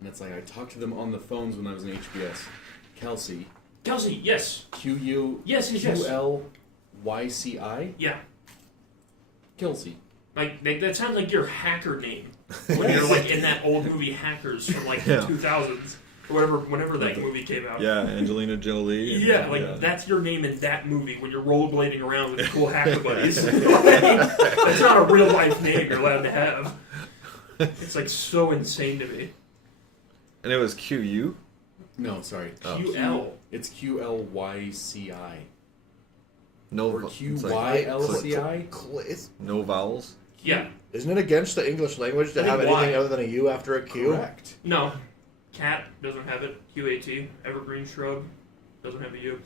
And it's like I talked to them on the phones when I was in HBS. Kelsey. Kelsey, yes. Q-U... Yes. Q-L-Y-C-I? Yeah. Kelsey. Like, that sounds like your hacker name. When you're, like, in that old movie Hackers from, like, the 2000s. Or whenever that movie came out. Yeah, Angelina Jolie. And, that's your name in that movie when you're rollerblading around with your cool hacker buddies. That's not a real-life name you're allowed to have. It's, like, so insane to me. And it was Q-U? No, sorry. Q-L. It's Q-L-Y-C-I. No, or Q-Y-L-C-I? No vowels? Yeah. Isn't it against the English language to have anything other than a U after a Q? Correct. No. Cat doesn't have it. Q-A-T. Evergreen shrub doesn't have a U.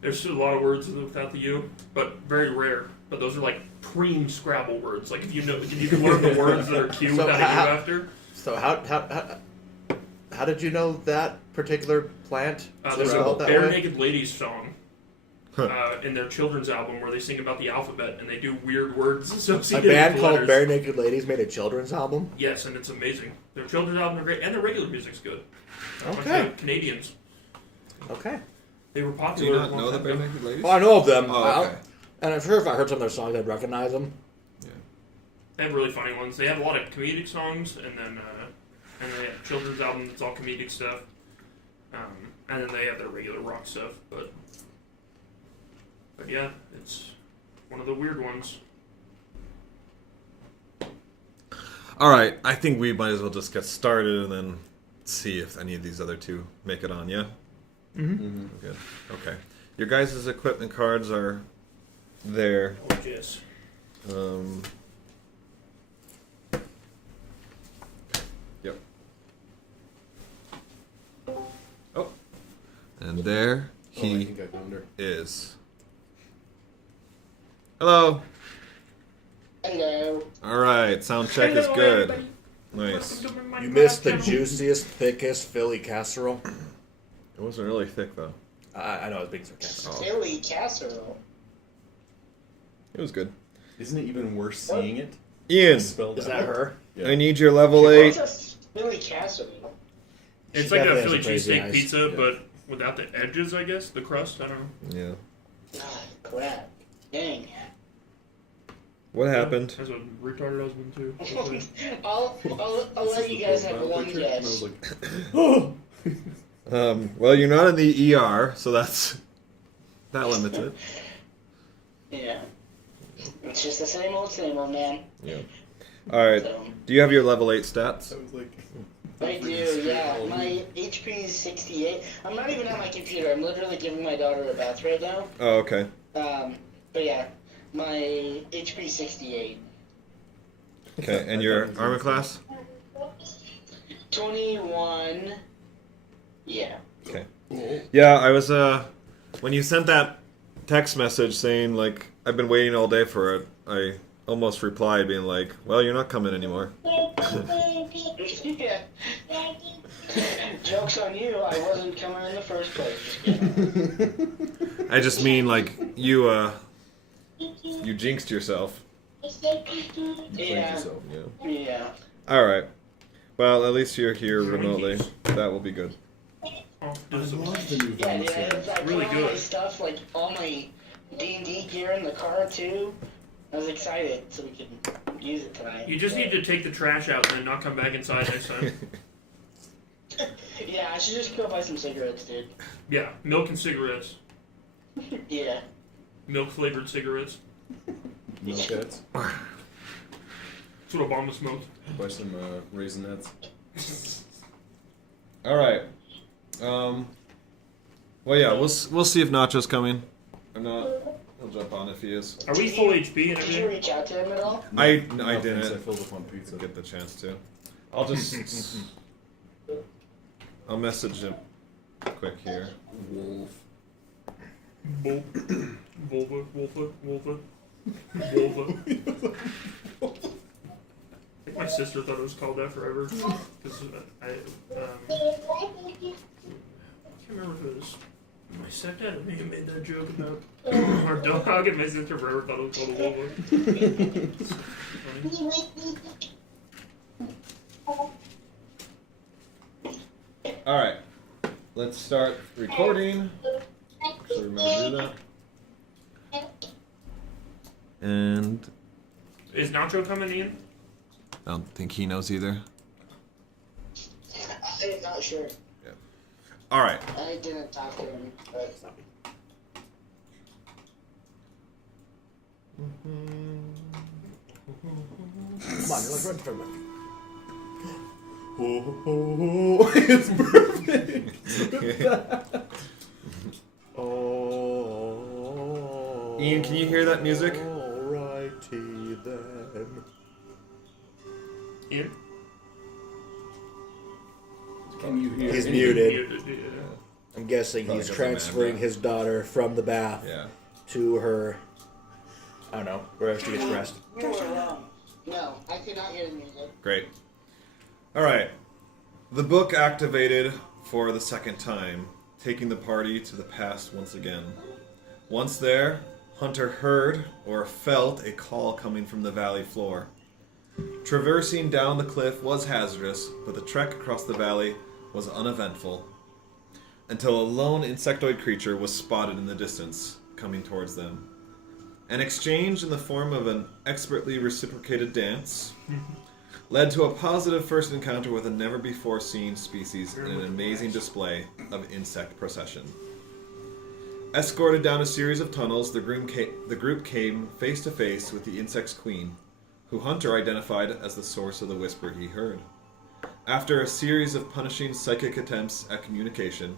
There's a lot of words without the U, but very rare. But those are like preem Scrabble words. Like if you can learn the words that are Q without a U after. So how did you know that particular plant? There's a Bare Naked Ladies song in their children's album where they sing about the alphabet and they do weird words associated with band the called letters. Bare Naked Ladies made a children's album? Yes, and it's amazing. Their children's album are great, and their regular music's good. Okay. Canadians. Okay. They were Do popular. you not know the Bare Naked Ladies? Oh, I know of them. Oh, okay. And I'm sure if I heard some of their songs, I'd recognize them. Yeah. They have really funny ones. They have a lot of comedic songs, and then they have a children's album that's all comedic stuff. And then they have their regular rock stuff. But yeah, it's one of the weird ones. All right, I think we might as well just get started and then see if any of these other two make it on, yeah? Mm-hmm. Good. Okay. Your guys' equipment cards are there. Oh, yes. Yep. Oh. And there he is. Hello. Hello. All right, sound check is good. Everybody. Nice. You missed the juiciest, thickest Philly casserole. It wasn't really thick though. I know I was being sarcastic. Philly casserole. It was good. Isn't it even worse seeing it? Ian, Is that her? Yeah. I need your level 8. What's a Philly casserole? It's She like a definitely Philly has some crazy cheesesteak eyes. pizza, Yeah. but without the edges, I guess. The crust, I don't know. Yeah. Ah, crap. Dang. What happened? Has a retarded husband, too. I'll let you guys have one And I was guess. like, Well, you're not in the ER, so that limits it. Yeah. It's just the same old, man. Yeah. All right. So, Do you have your level 8 stats? I was like... I do, yeah. My HP is 68. I'm not even on my computer. I'm literally giving my daughter a bath right now. Oh, okay. But yeah, my HP 68. Okay, and your armor class? 21. Yeah. Okay. Yeah, I was when you sent that text message saying like I've been waiting all day for it, I almost replied being like, "Well, you're not coming anymore." Yeah. Joke's on you, I wasn't coming in the first place. I just mean like you jinxed yourself. Yeah. Yeah. Yeah. All right. Well, at least you're here remotely. That will be good. Oh, I this is love the new Yeah, Venice dude, games. I Really put all my good. stuff, like all my D&D gear in the car too. I was excited so we could use it tonight. You just need to take the trash out and then not come back inside next time. Yeah, I should just go buy some cigarettes, dude. Yeah, milk and cigarettes. Yeah. Milk-flavored cigarettes. Milk heads. That's what Obama smoked. Buy some Raisinets. All right. Well, yeah, we'll see if Nacho's coming. Or not. He'll jump on if he is. Are we full HP and Did you everything? reach out to him at all? I No, thanks, didn't I filled up on pizza. get the chance to. I'll just I'll message him quick here. Wolf. Wolf. Wolfa. Wolfa. I think my sister thought it was called that forever. Because I can't remember if it was my stepdad or me who made that joke about our dog, and my sister forever thought it was called a wolfa. Funny. All right. Let's start recording. So remember to do that. And Is Nacho coming in? I don't think he knows either. I'm not sure. All right. I didn't talk to him. But... Come on, you're like running from it. Oh, it's perfect. Oh. Ian, can you hear that music? Alrighty then. Ian? Can you hear? He's any- muted. Yeah. I'm guessing Probably he's doesn't transferring matter. his daughter from the bath Yeah. to her. I don't know, where she gets rest. You were wrong. No, I could not hear the music. Great. All right. The book activated for the second time, taking the party to the past once again. Once there, Hunter heard or felt a call coming from the valley floor. Traversing down the cliff was hazardous, but the trek across the valley was uneventful, until a lone insectoid creature was spotted in the distance, coming towards them. An exchange in the form of an expertly reciprocated dance led to a positive first encounter with a never-before-seen species in an amazing display of insect procession. Escorted down a series of tunnels, the group came face-to-face with the insect's queen, who Hunter identified as the source of the whisper he heard. After a series of punishing psychic attempts at communication,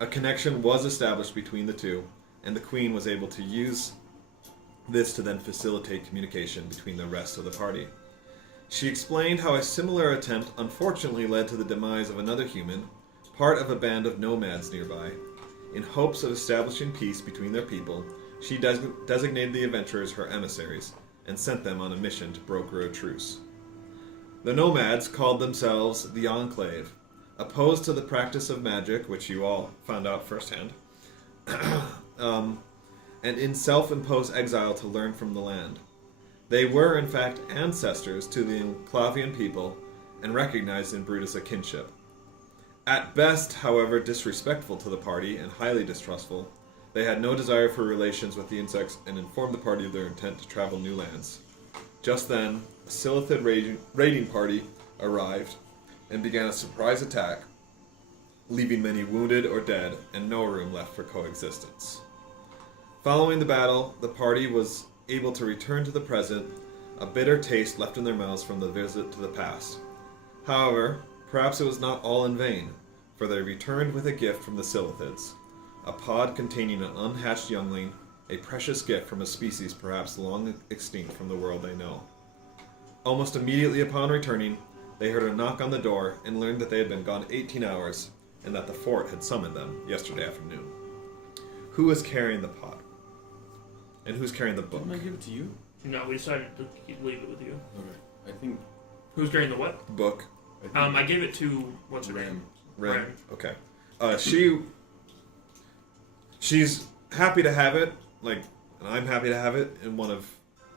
a connection was established between the two, and the queen was able to use this to then facilitate communication between the rest of the party. She explained how a similar attempt unfortunately led to the demise of another human, part of a band of nomads nearby. In hopes of establishing peace between their people, she designated the adventurers her emissaries and sent them on a mission to broker a truce. The nomads called themselves the Enclave, opposed to the practice of magic, which you all found out firsthand, and in self-imposed exile to learn from the land. They were, in fact, ancestors to the Enclavian people and recognized in Brutus a kinship. At best, however, disrespectful to the party and highly distrustful, they had no desire for relations with the insects and informed the party of their intent to travel new lands. Just then, a Syllithid raiding party arrived and began a surprise attack, leaving many wounded or dead and no room left for coexistence. Following the battle, the party was able to return to the present, a bitter taste left in their mouths from the visit to the past. However, perhaps it was not all in vain, for they returned with a gift from the Syllithids, a pod containing an unhatched youngling, a precious gift from a species perhaps long extinct from the world they know. Almost immediately upon returning, they heard a knock on the door and learned that they had been gone 18 hours and that the fort had summoned them yesterday afternoon. Who is carrying the pod? And who's carrying the book? Didn't I give it to you? No, we decided to leave it with you. Okay. I think Who's carrying the what? The book. I gave it to what's her name? Ren. Ren. Okay. She's happy to have it, and I'm happy to have it in one of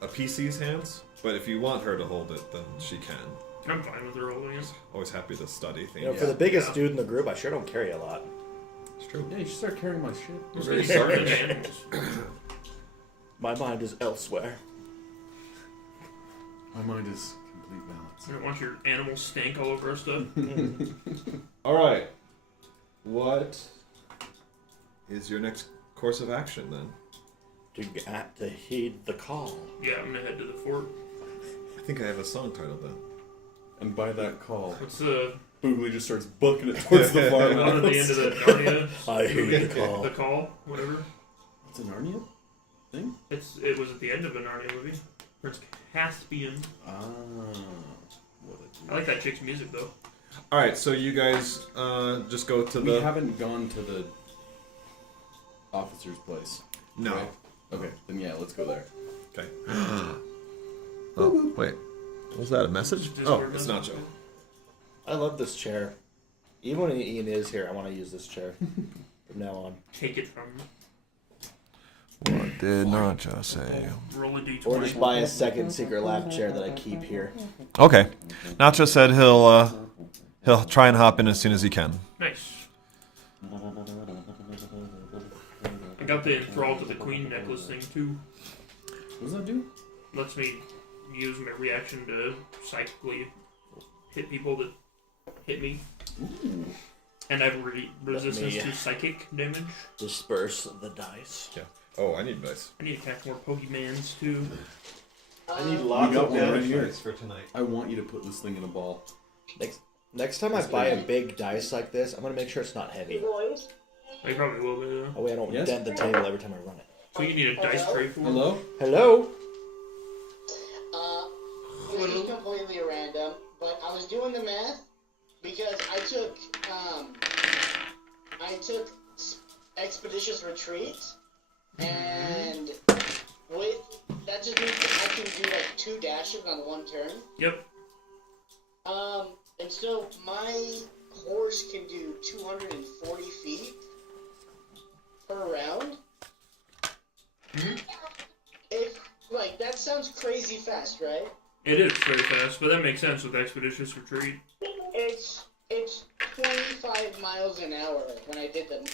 a PC's hands. But if you want her to hold it, then she can. I'm fine with her holding it. Always happy to study things. You know, for the biggest dude in the group, I sure don't carry a lot. It's true. yeah, you should start carrying my shit. It's very very sorry. sorry animals. My mind is elsewhere. My mind is complete balance. I don't want your animal stank all over our stuff. All right. What is your next course of action then? To heed the call. Yeah, I'm gonna head to the fort. I think I have a song titled that. And by that call, What's the Boogly just starts booking it towards the one at the end of the Narnia? I heed the call. The call, whatever. It's a Narnia thing? It was at the end of a Narnia movie. Prince Caspian. Ah. What I like that chick's music though. All right, so you guys just go to We the. haven't gone to the officer's place. No. Right? Okay, then yeah, let's go there. Okay. Oh wait, was that a message? Oh, Discord it's message. Nacho. I love this chair. Even when Ian is here, I want to use this chair from now on. Take it from What did Nacho say? roll a d20. Or just buy a second secret lab chair that I keep here. Okay, Nacho said He'll try and hop in as soon as he can. Nice. I got the enthralled to the queen necklace thing too. What does that do? Lets me use my reaction to psychically hit people that hit me. Ooh. And I have resistance to psychic damage. Disperse the dice. Yeah. Oh, I need dice. I need to catch more Pokemans too. I need We lots got of one right damage here. dice for tonight. I want you to put this thing in a ball. Next time I buy a big dice like this, I'm gonna make sure it's not heavy. I probably will be though. Oh wait, I don't Yes? dent the table every time I run it. So you need a dice tray for it? Hello? Hello? This is completely random, but I was doing the math because I took Expeditious Retreat, and with that just means that I can do like 2 dashes on 1 turn. Yep. And so my horse can do 240 feet per round. If like that sounds crazy fast, right? It is very fast, but that makes sense with Expeditious Retreat. It's 25 miles an hour when I did the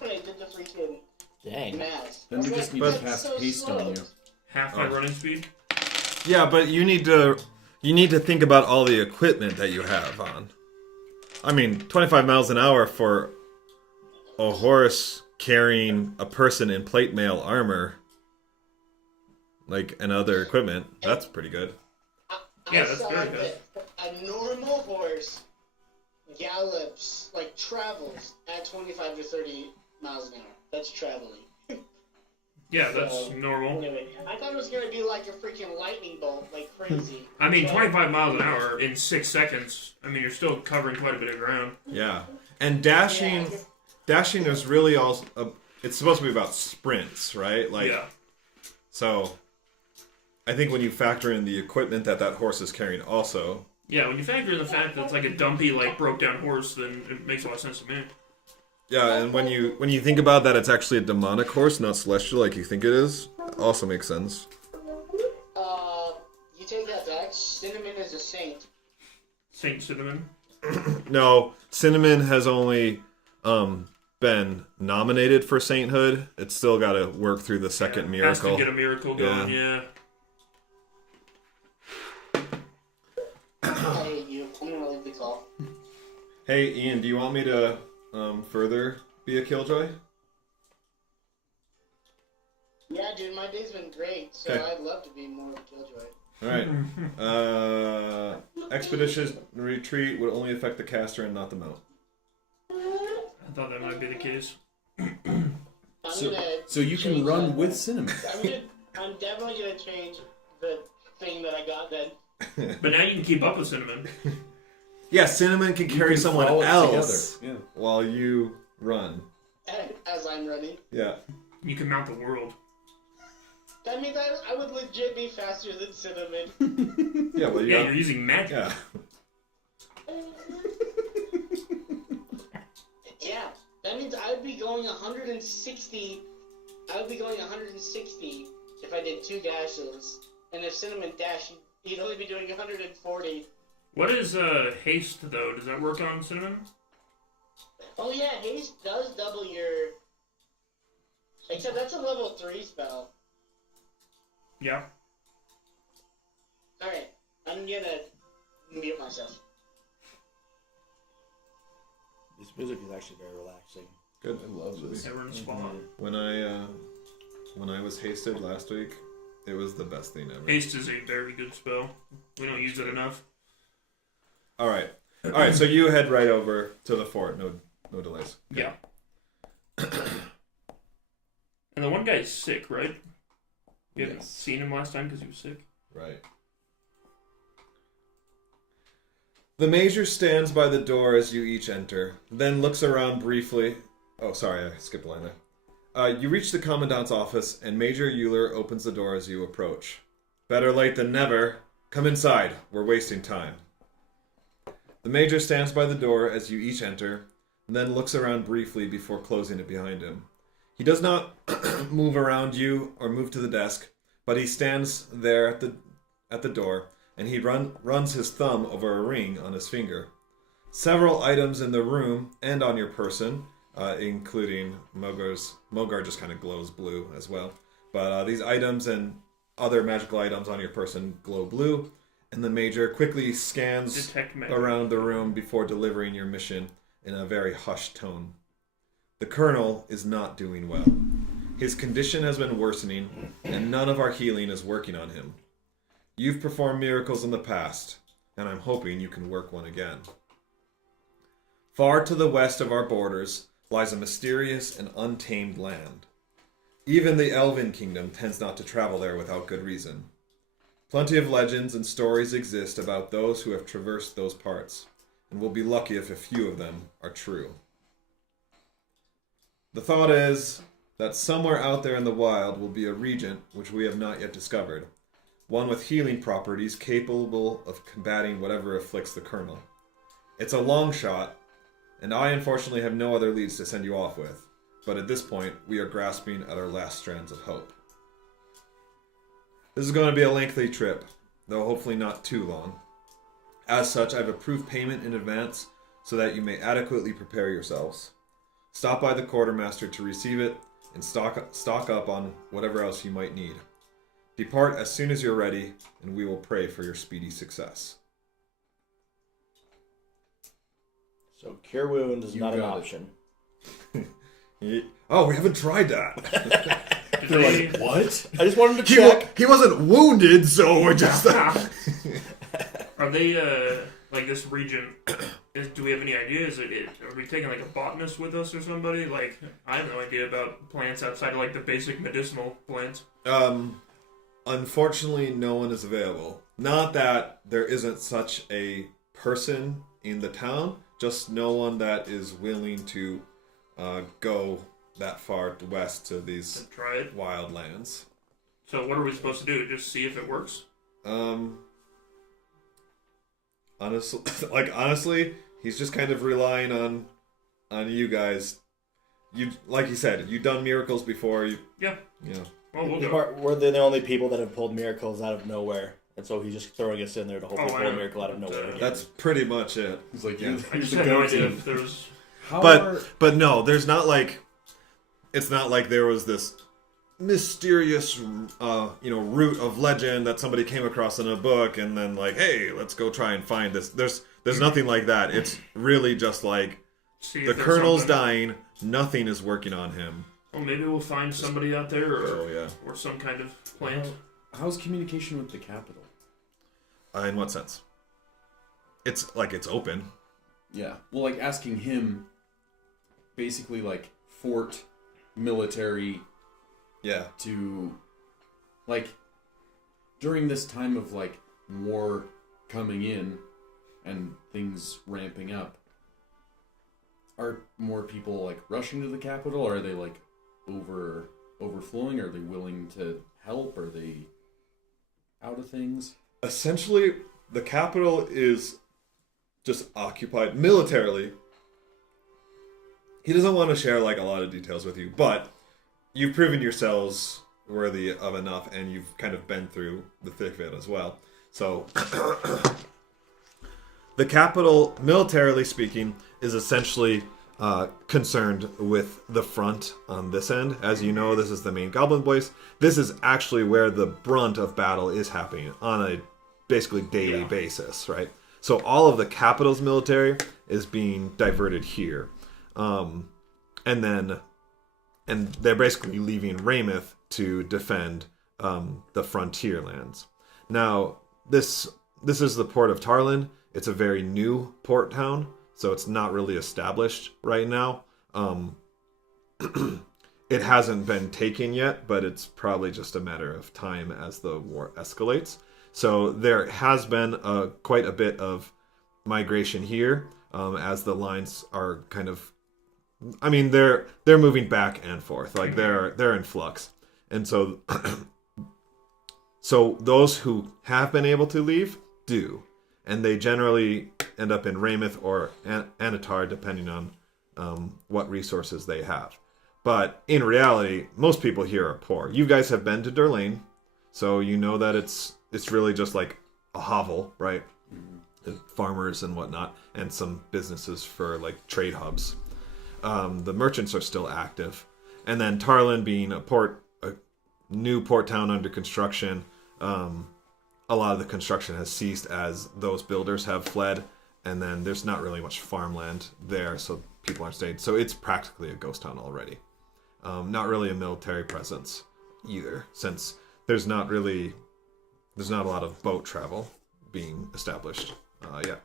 when I did the freaking Dang. math. Then you I was just like, need to that's pass so haste slow. on you. Half my running speed. Yeah, but you need to think about all the equipment that you have on. I mean, 25 miles an hour for a horse carrying a person in plate mail armor, like, and other equipment, that's pretty good. Yeah, I that's saw very good. that a normal horse gallops, like travels at 25 to 30 miles an hour. That's traveling. Yeah, that's normal. Anyway, I thought it was gonna be like a freaking lightning bolt, like crazy. I mean, So- 25 miles an hour in 6 seconds. I mean, you're still covering quite a bit of ground. Yeah. And dashing is really also, it's supposed to be about sprints, right? Like, Yeah. so I think when you factor in the equipment that horse is carrying also, Yeah, when you factor in the fact that it's like a dumpy, like, broke-down horse, then it makes a lot of sense to me. yeah, and when you think about that, it's actually a demonic horse, not celestial like you think it is. Also makes sense. You take that back. Cinnamon is a saint. Saint Cinnamon. No, Cinnamon has only been nominated for sainthood. It's still got to work through the second Has miracle. to get a miracle going, yeah. I hate you. I'm gonna leave the call. Hey, Ian, do you want me to further be a killjoy? Yeah, dude, my day's been great, so Okay. I'd love to be more of a killjoy. All right. Expeditious retreat would only affect the caster and not the mount. I thought that might be the case. So you can run with Cinnamon. I'm definitely gonna change the thing that I got then. But now you can keep up with Cinnamon. Yeah, Cinnamon can carry can someone follow it else together. Yeah. while you run. As I'm running. Yeah. You can mount the world. That means I would legit be faster than Cinnamon. Yeah, well, Yeah, you're using magic. Yeah. Yeah, that means I'd be going 160. I would be going 160 if I did 2 dashes. And if Cinnamon dashed, he'd only be doing 140. What is haste, though? Does that work on Cinnamon? Oh yeah, haste does double your... Except that's a level 3 spell. Yeah. Alright, I'm gonna mute myself. This music is actually very relaxing. Good. I love this. Never in a spot. When I was hasted last week, it was the best thing ever. Haste is a very good spell. We don't use it enough. All right. So you head right over to the fort. No delays. Yeah. And the one guy's sick, right? We haven't Yes. seen him last time because he was sick. Right. The major stands by the door as you each enter, then looks around briefly. Oh, sorry, I skipped a line there. You reach the commandant's office, and Major Euler opens the door as you approach. Better late than never. Come inside. We're wasting time. The major stands by the door as you each enter, and then looks around briefly before closing it behind him. He does not move around you or move to the desk, but he stands there at the door, and he runs his thumb over a ring on his finger. Several items in the room and on your person, including Mogar just kind of glows blue as well. But these items and other magical items on your person glow blue, and the Major quickly scans around the room before delivering your mission in a very hushed tone. The Colonel is not doing well. His condition has been worsening, and none of our healing is working on him. You've performed miracles in the past, and I'm hoping you can work one again. Far to the west of our borders lies a mysterious and untamed land. Even the Elven Kingdom tends not to travel there without good reason. Plenty of legends and stories exist about those who have traversed those parts, and we'll be lucky if a few of them are true. The thought is that somewhere out there in the wild will be a regent which we have not yet discovered, one with healing properties capable of combating whatever afflicts the Colonel. It's a long shot, and I unfortunately have no other leads to send you off with, but at this point we are grasping at our last strands of hope. This is going to be a lengthy trip, though hopefully not too long. As such, I've approved payment in advance so that you may adequately prepare yourselves. Stop by the quartermaster to receive it, and stock up on whatever else you might need. Depart as soon as you're ready, and we will pray for your speedy success. So cure wound is You not an got it. option. Oh, we haven't tried that. They're like, what? I just wanted to check. He wasn't wounded, so we're just... Are they, like this region, do we have any idea? Are we taking like a botanist with us or somebody? Like, I have no idea about plants outside of like the basic medicinal plants. Unfortunately, no one is available. Not that there isn't such a person in the town, just no one that is willing to go that far west to these Try it. wild lands. So what are we supposed to do? Just see if it works? Honestly, he's just kind of relying on you guys. You, like you said, you've done miracles before. Yeah. You know. Well, we'll go. We're the only people that have pulled miracles out of nowhere. And so he's just throwing us in there to hope we pull a miracle out of nowhere. Again. That's pretty much it. He's like, Yeah. I here's just the had no go-to. idea if there was... But no, there's not like, it's not like there was this mysterious, root of legend that somebody came across in a book and then like, hey, let's go try and find this. There's nothing like that. It's really just like, See the if there's Colonel's something. dying, nothing is working on him. Well, maybe we'll find somebody out there Oh yeah. or some kind of plant. How's communication with the capital? In what sense? It's like it's open. Yeah. Well, like asking him, basically like fort, military, Yeah. to, like, during this time of like war coming in and things ramping up, are more people like rushing to the capital? Or are they like overflowing? Are they willing to help? Are they out of things? Essentially, the capital is just occupied militarily. He doesn't want to share like a lot of details with you, but you've proven yourselves worthy of enough, and you've kind of been through the thick of it as well. So, the capital, militarily speaking, is essentially concerned with the front on this end. As you know, this is the main goblin voice. This is actually where the brunt of battle is happening on a basically daily basis, right? So all of the capital's military is being diverted here. And they're basically leaving Raymouth to defend the frontier lands. Now, this is the port of Tarlin. It's a very new port town, so it's not really established right now. It hasn't been taken yet, but it's probably just a matter of time as the war escalates. So there has been quite a bit of migration here, as the lines are kind of, I mean, they're moving back and forth, like they're in flux, and so so those who have been able to leave do, and they generally end up in Raymouth or Anatar, depending on what resources they have. But in reality, most people here are poor. You guys have been to Durlane, so you know that it's really just like a hovel, right? farmers and whatnot, and some businesses for like trade hubs. The merchants are still active, and then Tarlin being a new port town under construction, a lot of the construction has ceased as those builders have fled, and then there's not really much farmland there, so people aren't staying. So it's practically a ghost town already. Not really a military presence either, since there's not a lot of boat travel being established yet.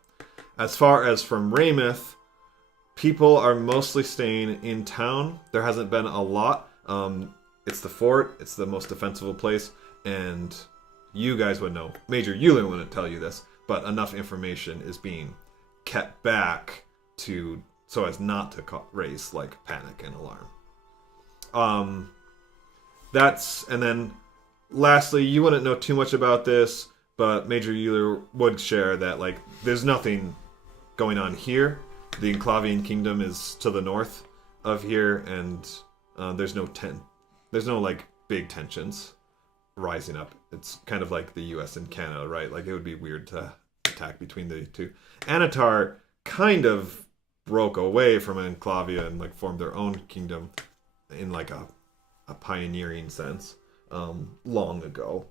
As far as from Raymouth, people are mostly staying in town. There hasn't been a lot. It's the fort. It's the most defensible place, and you guys would know. Major Yulin wouldn't tell you this, but enough information is being kept back so as not to raise like panic and alarm. And then lastly, you wouldn't know too much about this, but Major Euler would share that like there's nothing going on here. The Enclavian kingdom is to the north of here, and there's no like big tensions rising up. It's kind of like the U.S. and Canada, right? Like it would be weird to attack between the two. Anatar kind of broke away from Enclavia and like formed their own kingdom in like a pioneering sense long ago.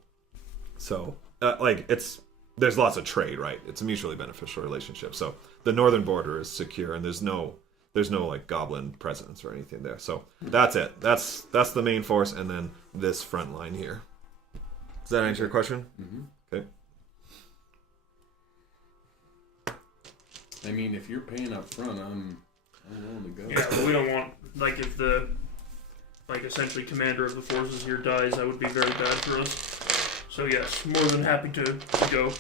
So there's lots of trade, right? It's a mutually beneficial relationship. So the northern border is secure, and there's no like goblin presence or anything there. So that's it. That's the main force, and then this front line here. Does that answer your question? Mm-hmm. Okay. I mean, if you're paying up front, I'm willing to go. Yeah, but we don't want, like, if the, like, essentially commander of the forces here dies, that would be very bad for us. So yes, more than happy to go.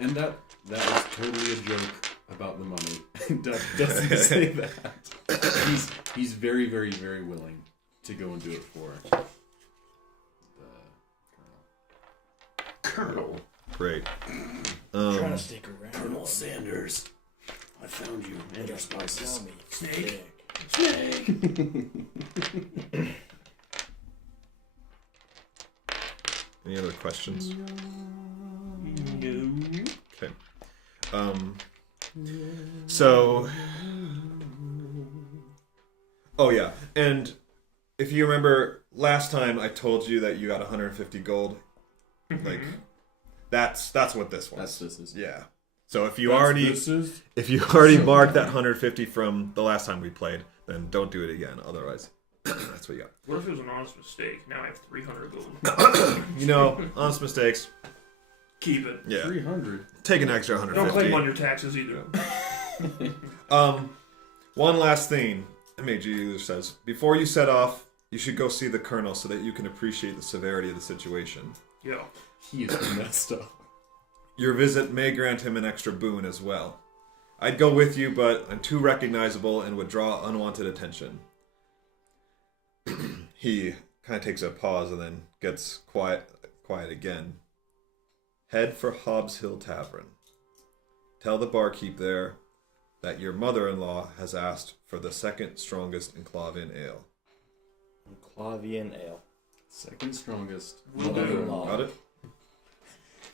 And that was totally a joke about the money. Doesn't say that. He's very, very, very willing to go and do it for the Colonel. Great. trying to stick around. Colonel Sanders, I found you and your spices. Snake. Any other questions? No. Okay. So. Oh yeah, and if you remember last time, I told you that you got 150 gold. Like, that's what this was. That's this is. Yeah. So if you already So marked that 150 from the last time we played, then don't do it again. Otherwise, that's what you got. What if it was an honest mistake? Now I have 300 gold. You know, honest mistakes. Keep it. Yeah. 300. Take an extra Don't 150. claim on your taxes either. One last thing, Major User says. Before you set off, you should go see the Colonel so that you can appreciate the severity of the situation. Yeah. He is messed up. Your visit may grant him an extra boon as well. I'd go with you, but I'm too recognizable and would draw unwanted attention. He kind of takes a pause and then gets quiet again. Head for Hobbs Hill Tavern. Tell the barkeep there that your mother-in-law has asked for the second strongest Enclavian ale. Enclavian ale. Second strongest Will do. mother-in-law. Got it?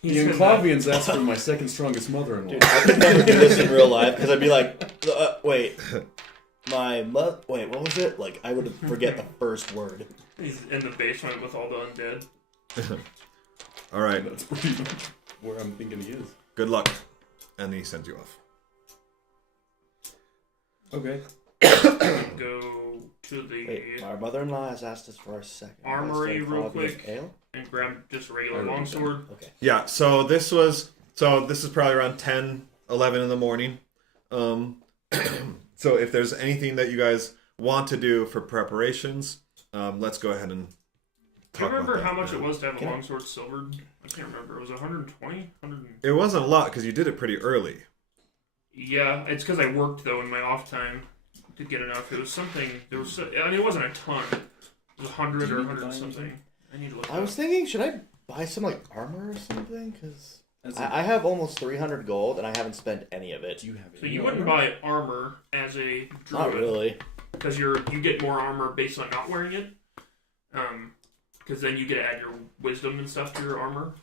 The Enclavians asked for my second strongest mother-in-law. Dude, I could never do this in real life because I'd be like, wait, wait, what was it? Like, I would forget the first word. He's in the basement with all the undead. All right. That's pretty much where I'm thinking he is. Good luck. And he sends you off. Okay. Go to the Wait, our mother-in-law has asked us for our second. Armory real Enclavian quick. Ale? and grab just a regular I wrote it longsword. Okay. Yeah, so this is probably around 10, 11 in the morning. So if there's anything that you guys want to do for preparations, let's go ahead and Do you talk remember about that how much now. it was to have a Can I- longsword silvered? I can't remember. It was 120? It wasn't a lot because you did it pretty early. Yeah, it's because I worked, though, in my off time to get enough. It was something... I mean, it wasn't a ton. It was 100 or 100 something. I need to look I was thinking, should I buy some like armor or something? Because That's I have almost 300 gold and I haven't spent any of it. Do you have So any you wouldn't armor? buy armor as a druid. Not really. Because you get more armor based on not wearing it. Because then you get to add your wisdom and stuff to your armor.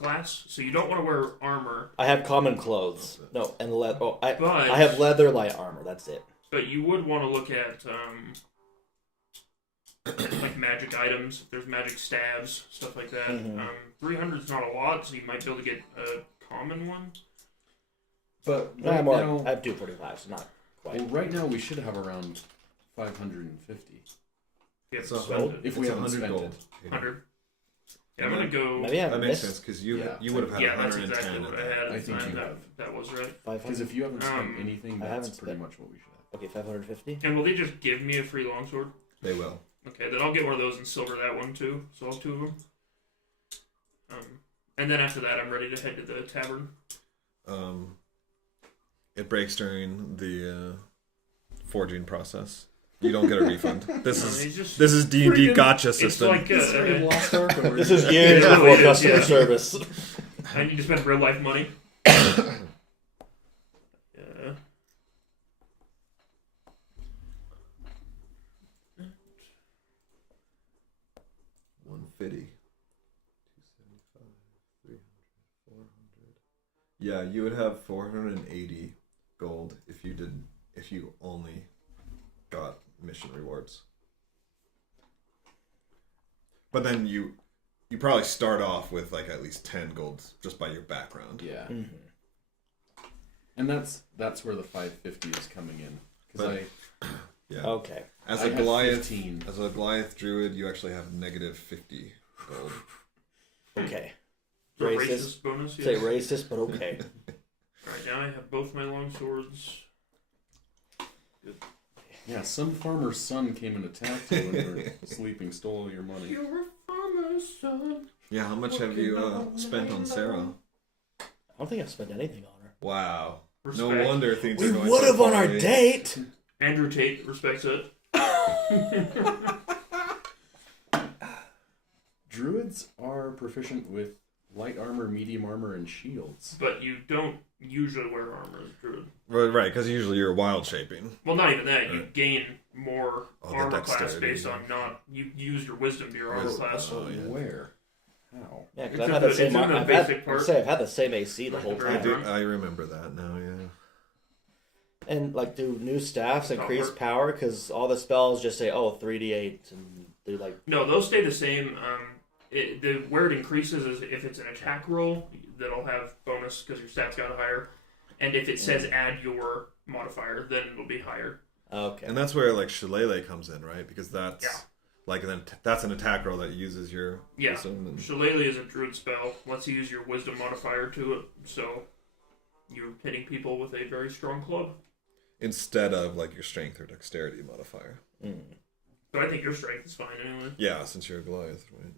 class, so you don't want to wear armor. I have common clothes. No, and But- I have leather light armor. That's it. But you would want to look at like magic items. If there's magic stabs, stuff like that. 300 is not a lot, so you might be able to get a common one. But I right have, now, I have 245, so not quite. well, right now we should have around 550. Yeah, So spend it. If we it's haven't 100 spent gold. it. 100. Yeah, I'm gonna go. Maybe I That makes missed sense because you Yeah. you would have had Yeah, that's 110 exactly in what I that. had I at the think time. you That, have. that was right. 500. Because if you haven't spent anything, I that's haven't pretty spent- much what we should have. Okay, 550. And will they just give me a free longsword? They will. Okay, then I'll get one of those and silver that one too. So I'll have 2 of them. And then after that, I'm ready to head to the tavern. It breaks during the forging process. You don't get a refund. This is D&D gotcha It's system. like Lost Ark, or This is years Yeah, before it is, customer yeah. service. I need to spend real life money. Yeah. 150, 275, 300, 400. Yeah, you would have 480 gold if you only got mission rewards. But then you probably start off with like at least 10 gold just by your background. Yeah. Mhm. And that's where the 550 is coming in. Because Yeah. Okay. As I a have Goliath 15. as a Goliath druid, you actually have negative 50 gold. Okay. The Racist. racist bonus. Say Yes. racist, but okay. Alright, now I have both my long swords. yeah, some farmer's son came and attacked you when you were sleeping, stole all your money. You're a farmer's son. Yeah, how much have you spent on Sarah? I don't think I've spent anything on her. Wow. Respect. No wonder things We are going would so have on our poorly. date. Andrew Tate respects it. Druids are proficient with light armor, medium armor, and shields. But you don't usually wear armor as a druid. Right, because usually you're wild shaping. Well, not even that. You gain more Oh, the armor class dexterity. based on not... You use your wisdom to your armor Wisdom. class. Oh, yeah. Where? How? Yeah, It's because I've in had the- the same. it's in the I've basic had, part. I've had the same AC the Like whole the very I time. do. I remember that now. Yeah. And like, do new staffs Not increase work. power? Because all the spells just say, "Oh, 3d8," and do like. No, those stay the same. Where it increases is if it's an attack roll, that'll have bonus because your stats got higher. And if it says add your modifier, then it'll be higher. Okay. And that's where like Shillelagh comes in, right? Because that's Yeah. like that's an attack roll that uses your Yeah. wisdom. And... Shillelagh is a druid spell. Lets you use your wisdom modifier to it. So you're hitting people with a very strong club. instead of like your strength or dexterity modifier. But I think your strength is fine anyway. Yeah, since you're a Goliath, right?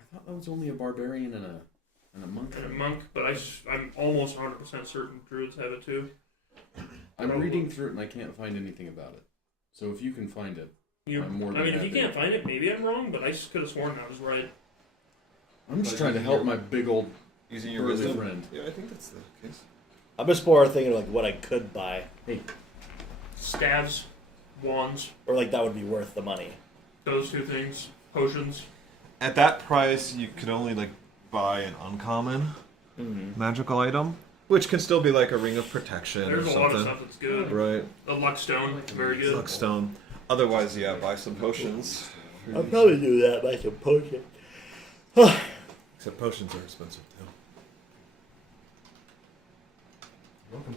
I thought that was only a barbarian and a monk. And a monk, but I'm almost 100% certain druids have it too. I'm reading through it and I can't find anything about it. So if you can find it, I'm more than if you happy. can't find it, maybe I'm wrong, but I could have sworn I was right. I'm just But trying to using help your- my big old Using your burly wisdom. friend. Yeah, I think that's the case. I'm just more thinking like what I could buy, Staves, wands, or like that would be worth the money. those two things, potions. At that price, you could only like buy an uncommon magical item, which can still be like a ring of protection There's or a something. lot of stuff that's good. Right. A luck stone, very good. Luckstone. Otherwise, yeah, buy some potions. I'll probably do that by some potion. Except potions are expensive too. Welcome.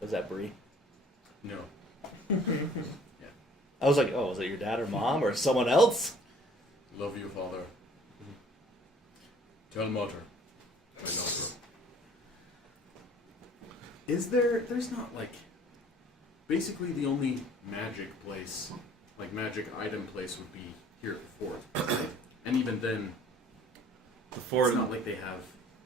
Was that Brie? No. I was like, oh, was it your dad or mom or someone else? Love you, father. Tell mother. I know her. Is there's not like, basically the only magic place, like magic item place would be here at the fort. And even then, The fort. it's not like they have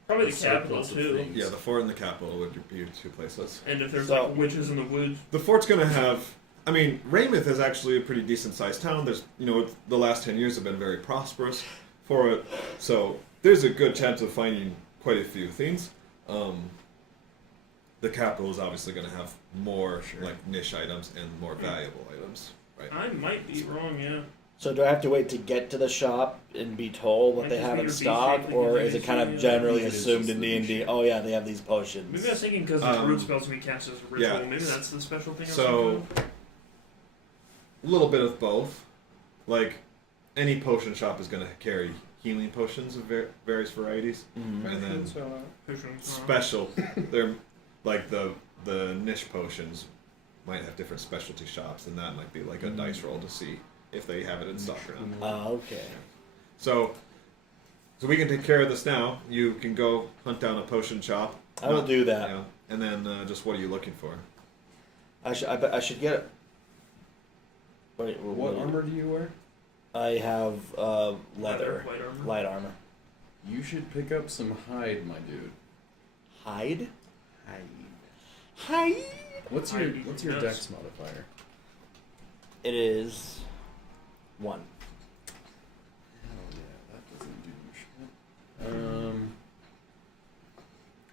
Probably a the capital surplus of too. things. Yeah, the fort and the capital would be your two places. And if there's So- like witches in the woods, The fort's gonna have. I mean, Raymouth is actually a pretty decent sized town. There's, the last 10 years have been very prosperous for it. So there's a good chance of finding quite a few things. The capital is obviously going to have more like niche items and more valuable items, right? I might be wrong. Yeah, So do I have to wait to get to the shop and be told what Might they just have be in your stock, basic or thing is it that kind you of see, generally It is assumed just in the D&D? basic. Oh yeah, they have these potions. Maybe I was thinking because the root spells can be cast as a ritual. yeah. Maybe that's the special thing. So, a little bit of both. Like, any potion shop is going to carry healing potions of various varieties. Mhm. And then Potions, special, they're like the niche potions might have different specialty shops, and that might be like a dice roll to see if they have it in stock or not. Oh, okay. So we can take care of this now. You can go hunt down a potion shop. I will do that. Yeah. And then just what are you looking for? I should get. Wait, What armor do you wear? I have leather, light armor. light armor. You should pick up some hide, my dude. Hide. Hide. What's your Hide Dex nuts. modifier? It is 1. Hell yeah, that doesn't do shit.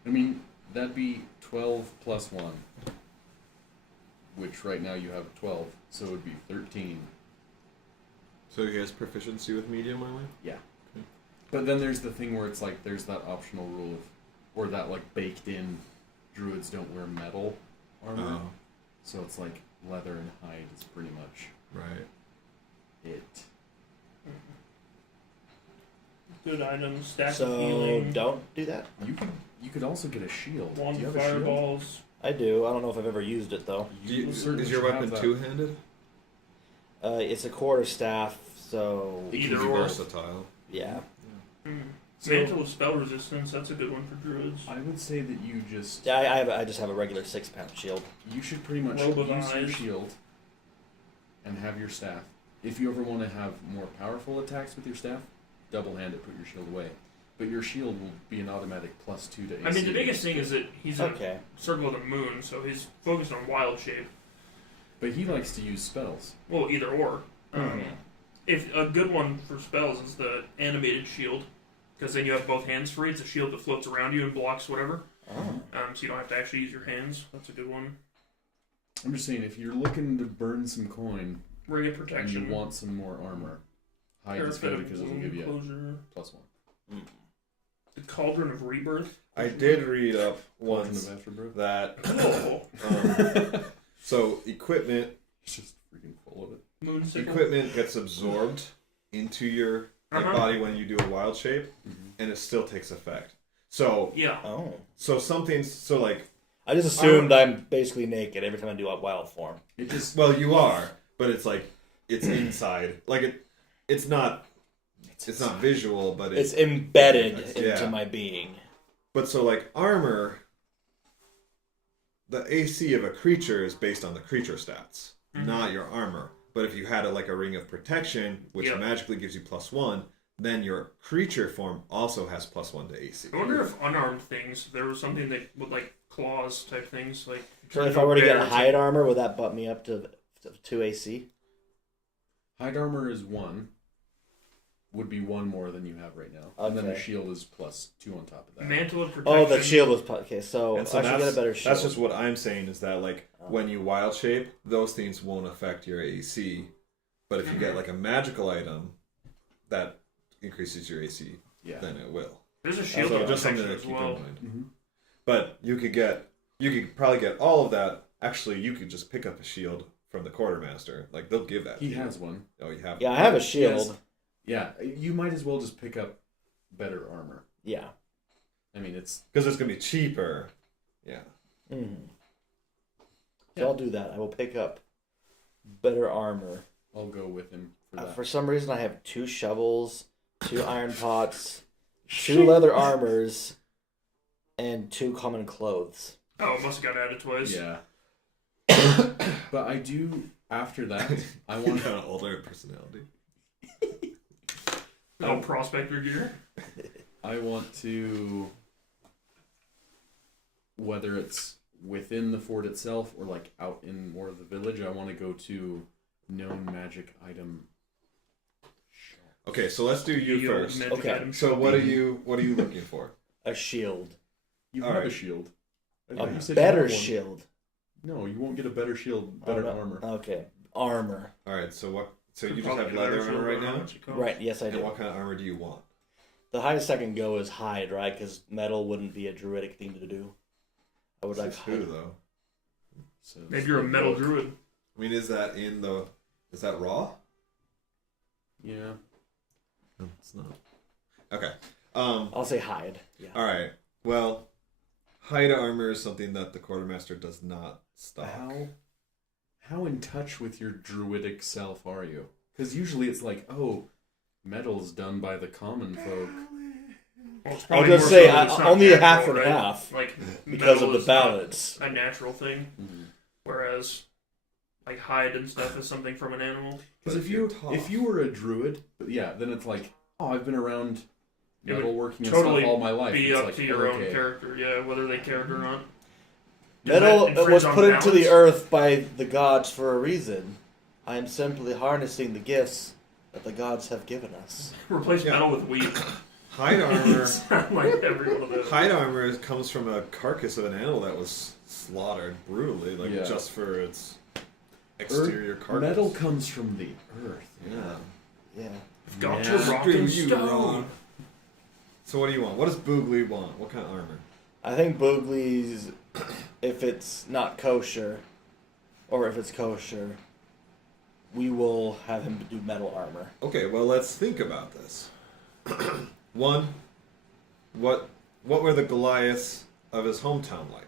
I mean, that'd be 12 plus 1. Which right now you have 12, so it would be 13. So he has proficiency with medium armor? Yeah. But then there's the thing where it's like, there's that optional rule of, or that like baked in, druids don't wear metal armor. Oh, So it's like leather and hide is pretty much right. it. Good items, stack of So healing, don't do that. You could also get a shield. wand Do you of have a shield? fireballs. I do. I don't know if I've ever used it though. Is your weapon two-handed? It's a quarterstaff, so It Either can be or. versatile. yeah. Mantle of spell resistance. That's a good one for druids. I would say that you just Yeah, I just have a regular 6-pound shield. you should pretty much Robe of use your eyes. shield and have your staff. If you ever want to have more powerful attacks with your staff, double hand it, put your shield away. But your shield will be an automatic +2 to AC. I mean, the biggest thing is that he's in Okay. a circle of the moon, so he's focused on wild shape. But he likes to use spells. Well, either or. Mhm. If a good one for spells is the animated shield, because then you have both hands free. It's a shield that floats around you and blocks whatever. Oh. So you don't have to actually use your hands. That's a good one. I'm just saying, if you're looking to burn some coin Ring of and protection. you want some more armor, hide is Parapet good of because it'll wound give you closure. a +1. The Cauldron of Rebirth. I did read up Cauldron once of Afterbirth. that Oh, so equipment It's just freaking full of it. moon sickle. equipment gets absorbed into your body when you do a wild shape, and it still takes effect. So Yeah. Oh. so like I just assumed I'm basically naked every time I do a wild form. It just well you are, but it's like it's inside. Like it's not visual, but It's embedded Yeah. into my being. But so like armor, the AC of a creature is based on the creature stats, not your armor. But if you had like a ring of protection, which Yep. magically gives you +1, then your creature form also has +1 to AC. I wonder if unarmed things, there was something that would like claws type things. Like So if I were to get a hide armor, would that butt me up to 2 AC? hide armor is 1. Would be 1 more than you have right now. And then the Okay. shield is +2 on top of that. Mantle of protection. Oh, the shield was... Okay, so, And so I should get a better shield. that's just what I'm saying is that like when you wild shape, those things won't affect your AC. But if you get like a magical item that increases your AC, Yeah. then it will. There's a shield So of just something protection to as keep well. in mind. Mm-hmm. But you could probably get all of that. Actually, you could just pick up a shield from the quartermaster. Like they'll give that. He to you. has one. Oh, you have. Yeah, I one. have a shield. Yes. Yeah, you might as well just pick up better armor. Yeah. I mean, it's Because it's gonna be cheaper. Yeah. Mm-hmm. So Yeah. I'll do that. I will pick up better armor. I'll go with him for that. For some reason, I have 2 shovels, 2 iron pots, 2 leather armors, and 2 common clothes. Oh, it must have got added twice. Yeah. But I do, after that, I want kind of older personality. Oh, prospector gear. I want to, whether it's within the fort itself or like out in more of the village, I want to go to known magic item shop. Okay, so let's do you The old first. magic Okay, item So shop. what are you looking for? A shield. You All have a right. shield. I A thought you said you better had one. shield. No, you won't get a better shield, better Oh, no. armor. Okay. Armor. All right. So what So you just Probably have get leather better armor shield, right I don't know how now? much it costs. Right, yes I And do. what kind of armor do you want? The highest I can go is hide, right? Because metal wouldn't be a druidic thing to do. I would like Says who, hide. though? So Maybe you're a metal druid. I mean, is that raw? Yeah. No, it's not. Okay. I'll say hide. Yeah. All right. Well, hide armor is something that the quartermaster does not stock. How in touch with your druidic self are you? Because usually it's like, oh, metal's done by the common folk. Well, it's I was probably gonna more say so that it's not only a natural, half and right? half Like because metal of the is not balance. a natural thing, Mm-hmm. whereas like hide and stuff is something from an animal. Because But if you were a druid, yeah, then it's like, oh, I've been around It would metalworking and totally stuff all my life. Be It's up like, to your own okay. character, yeah, whether they care it or not. Does Metal that infringe was on put into the balance? earth by the gods for a reason. I am simply harnessing the gifts that the gods have given us. Replace Yeah. metal with weed. Hide armor. Sound like every one of those. Hide armor comes from a carcass of an animal that was slaughtered brutally, like Yeah. just for its exterior carcass. Metal comes from the earth. Yeah. Yeah. Got Yeah. your rock Screw and you, stone. Ron. So what do you want? What does Boogly want? What kind of armor? I think Boogly's, if it's not kosher, or if it's kosher, we will have him do metal armor. Okay, well let's think about this. One, what were the Goliaths of his hometown like?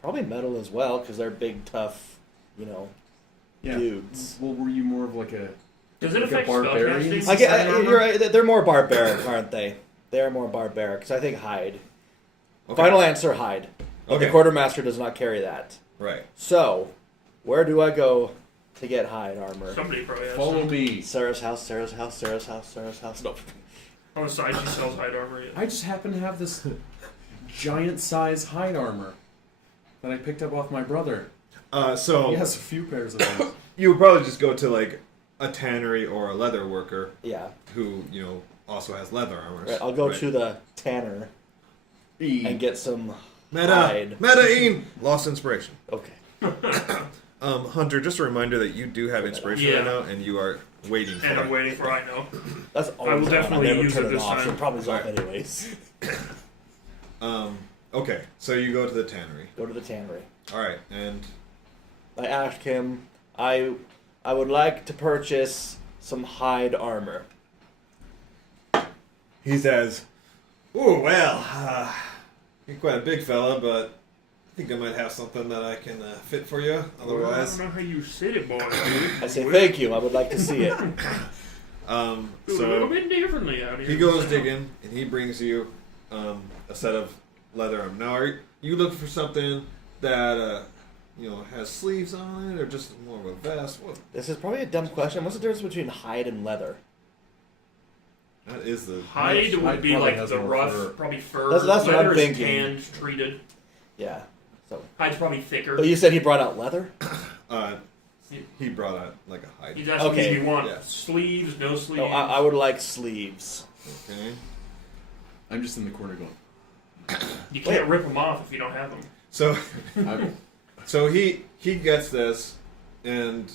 Probably metal as well, because they're big, tough, Yeah. dudes. Well, were you more of like a... Does it Like a affect barbarian? spellcasting? You're right. They're more barbaric, aren't they? They're more barbaric. So I think hide. Okay. Final answer: hide. But Okay. the quartermaster does not carry that. Right. So, where do I go to get hide armor? Somebody probably has Follow some. me. Sarah's house. Sarah's house. Sarah's house. Sarah's house. No. On the side, she sells hide armor. Yeah. I just happen to have this giant size hide armor that I picked up off my brother. So He has a few pairs of those. you would probably just go to like a tannery or a leather worker Yeah. who also has leather armor. Right, I'll go to the tanner and get some hide. Meta-Een! Lost inspiration. Okay. Hunter, just a reminder that you do have inspiration Yeah. right now, and you are waiting for And I'm it. waiting for I know. That's will always on. definitely I never use turn it it this off. time. So it probably is off Alright. anyways. Okay, so you go to the tannery. Go to the tannery. All right, and I asked him, I would like to purchase some hide armor. he says, "Oh well, you're quite a big fella, but I think I might have something that I can fit for you. I Otherwise, don't know how you said it, boy. I say, thank you, I would like to see it. Do a little so bit differently out here. he goes digging, and he brings you a set of leather armor. Now, are you looking for something that has sleeves on it, or just more of a vest? What? This is probably a dumb question. What's the difference between hide and leather? That is the Hide would Hide be probably like has the more rough, fur. probably fur. That's what I'm Leather is thinking. tanned, treated. Yeah. So, Hide's probably thicker. but you said he brought out leather? he brought out like a hide. He's asking Okay. if you want Yeah. sleeves, no sleeves. No, I would like sleeves. Okay. I'm just in the corner going, You can't rip them off if you don't have them. So I'm, So he gets this, and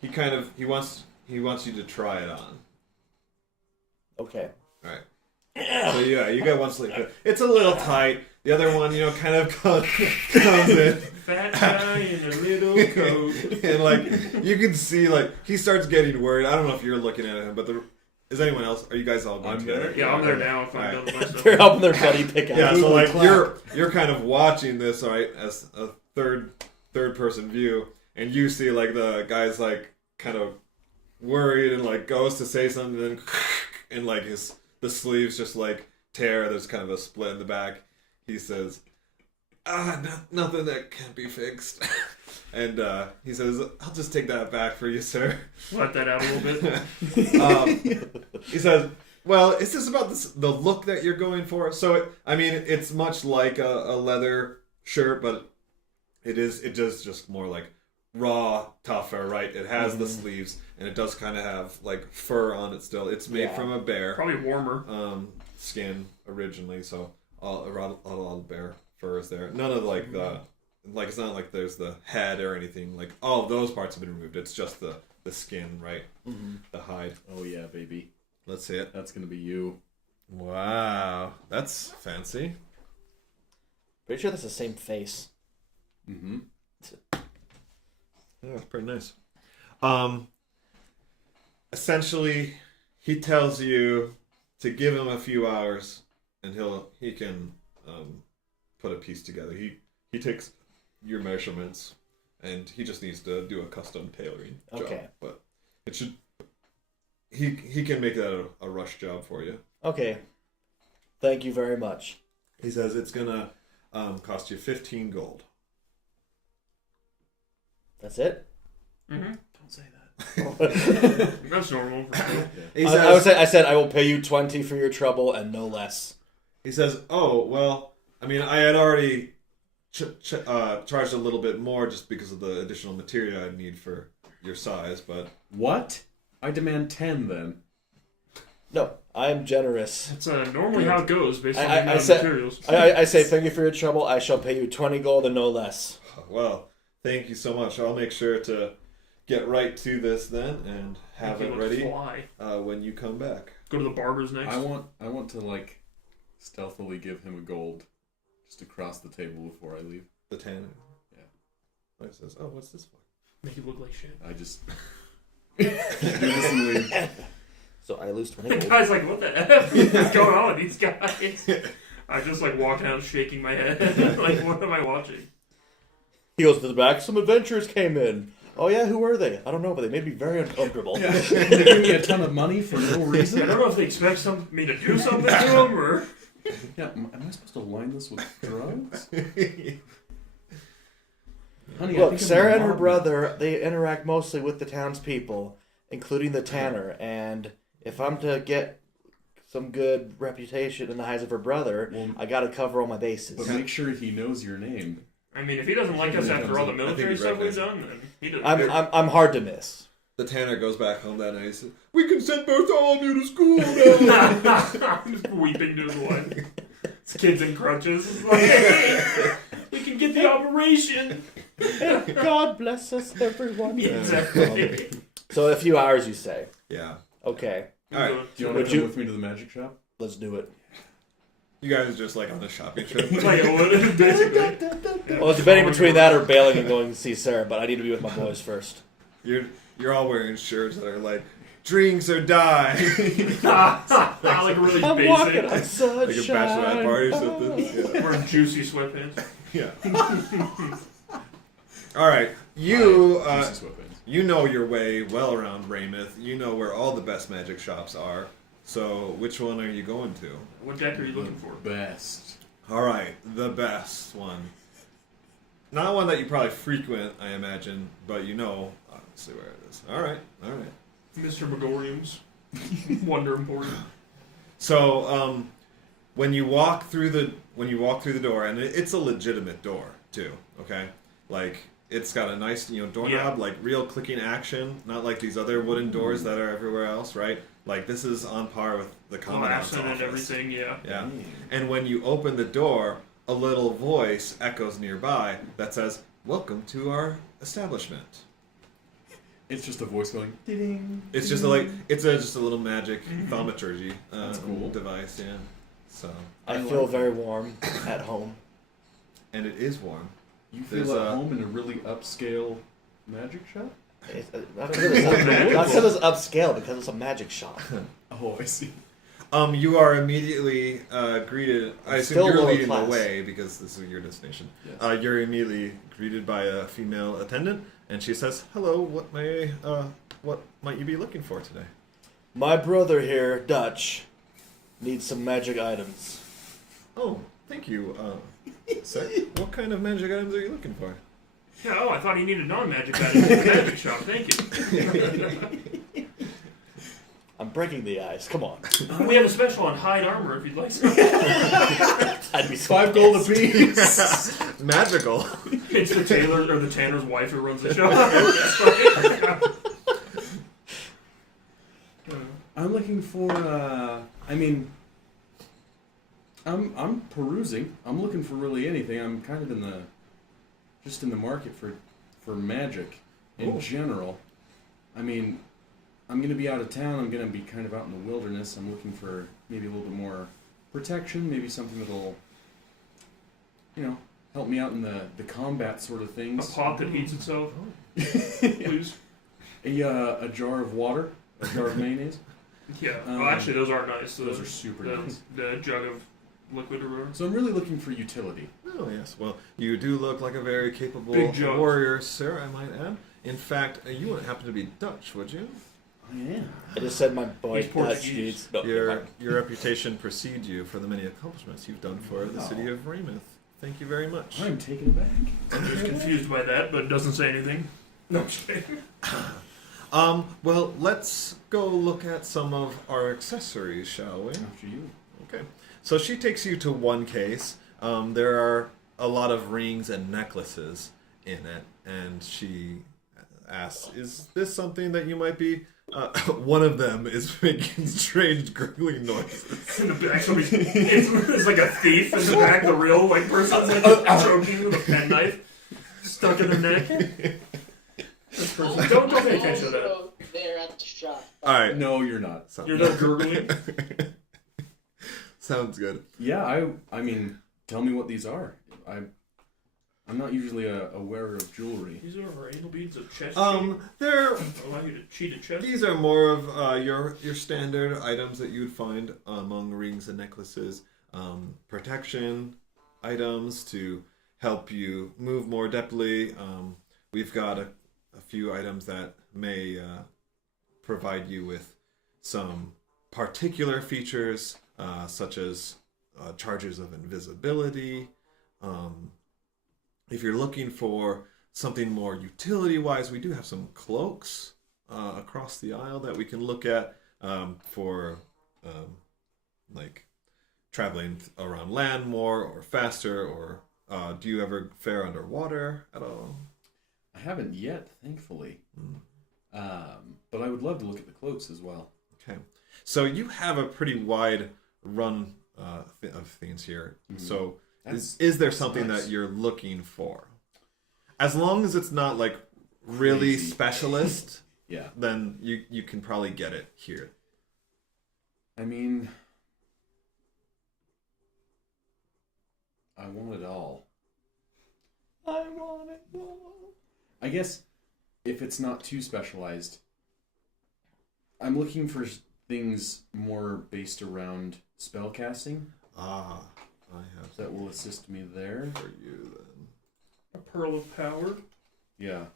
he wants you to try it on. Okay. Right. So yeah, you got one sleeve. It's a little tight. The other one, kind of comes in, Fat guy in a little coat. and like you can see, like he starts getting worried. I don't know if you're looking at him, but is anyone else? Are you guys all going I'm together? there. Yeah, I'm there now if I'm Alright. done with myself. They're helping their buddy pick out. Yeah, so Holy like crap. you're kind of watching this, right, as a third person view, and you see like the guy's like kind of worried and like goes to say something, and like the sleeves just like tear. There's kind of a split in the back. He says, nothing that can't be fixed. And he says, I'll just take that back for you, sir. Let that out a little bit. He says, well, is this about the look that you're going for? So, it's much like a leather shirt, but it is just more like raw, tougher, right? It has the sleeves, and it does kind of have like fur on it still. It's made from a bear. Probably warmer. Skin originally, so a lot of bear fur is there. None of like the... Like, it's not like there's the head or anything. Like, all of those parts have been removed. It's just the the skin, right? Mm-hmm. The hide. Oh yeah, baby. Let's see it. That's gonna be you. Wow, that's fancy. Pretty sure that's the same face. Mm-hmm. Yeah, it's pretty nice. Essentially, he tells you to give him a few hours, and he can put a piece together. He takes your measurements, and he just needs to do a custom tailoring job. Okay. But it should. He can make that a rush job for you. Okay. Thank you very much. He says it's gonna cost you 15 gold. That's it? Mm-hmm. Don't say that. That's normal. He I said I will pay you 20 for your trouble and no less. He says, "Oh well, I mean, I had already charged a little bit more just because of the additional material I need for your size, but What? I demand 10 then. No, I'm generous. That's normally how it goes based on the I amount of said- materials. I say thank you for your trouble. I shall pay you 20 gold and no less. well, thank you so much. I'll make sure to get right to this then and have Make it you look ready fly. when you come back." Go to the barber's next. I want to like stealthily give him a gold just across the table before I leave. The tanner. Yeah. He says, "Oh, what's this for?" Make you look like shit. I just do this and leave. So I lose 20 The gold. guy's like, what the F is going on with these guys? I just like walk out shaking my head. Like, what am I watching? He goes to the back. Some adventurers came in. Oh yeah, who were they? I don't know, but they made me very uncomfortable. Yeah. They give me a ton of money for no I reason. don't know if they expect me to do something to them or. Yeah, am I supposed to line this with drugs? Honey, I Look, think Sarah I'm and her mobbing. brother, they interact mostly with the townspeople, including the tanner. And if I'm to get some good reputation in the eyes of her brother, Well, I got to cover all my bases. But make sure he knows your name. I mean, if he doesn't like us after all the military he stuff we've recognizes done, then he doesn't. I'm hard to miss. The tanner goes back home that night. He says, "We can send Bartholomew to school now." I'm just weeping to his wife. His kid's in crutches. It's like, hey, we can get the operation. God bless us, everyone. Exactly. So a few hours, you say? Yeah. Okay, All right. Do you want Would to come you- with me to the magic shop? let's do it. You guys are just like on a shopping trip. Like, basically. Well, it's debating between that or bailing and going to see Sarah, but I need to be with my boys first. You're all wearing shirts that are like drinks or die. Like really I'm walking basic. on sunshine. Like a bachelorette party or something. Yeah. Wearing juicy sweatpants. Yeah. All right. You Juicy sweatpants. you know your way well around Raymouth. You know where all the best magic shops are. So which one are you going to? What deck are you looking for? Best. All right, the best one. Not one that you probably frequent, I imagine, but you know obviously where it is. All right. Mr. Megorium's Wonder Emporium. So when you walk through the door, and it's a legitimate door too. Okay, like it's got a nice doorknob, Yeah. like real clicking action, not like these other wooden doors that are everywhere else, right? Like this is on par with the commandant's Glass office. and everything, yeah. Yeah, and when you open the door, a little voice echoes nearby that says, "Welcome to our establishment." It's just a voice going, ding. It's just just a little magic thaumaturgy That's cool. device, yeah. So, I feel very warm at home. and it is warm. You feel There's at a- home in a really upscale magic shop? Not because it's upscale, because it's a magic shop. Oh, I see. You are immediately greeted. I assume Still you're lower leading class. the way because this is your destination. Yes. You're immediately greeted by a female attendant, and she says, "Hello. What might you be looking for today?" My brother here, Dutch, needs some magic items. Oh, thank you. Sir, what kind of magic items are you looking for? Yeah, I thought he needed non-magic items in the magic shop. Thank you. I'm breaking the ice. Come on. We have a special on hide armor if you'd like some. I'd be 5 gold apiece. Magical. It's the tailor or the tanner's wife who runs the shop. I'm looking for, I'm perusing. I'm looking for really anything. I'm kind of in the market for magic in Cool. general. I mean, I'm going to be out of town. I'm going to be kind of out in the wilderness. I'm looking for maybe a little bit more protection, maybe something that'll, help me out in the combat sort of A things. pot that heats itself, please. A jar of water, a jar of mayonnaise. Yeah. Well, actually, those are nice. Those are super nice. The jug of liquid or whatever. So I'm really looking for utility. Oh, yes. Well, you do look like a very capable Big jokes. warrior, sir, I might add. In fact, you wouldn't happen to be Dutch, would you? I am. I just said my boy He's Dutch Portuguese. needs. No, Your reputation precedes you for the many accomplishments you've done for the city of Weymouth. Thank you very much. I'm taken aback. I'm just confused by that, but it doesn't say anything. No, I'm just kidding. Well, let's go look at some of our accessories, shall we? After you. Okay. So she takes you to one case. There are a lot of rings and necklaces in it, and she asks, "Is this something that you might be?" One of them is making strange gurgling noises. In the back, it's like a thief in the back. The real person's choking with a penknife stuck in their neck. This person, don't pay attention to that. Also there at the shop. All right. No, you're not. You're not gurgling. Sounds good. Yeah, I mean, tell me what these are. I'm not usually a wearer of jewelry. These are anal beads of chest. They're Allow you to cheat a chest. These are more of your standard items that you would find among rings and necklaces. Protection items to help you move more adeptly. We've got a few items that may provide you with some particular features, such as charges of invisibility. If you're looking for something more utility-wise, we do have some cloaks across the aisle that we can look at for like traveling around land more or faster. Or do you ever fare underwater at all? I haven't yet, thankfully. But I would love to look at the cloaks as well. Okay, so you have a pretty wide run of things here. Mm-hmm. So is there something nice. that you're looking for? As long as it's not like really Crazy. specialist, Yeah. then you can probably get it here. I mean, I want it all. I want it all. I guess if it's not too specialized, I'm looking for things more based around spellcasting I have that will assist me there. for you then. A pearl of power. Yeah.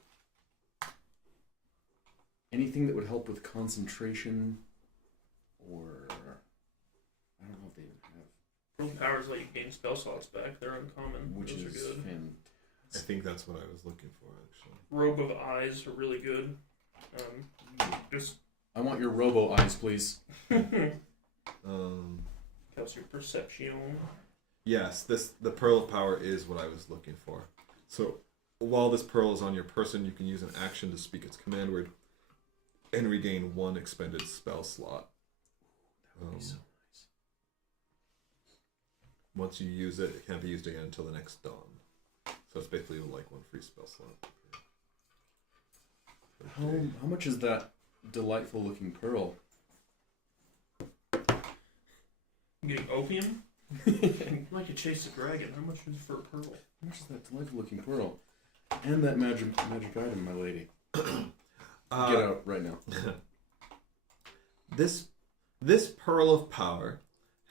Anything that would help with concentration, or I don't know if they even have, Pearl of power is like you gain spell slots back. They're uncommon. which Those is are good. I think that's what I was looking for, actually. Robe of eyes are really good. Just I want your robo eyes, please. helps your perception. Yes, the Pearl of Power is what I was looking for. So while this pearl is on your person, you can use an action to speak its command word and regain one expended spell slot. That would be so nice. Once you use it, it can't be used again until the next dawn. So it's basically like one free spell slot. How much is that delightful looking pearl? I'm getting opium. Like you chase the dragon. How much is it for a pearl? How much is that delightful looking pearl? And that magic item, my lady. Get out right now. This Pearl of Power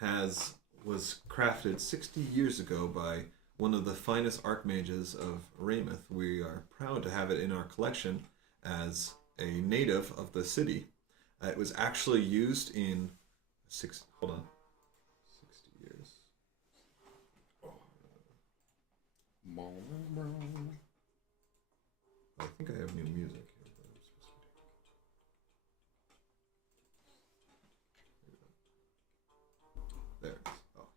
was crafted 60 years ago by one of the finest archmages of Weymouth. We are proud to have it in our collection as a native of the city. It was actually used in 60 years. I think I have new music. There it is. Oh,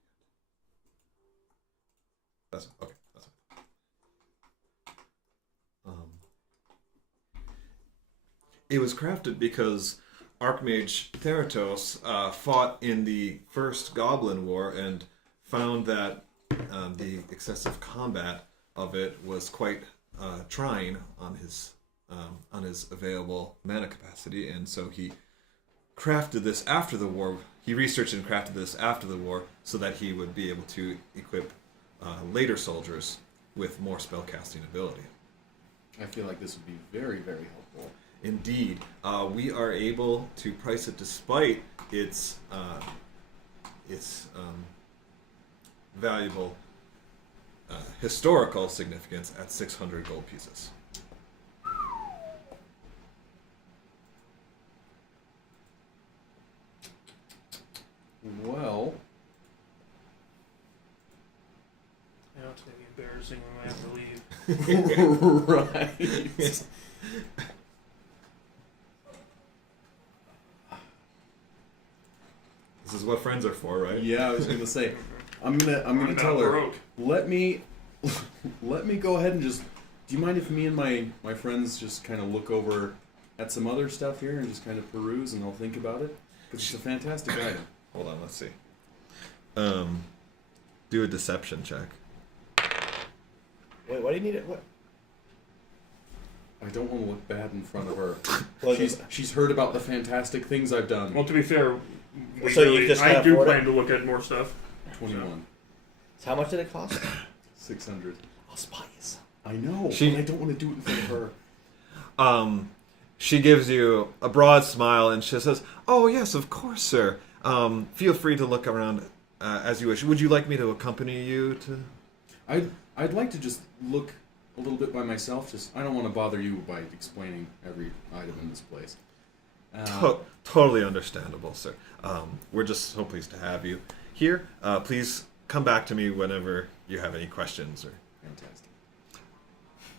that's okay. That's okay. It was crafted because Archmage Theratos fought in the First Goblin War and found that the excessive combat of it was quite trying on his on his available mana capacity, and so he crafted this after the war. He researched and crafted this after the war so that he would be able to equip later soldiers with more spellcasting ability. I feel like this would be very, very helpful. Indeed, we are able to price it despite its valuable historical significance at 600 gold pieces. Well, Now it's gonna be embarrassing when I have to leave. right. This is what friends are for, right? Yeah, I was gonna say, I'm gonna tell her. Broke. Let me go ahead and just. Do you mind if me and my friends just kind of look over at some other stuff here and just kind of peruse and I'll think about it? Because it's a fantastic item. Hold on, let's see. Do a deception check. Wait, why do you need it? What? I don't want to look bad in front of her. Well, She's heard about the fantastic things I've done. Well, to be fair, So you just I can't do afford plan it? to look at more stuff. 21. So how much did it cost? 600. I'll spot you some. I know, but I don't want to do it in front of her. She gives you a broad smile and she says, "Oh yes, of course, sir. Feel free to look around as you wish. Would you like me to accompany you to?" I'd like to just look a little bit by myself. Just I don't want to bother you by explaining every item in this place. Totally understandable, sir. We're just so pleased to have you here. Please come back to me whenever you have any questions. Or Fantastic.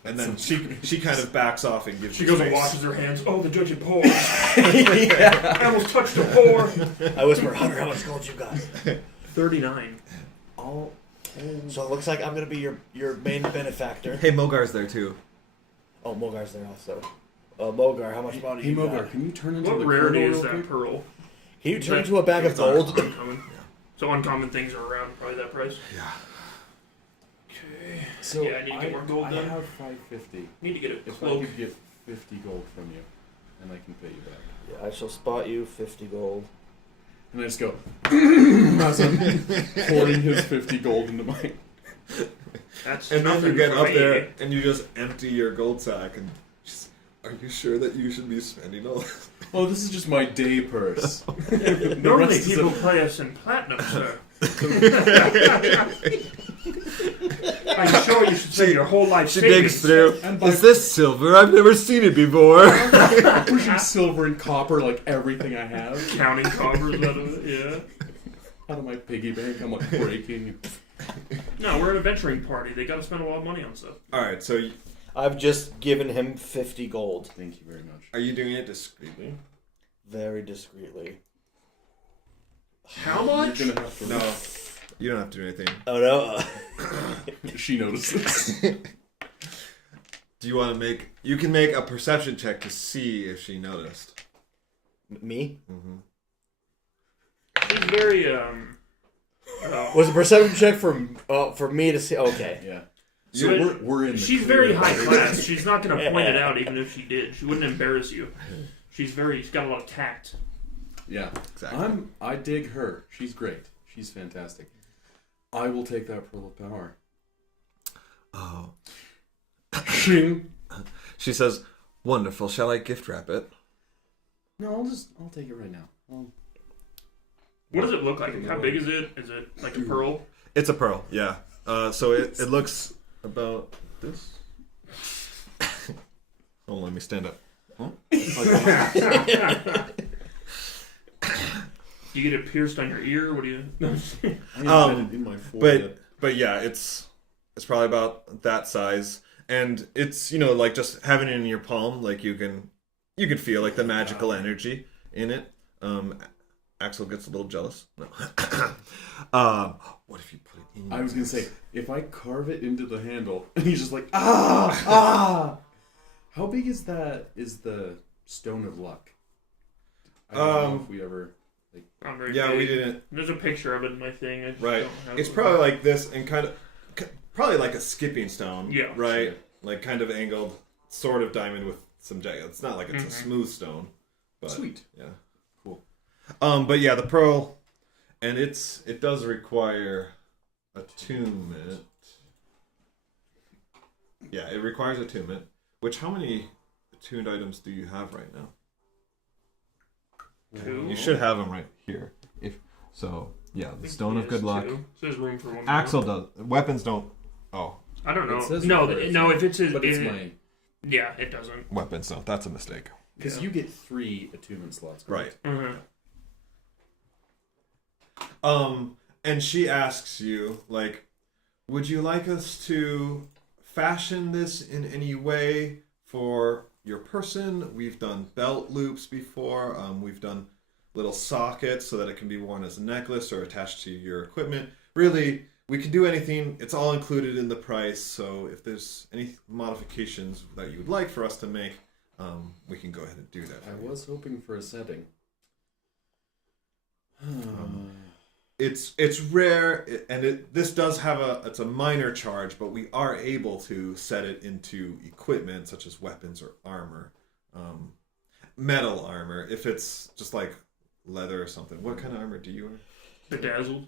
and then she kind of backs off and gives. She you goes and space. washes her hands. Oh, the judge had poured. I almost touched the pour. I whisper, Hunter, how much gold you got? 39. So it looks like I'm gonna be your main benefactor. Hey, Mogar's there too. Oh, Mogar's there also. Mogar, how much money Hey you Mogar, got? can you turn into What the rarity colonel is real that quick? pearl? Can you turn into a bag of gold? Uncommon. So uncommon things are around probably that price. Yeah. Okay. So Yeah, I need to get more gold I then. have 550. Need to get a If I cloak. could get 50 gold from you, and I can pay you back. Yeah, I shall spot you 50 gold. And I just go, as I'm pouring his 50 gold into mine. That's And then you nothing get for up me. there and you just empty your gold sack and just, are you sure that you should be spending all this? Oh, this is just my day purse. Normally rest is people a- play us in platinum, sir. I'm sure you should say your whole life She savings. digs through. And by- Is this silver? I've never seen it before. Pushing silver and copper like everything I have Counting coppers out of it, yeah. out of my piggy bank. I'm like breaking. No, we're an adventuring party. They gotta spend a lot of money on stuff. All right, so I've just given him 50 gold. Thank you very much. are you doing it discreetly? Very discreetly. How much? You're gonna have to. No, you don't have to do anything. Oh no. She notices. Do you want to make? You can make a perception check to see if she noticed. Me? Mm-hmm. She's very Was a perception check for me to see? Okay. Yeah. So So we're in. The she's clear, very high right? class. She's not gonna point it out, even if she did. She wouldn't embarrass you. She's got a lot of tact. Yeah. Exactly. I dig her. She's great. She's fantastic. I will take that pearl of power. Oh. Shing. She says, "Wonderful. Shall I gift wrap it?" No, I'll take it right now. What does it look like? How big is it? Is it like a pearl? It's a pearl. Yeah. So it looks about this. Hold on, let me stand up. Huh? You get it pierced on your ear? What do you... I embedded it in my forehead. But yeah, it's probably about that size, and it's like just having it in your palm, like you can feel like the magical energy in it. Axel gets a little jealous. No. What if you put it in? I was gonna say, if I carve it into the handle, and he's just like, ah. How big is that? Is the stone of luck? I don't know if we ever. Not very Yeah, big. we didn't. There's a picture of it in my thing. I just Right. don't have It's it. probably like this, and probably like a skipping stone. Yeah. Right. Like kind of angled, sort of diamond with some jagged. It's not like it's a smooth stone. But, Sweet. Yeah. Cool. But yeah, the pearl, and it does require attunement. Yeah, it requires attunement. Which, how many attuned items do you have right now? 2. You should have them right here. If so, yeah, the stone of good luck. 2. So there's room for one. Axel more. does. Weapons don't. Oh, I don't know. It says No, requires no. If it's his, But it's my... yeah, it doesn't. weapons don't. That's a mistake. Because Yeah. you get 3 attunement slots. Right. correct? And she asks you, like, would you like us to fashion this in any way for your person? We've done belt loops before. We've done little sockets so that it can be worn as a necklace or attached to your equipment. Really, we can do anything. It's all included in the price. So if there's any modifications that you would like for us to make, we can go ahead and do that. I was hoping for a setting. It's rare, and this does have it's a minor charge, but we are able to set it into equipment such as weapons or armor, metal armor. If it's just like leather or something, what kind of armor do you wear? Bedazzled.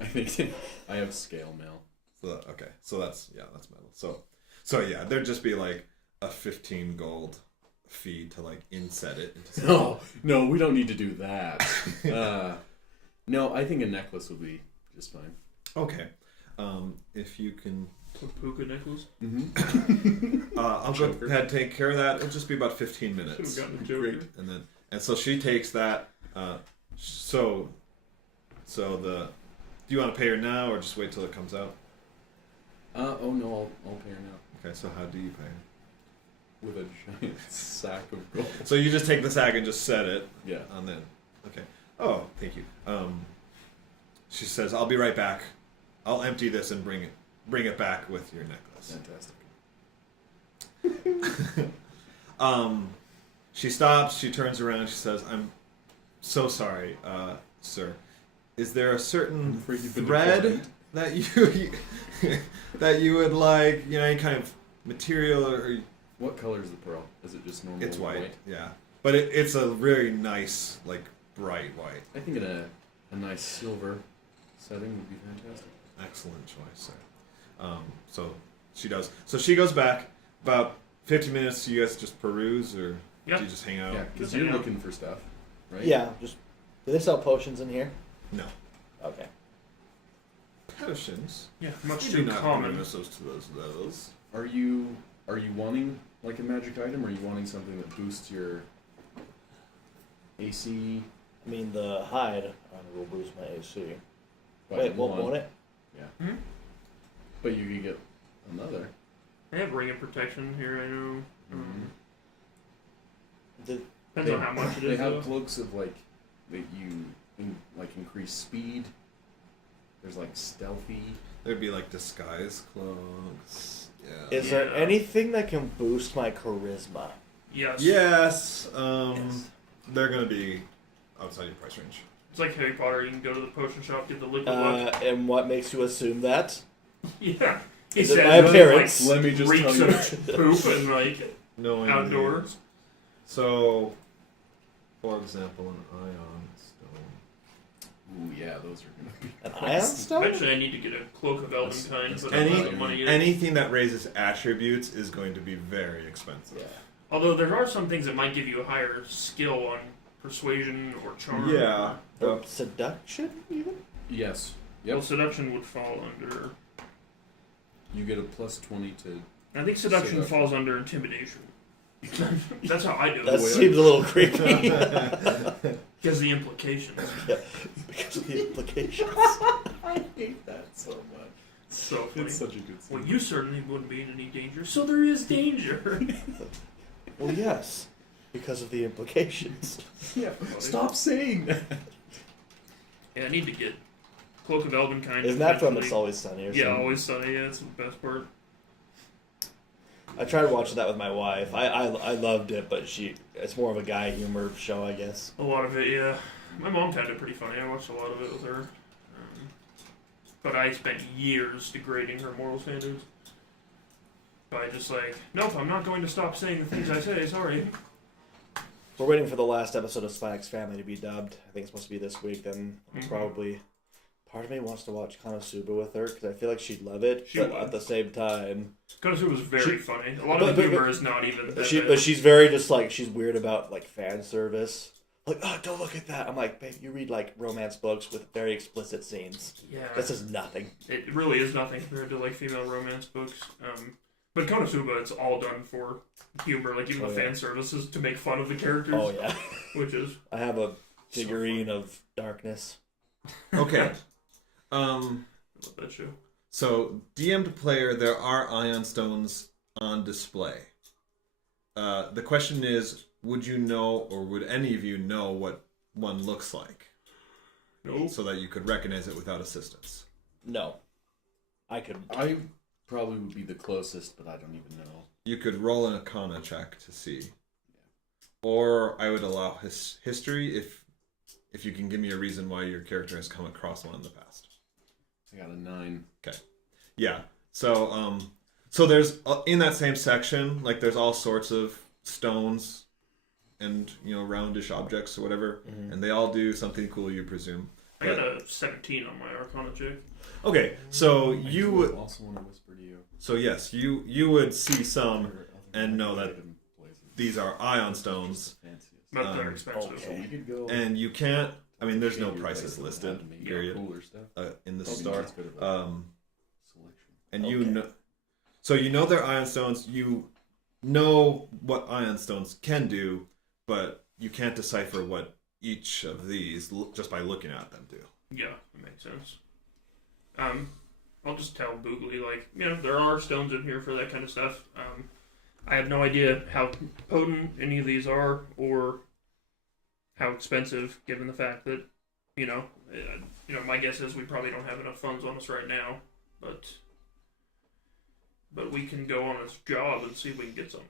I think I have scale mail. So that's metal. So yeah, there'd just be like a 15 gold fee to like inset it into something. No, we don't need to do that. No, I think a necklace would be just fine. Okay, if you can. A puka necklace. I'll go ahead and take care of that. It'll just be about 15 minutes. Should've gotten a Joker. Great. And so she takes that. So do you want to pay her now or just wait till it comes out? Oh no, I'll pay her now. Okay, so how do you pay her? With a giant sack of gold. So you just take the sack and just set it. Yeah. And then, okay. Oh, thank you. She says, "I'll be right back. I'll empty this and bring it back with your necklace." Fantastic. She stops. She turns around. She says, "I'm so sorry, sir. Is there a certain afraid you've been thread declined." that you that you would like? You know, any kind of material or?" What color is the pearl? Is it just normal? It's white. Yeah, but it's a really nice, like bright white. I think a nice silver setting would be fantastic. Excellent choice, sir. So she does. So she goes back. About 50 minutes. You guys just peruse, or Yeah. do you just hang out? Yeah, because Just you're hang out. looking for stuff, right? Yeah, just. Do they sell potions in here? No. Okay. Potions. Yeah, much We do too not common. limit those to those levels. Are you wanting like a magic item, or are you wanting something that boosts your AC? I mean, the hide will boost my AC. by Wait, one? won't it? Yeah. Hmm? But you can get another. They have ring of protection here, I know. The, Depends on how much it They is, have though. cloaks of like that you increase speed. There's like stealthy. There'd be like disguise cloaks. Yeah. is there Yeah. anything that can boost my charisma? Yes. Yes. Yes. They're gonna be outside your price range. It's like Harry Potter. You can go to the potion shop, get the liquid left. And what makes you assume that? Yeah. He Is it said my appearance? Let me just reeks tell you. of poop and like Knowing outdoors. So, for example, an ion stone. Ooh, yeah, those are gonna be. An ion stone? Eventually, I need to get a cloak of elven kind, but I don't have the money yet. Anything that raises attributes is going to be very expensive. Yeah. Although there are some things that might give you a higher skill on persuasion or charm. Yeah. Or seduction, even? Yes. Well, Yep. seduction would fall under. You get a plus 20 to. I think seduction Seduction. falls under intimidation. That's how I do That it. seems a little creepy. Because the implications. Because of the implications. I hate that so much. So funny. It's such a good scene. Well, you certainly wouldn't be in any danger, so there is danger. Well, yes. Because of the implications. Yeah. Stop saying that. Yeah, I need to get Cloak of Elven kind. Isn't that from eventually. It's Always Sunny or Yeah, something? Always Sunny. Yeah, that's the best part. I tried watching that with my wife. I loved it, but it's more of a guy humor show, I guess. A lot of it, yeah. My mom found it pretty funny. I watched a lot of it with her. But I spent years degrading her moral standards. by just like, nope, I'm not going to stop saying the things I say. Sorry. We're waiting for the last episode of Spy X Family to be dubbed. I think it's supposed to be this week. Then Mhm. probably part of me wants to watch Konosuba with her because I feel like she'd love it. She but would. at the same time, Konosuba was very She- funny. A lot of the but- humor is not even. That but bad. she's very just like she's weird about like fan service. Like, oh, don't look at that. I'm like, babe, you read like romance books with very explicit scenes. Yeah. This is nothing. It really is nothing compared to like female romance books. But Konosuba, it's all done for humor. Like even Oh, the yeah. fan services to make fun of the characters. Oh yeah, Which is I have a figurine of darkness. Okay. I love that show. So, DM to player, there are ion stones on display. The question is, would you know, or would any of you know what one looks like? No. So that you could recognize it without assistance. No, I could. I probably would be the closest, but I don't even know. You could roll an Arcana check to see. Or I would allow history if you can give me a reason why your character has come across one in the past. I got a 9. Yeah. So so there's in that same section, like there's all sorts of stones and roundish objects or whatever, and they all do something cool, you presume. I got a 17 on my Arcana check. Okay, so I you do would. also want to whisper to you. So yes, you would see some. Other and know that item places. These are ion stones, Fanciest. But they're expensive. okay. So we could go. and you can't. I mean, there's no change your prices prices listed. to make Period. Cooler stuff. In the Probably star. just a bit of a selection. And Okay. you know, so you know they're ion stones. You know what ion stones can do, but you can't decipher what each of these just by looking at them do. Yeah, that makes sense. I'll just tell Boogly, like, there are stones in here for that kind of stuff. I have no idea how potent any of these are or how expensive, given the fact that, my guess is we probably don't have enough funds on us right now, but we can go on a job and see if we can get some.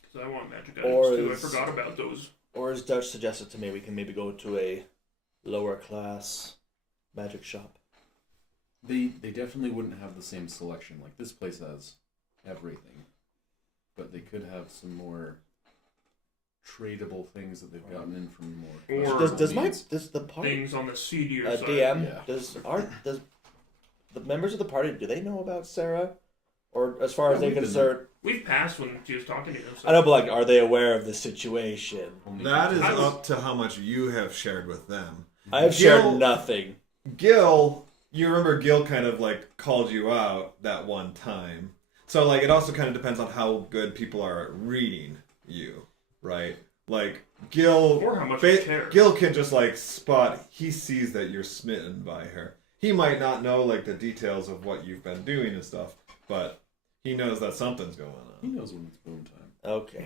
Because I want magic items Or too. I is- forgot about those. Or as Dutch suggested to me, we can maybe go to a lower class magic shop. They definitely wouldn't have the same selection. Like this place has everything, but they could have some more tradable things that they've gotten in from more. Or Does the party Things on the seedier side. DM Yeah. does the members of the party, do they know about Sarah, or as far as Yeah, they're we've been concerned? We've passed when she was talking to us. I know, but like, are they aware of the situation? Only That is I was- up to how much you have shared with them. I have Gil- shared nothing. Gil, you remember Gil kind of like called you out that one time. So like it also kind of depends on how good people are at reading you, right? Like Gil, Or how much we care. Gil can just like spot. He sees that you're smitten by her. He might not know like the details of what you've been doing and stuff, but he knows that something's going He on. knows when it's boom time. Okay.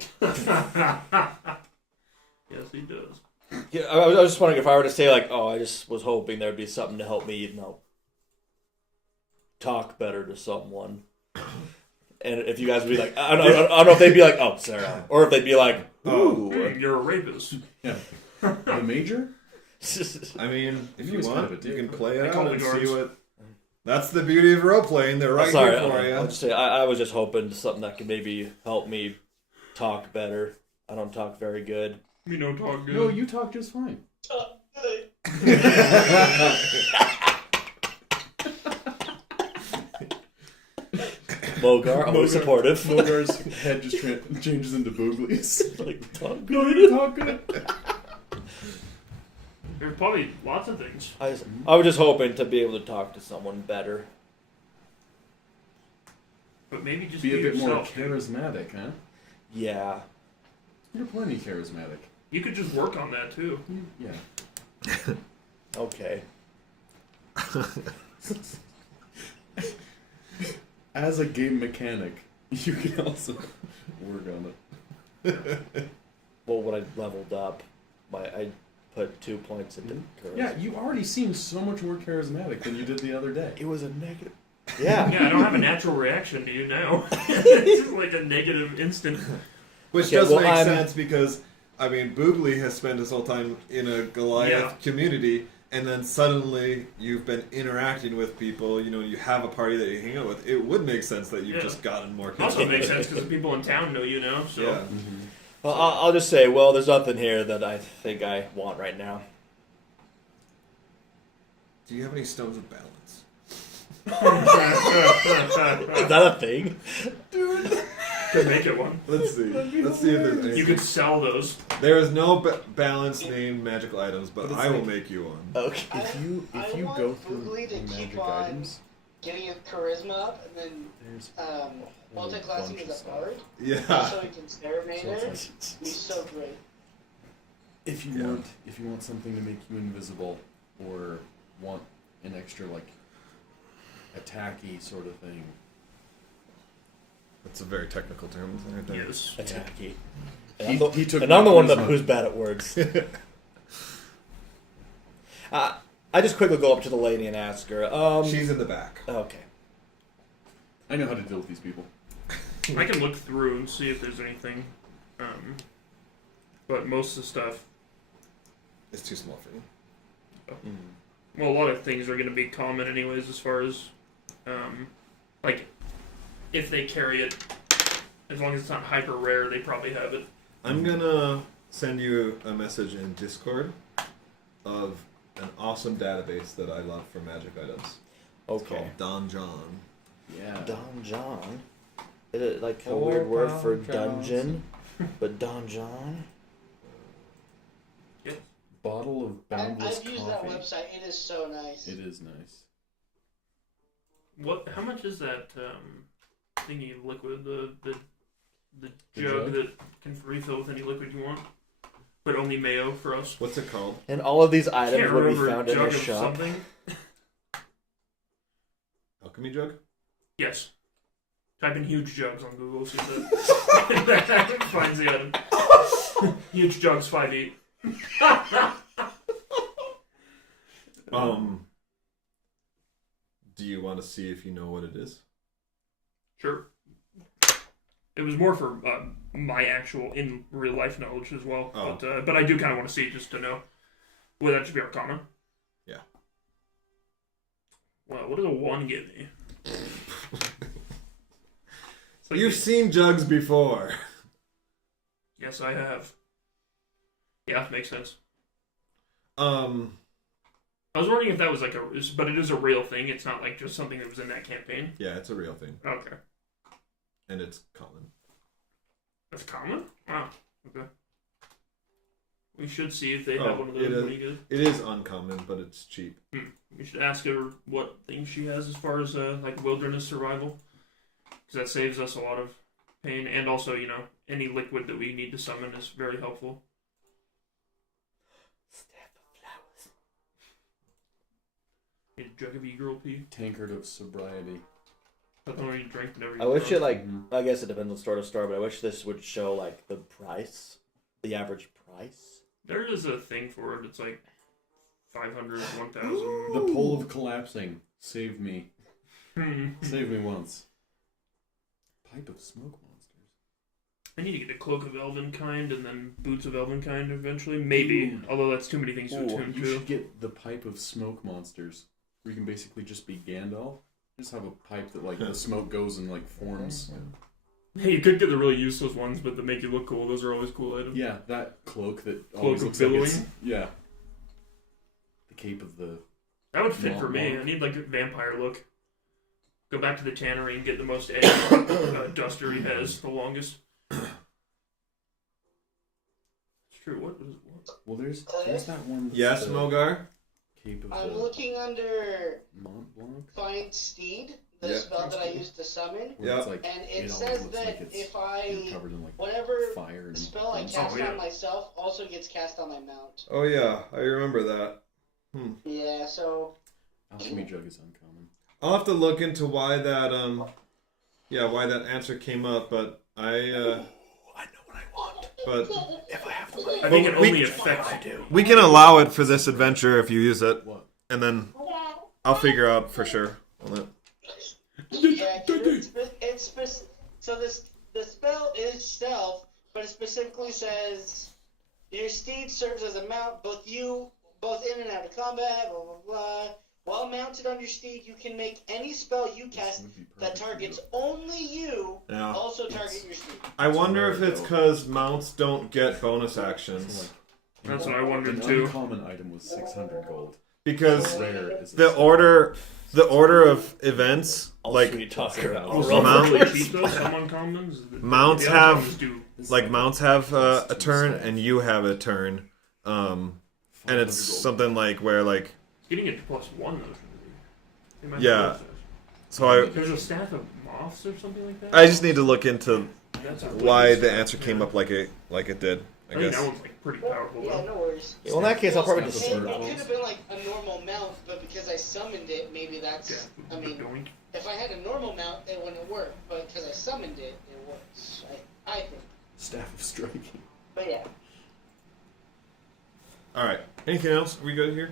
Yes, he does. Yeah, I was just wondering if I were to say like, oh, I just was hoping there'd be something to help me, talk better to someone. And if you guys would be like, I don't know if they'd be like, oh, Sarah, or if they'd be like, ooh. You're a rapist. Yeah. The major? I mean, if He you was kind want, of a you dick, can but play I it call out the and guards. see what. That's the beauty of role playing. They're right Sorry, here for you. I'll just say I was just hoping something that could maybe help me talk better. I don't talk very good. You know, talk good. No, you talk just fine. Mogar, always supportive. Mogar's head just changes into booglies. Like, talk No, good. you talk good. There's probably lots of things. I was just hoping to be able to talk to someone better. But maybe just Be a bit more yourself. charismatic, huh? Yeah. You're plenty charismatic. You could just work on that too. Yeah. Okay. As a game mechanic, you can also work on it. Well, when I leveled up, I put 2 points into charisma. Yeah, you already seem so much more charismatic than you did the other day. It was a negative. Yeah. Yeah, I don't have a natural reaction to you now. It's just like a negative instant. Which Okay, does well, make I'm- sense because, I mean, Boogly has spent his whole time in a Goliath Yeah. community, and then suddenly you've been interacting with people, you know, you have a party that you hang out with, it would make sense that you've just gotten more Also control. makes sense because the people in town know you now. So Yeah. Well, I'll just say, well, there's nothing here that I think I want right now. Do you have any stones of balance? Is that a thing? could make it one. Let's see. Let's see if there's anything. You could sell those. There is no balance named magical items, but I will make you one. Okay. If you I go want through Boogly the to keep magic on items, getting his charisma up, and then there's multi-classing bunch of as a stuff. bard, Yeah. so he can serenade So her. it's He's so great. if you Yeah. want something to make you invisible, or want an extra like attacky sort of thing. That's a very technical term, right there. Yes. Attacky. He took And I'm the one charisma. who's bad at words. I just quickly go up to the lady and ask her. She's in the back. Okay. I know how to deal with these people. I can look through and see if there's anything. But most of the stuff, It's too small for you. well, a lot of things are going to be common anyways as far as, like, if they carry it, as long as it's not hyper rare, they probably have it. I'm gonna send you a message in Discord of an awesome database that I love for magic items. It's Okay. called Don John. Yeah. Don John. Is it like a Oh, weird word for Don dungeon? But Don John? Yes. Bottle of boundless I've used that coffee. website. It is so nice. It is nice. What? How much is that thingy of liquid? The The jug jug? that can refill with any liquid you want, but only mayo for us. What's it called? And all of these items Can't will be remember, found in jug the of shop. something. Alchemy jug? Yes. Type in huge jugs on Google, see if that finds the item. Huge jugs 5 Do you want to see if you know what it is? Sure. It was more for my actual in real life knowledge as well, Oh. but I do kind of want to see it just to know. Would that just be Arcana? Yeah. Well, what does a 1 give me? It's like You've seen jugs before. Yes, I have. Yeah, makes sense. Um, I was wondering if that was like but it is a real thing. It's not like just something that was in that campaign. yeah, it's a real thing, Okay. and it's common. That's common? Wow. Okay. We should see if they Oh, have one of it those is. when you get. It is uncommon, but it's cheap. We should ask her what things she has as far as like wilderness survival, because that saves us a lot of pain, and also any liquid that we need to summon is very helpful. Need a jug of e-girl pee. Tankard of sobriety. That's the one you drink whenever you. I wish it Mhm. I guess it depends on store to store, but I wish this would show like the price, the average price. There is a thing for it. It's like 500, 1,000. The pole of collapsing. Save me. Hmm. Save me once. Pipe of smoke monsters. I need to get a cloak of Elvenkind and then boots of Elvenkind eventually. Maybe, Ooh. although that's too many things to attune You to. should get the pipe of smoke monsters. Where you can basically just be Gandalf. Just have a pipe that like the smoke goes and like forms. Hey, you could get the really useless ones, but that make you look cool. Those are always cool items. Yeah, that cloak that Cloak always of looks like it's, billowing? yeah. The cape of the That would fit for me. Monk. I need like a vampire look. Go back to the tannery and get the most edgy duster he has the longest. It's true. What? well. There's that one. that's Yes, the Mogar. Cape of I'm the looking under Mont Blanc. Find Steed, the Yeah. spell that I used to summon, Where Yeah. it's like, and it always says looks like that it's if you're I covered in like whatever fire and spell I brimstone. cast yeah. on myself also gets cast on my mount. Oh yeah, I remember that. Yeah, so Alchemy jug is uncommon. I'll have to look into why that why that answer came up, but I know what I want. but If I have the right. I think it we- only affects. we can allow it for this adventure if you use it, What? and then I'll figure out for sure on it. yeah, so the spell is stealth, but it specifically says your steed serves as a mount. Both you both in and out of combat, blah, blah, blah. While mounted on your steed, you can make any spell you cast that targets only you, Yeah. also target your steed. I wonder if it's because mounts don't get bonus actions. That's what I wondered An too. uncommon item was 600 gold. Because Rare is the order of events, like Sweet talker. Oh, Well, some mount- really cheap though, some uncommons. Mounts the have- uncommons do. like mounts have a turn and you have a turn, and it's something like where like Getting it to +1 though. They might Yeah. have so There's a staff of moths or something like that. I just need to look into That's a why wicked the staff, answer came yeah. up like it did. I I think guess. that one's like pretty powerful Yeah, though. no worries. Well, in that case, I'll probably just. It could have been like a normal mount, but because I summoned it, maybe that's. Yeah. I mean, Doink. if I had a normal mount, it wouldn't work. But because I summoned it, it works. I think. Staff of striking. But yeah. All right. Anything else? Are we good here?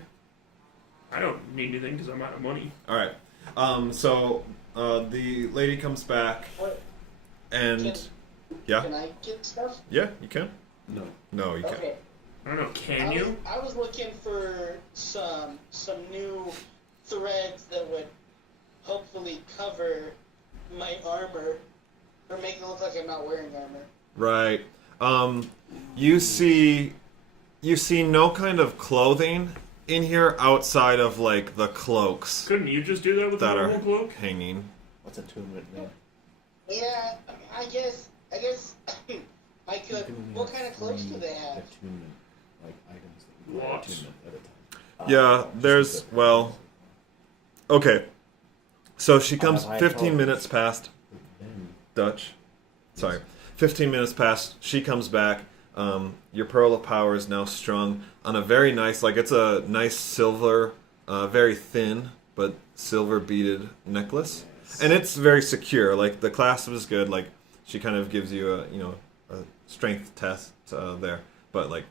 I don't need anything because I'm out of money. All right. So the lady comes back, What? and yeah, Can I get stuff? yeah, you can. No. No, you can't. Okay. I don't know. Can you? I was looking for some new threads that would hopefully cover my armor or make it look like I'm not wearing armor. Right. You see no kind of clothing in here outside of like the cloaks Couldn't you just do that with a that are normal cloak? hanging. What's attunement mean? Yeah, I guess I could. What kind of clothes do they have? Attunement, like items that require Lots. attunement at a time. Yeah, there's okay. So she comes have high 15 tolerance. minutes past Then Dutch. Sorry. 15 minutes past, she comes back. Your Pearl of Power is now strung on a very nice, like it's a nice silver, very thin, but silver beaded necklace. And it's very secure. Like the clasp is good. Like she kind of gives you a strength test there. But like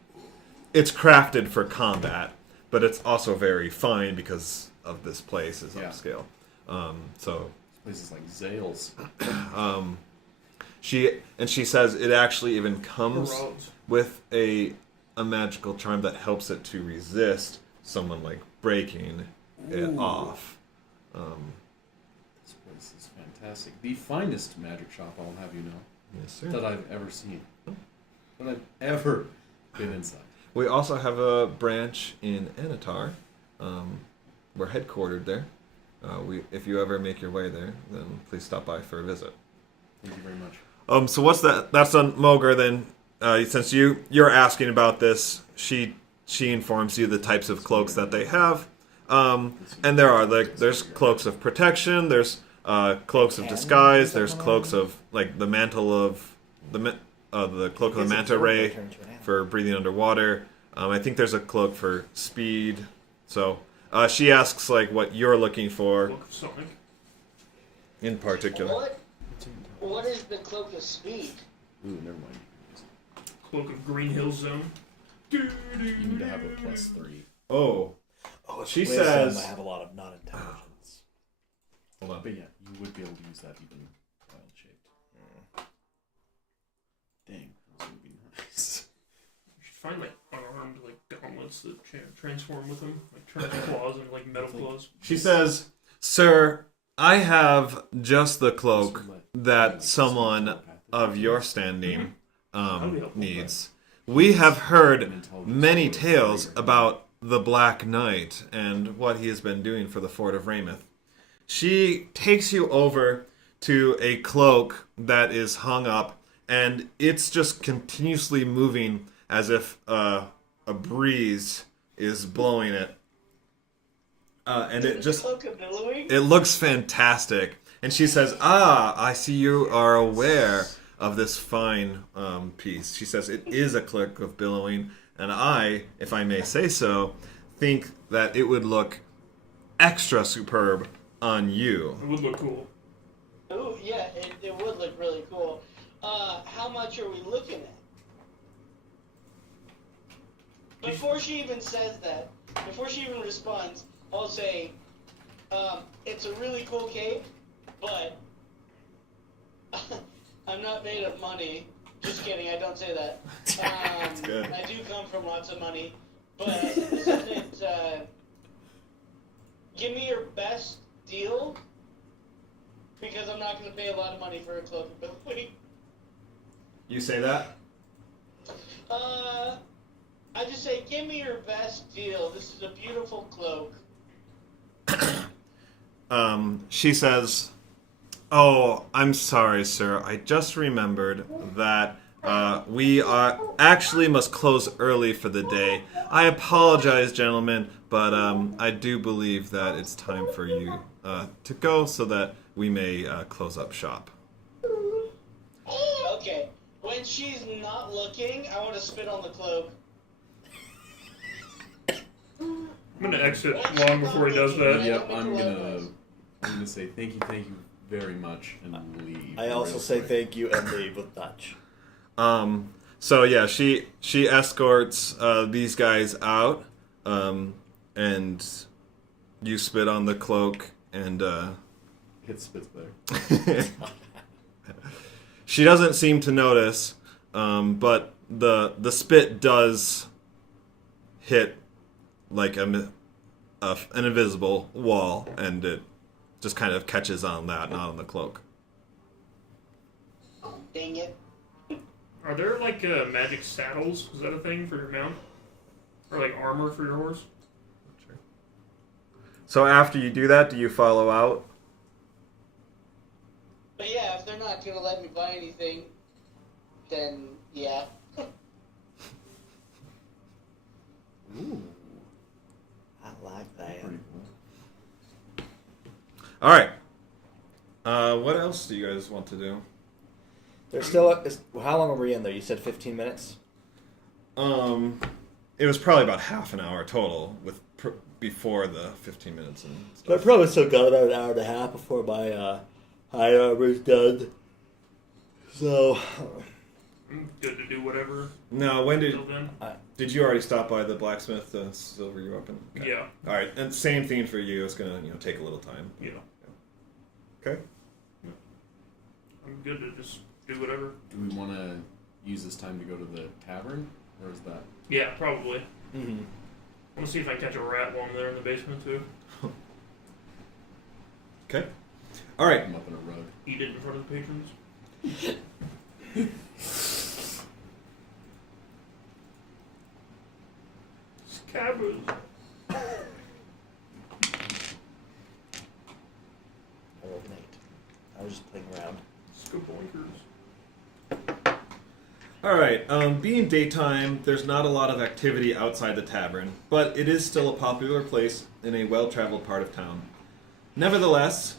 it's crafted for combat, but it's also very fine because of this place is Yeah. upscale. So places like Zales. she says it actually even comes Roads. with a magical charm that helps it to resist someone like breaking it off. This place is fantastic. The finest magic shop, I'll have you know, Yes, sir. that I've ever seen. That I've ever been inside. We also have a branch in Anatar. We're headquartered there. If you ever make your way there, then please stop by for a visit. Thank you very much. So what's that? That's on Moger. Then, since you're asking about this, she informs you the types of cloaks that they have, and there's cloaks of protection. There's cloaks of disguise. There's cloaks of like the mantle of the cloak of the manta ray for breathing underwater. I think there's a cloak for speed. So she asks like what you're looking for Cloak of Sonic. in particular. What is the cloak of speed? Ooh, never mind. Cloak of Green Hill Zone. You need to have a +3. Oh, It's She wisdom. says- I have a lot of non-intelligence. hold on. But yeah, you would be able to use that even wild shaped. Dang, that would be nice. You should find like unarmed like gauntlets that transform with them, like turn into claws and like metal claws. She says, "Sir, I have just the cloak that someone of your standing needs. We have heard many tales about the Black Knight and what he has been doing for the Fort of Raymouth." She takes you over to a cloak that is hung up, and it's just continuously moving as if a breeze is blowing it. And it just... Cloak of billowing? It looks fantastic. And she says, I see you are aware of this fine piece. She says, it is a cloak of billowing, and I, if I may say so, think that it would look extra superb on you. It would look cool. Ooh, yeah, it would look really cool. How much are we looking at? Before she even says that, before she even responds, I'll say, it's a really cool cape, but I'm not made of money. Just kidding, I don't say that. Good. I do come from lots of money. But isn't it, give me your best deal, because I'm not going to pay a lot of money for a cloak ability. You say that? I just say, give me your best deal. This is a beautiful cloak. She says, "Oh, I'm sorry, sir. I just remembered that we actually must close early for the day. I apologize, gentlemen, but I do believe that it's time for you to go so that we may close up shop." Okay. When she's not looking, I want to spit on the cloak. I'm gonna exit long before he does that. Yep, I'm gonna say thank you very much and leave. I also real say quick. thank you and leave with Dutch. So yeah, she escorts these guys out, and you spit on the cloak, and Hit spits there. she doesn't seem to notice, but the spit does hit like an invisible wall, and it just kind of catches on that, not on the cloak. Dang it. Are there like magic saddles? Is that a thing for your mount? Or like armor for your horse? So after you do that, do you follow out? But yeah, if they're not going to let me buy anything, then yeah. Ooh, I like that. pretty cool. All right. What else do you guys want to do? There's still. How long are we in there? You said 15 minutes. It was probably about half an hour total with before the 15 minutes and I stuff. probably still got about an hour and a half before my high armor's done. So. I'm good to do whatever. No, when Till then. did you already stop by the blacksmith to silver your weapon? Okay. Yeah. All right, and same thing for you. It's gonna take a little time. Yeah. Okay. I'm good to just do whatever. Do we want to use this time to go to the tavern, or is that? Yeah, probably. Mm-hmm. I'm gonna see if I can catch a rat while I'm there in the basement too. Okay. All right. I'm up in a rug. Eat it in front of the patrons. Scabbers. I rolled an 8. I was just playing around. Skaboinkers. All right. Being daytime, there's not a lot of activity outside the tavern, but it is still a popular place in a well-traveled part of town. Nevertheless,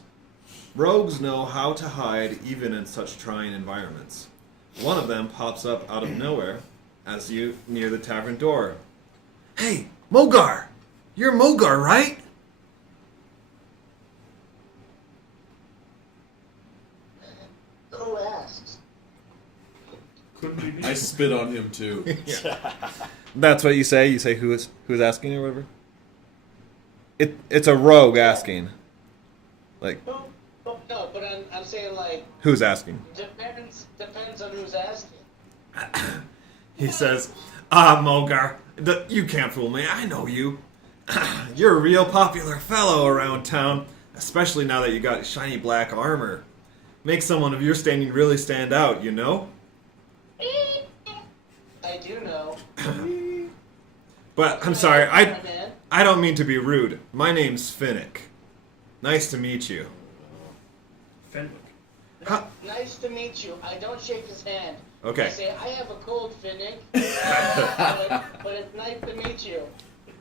rogues know how to hide even in such trying environments. One of them pops up out of nowhere as you near the tavern door. "Hey, Mogar! You're Mogar, right?" Who asks? Couldn't be me. I spit on him too. That's what you say? You say who's asking or whatever? It's a rogue asking. Like, No, but I'm saying, like, who's asking? depends on who's asking. He says, Mogar, you can't fool me. I know you. You're a real popular fellow around town, especially now that you got shiny black armor. Makes someone of your standing really stand out, you know? I do know. But I'm sorry, My man. I don't mean to be rude. My name's Finnick. Nice to meet you. Fenwick. Huh? Nice to meet you. I don't shake his hand. Okay. I say, I have a cold, Finnick. but it's nice to meet you.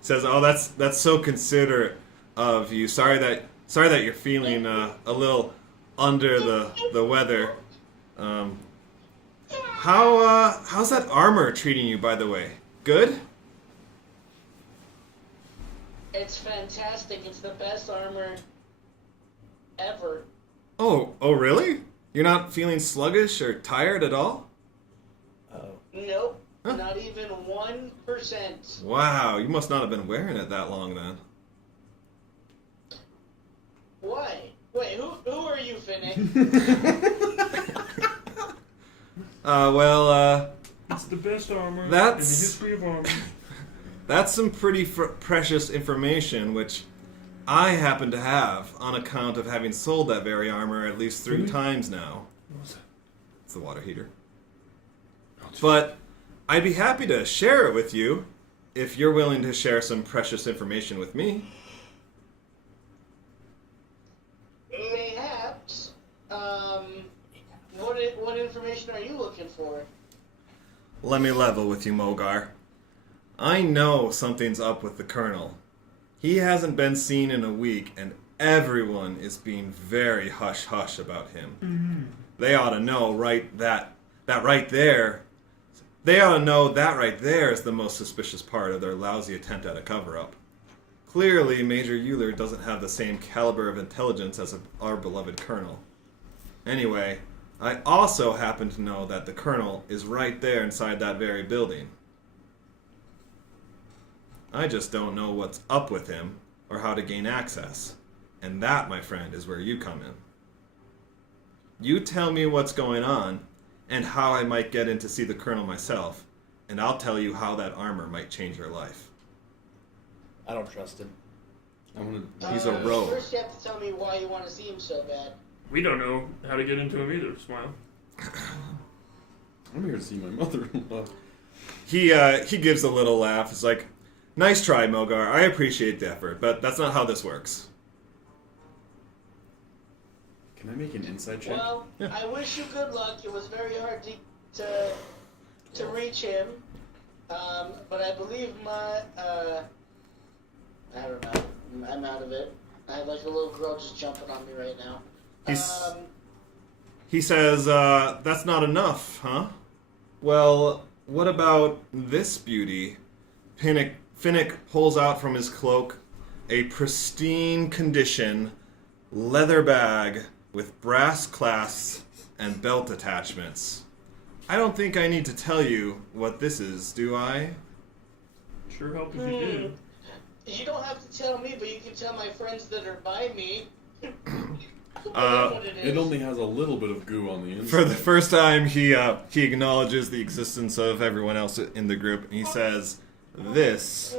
Says, "Oh, that's so considerate of you. Sorry that you're feeling a little under the weather. How's that armor treating you, by the way? Good?" It's fantastic. It's the best armor ever. Oh, really? You're not feeling sluggish or tired at all? Oh. Nope. Huh? Not even 1%. Wow, you must not have been wearing it that long then. Why? Wait, who are you, Finnick? It's the best armor That's- in the history of armor. That's some pretty precious information, which I happen to have on account of having sold that very armor at least 3 times now. It's the water heater. But I'd be happy to share it with you if you're willing to share some precious information with me. Mayhaps. What information are you looking for? Let me level with you, Mogar. I know something's up with the Colonel. He hasn't been seen in a week, and everyone is being very hush-hush about him. Mm-hmm. They ought to know that right there. They ought to know that right there is the most suspicious part of their lousy attempt at a cover-up. Clearly, Major Euler doesn't have the same caliber of intelligence as our beloved Colonel. Anyway, I also happen to know that the Colonel is right there inside that very building. I just don't know what's up with him or how to gain access. And that, my friend, is where you come in. You tell me what's going on and how I might get in to see the Colonel myself, and I'll tell you how that armor might change your life. I don't trust him. He's a rogue. First, you have to tell me why you want to see him so bad. We don't know how to get into him either, Smile. I'm here to see my mother-in-law. He gives a little laugh. It's like, nice try, Mogar. I appreciate the effort, but that's not how this works. Can I make an inside check? Well, Yeah. I wish you good luck. It was very hard to reach him, but I believe my I don't know. I'm out of it. I have like a little girl just jumping on me right now. He says, that's not enough, huh? Well, what about this beauty? Finnick pulls out from his cloak a pristine condition leather bag with brass clasps and belt attachments. I don't think I need to tell you what this is, do I? Sure help if you did. You don't have to tell me, but you can tell my friends that are by me. It only has a little bit of goo on the inside. For the first time, he acknowledges the existence of everyone else in the group, and he says, "This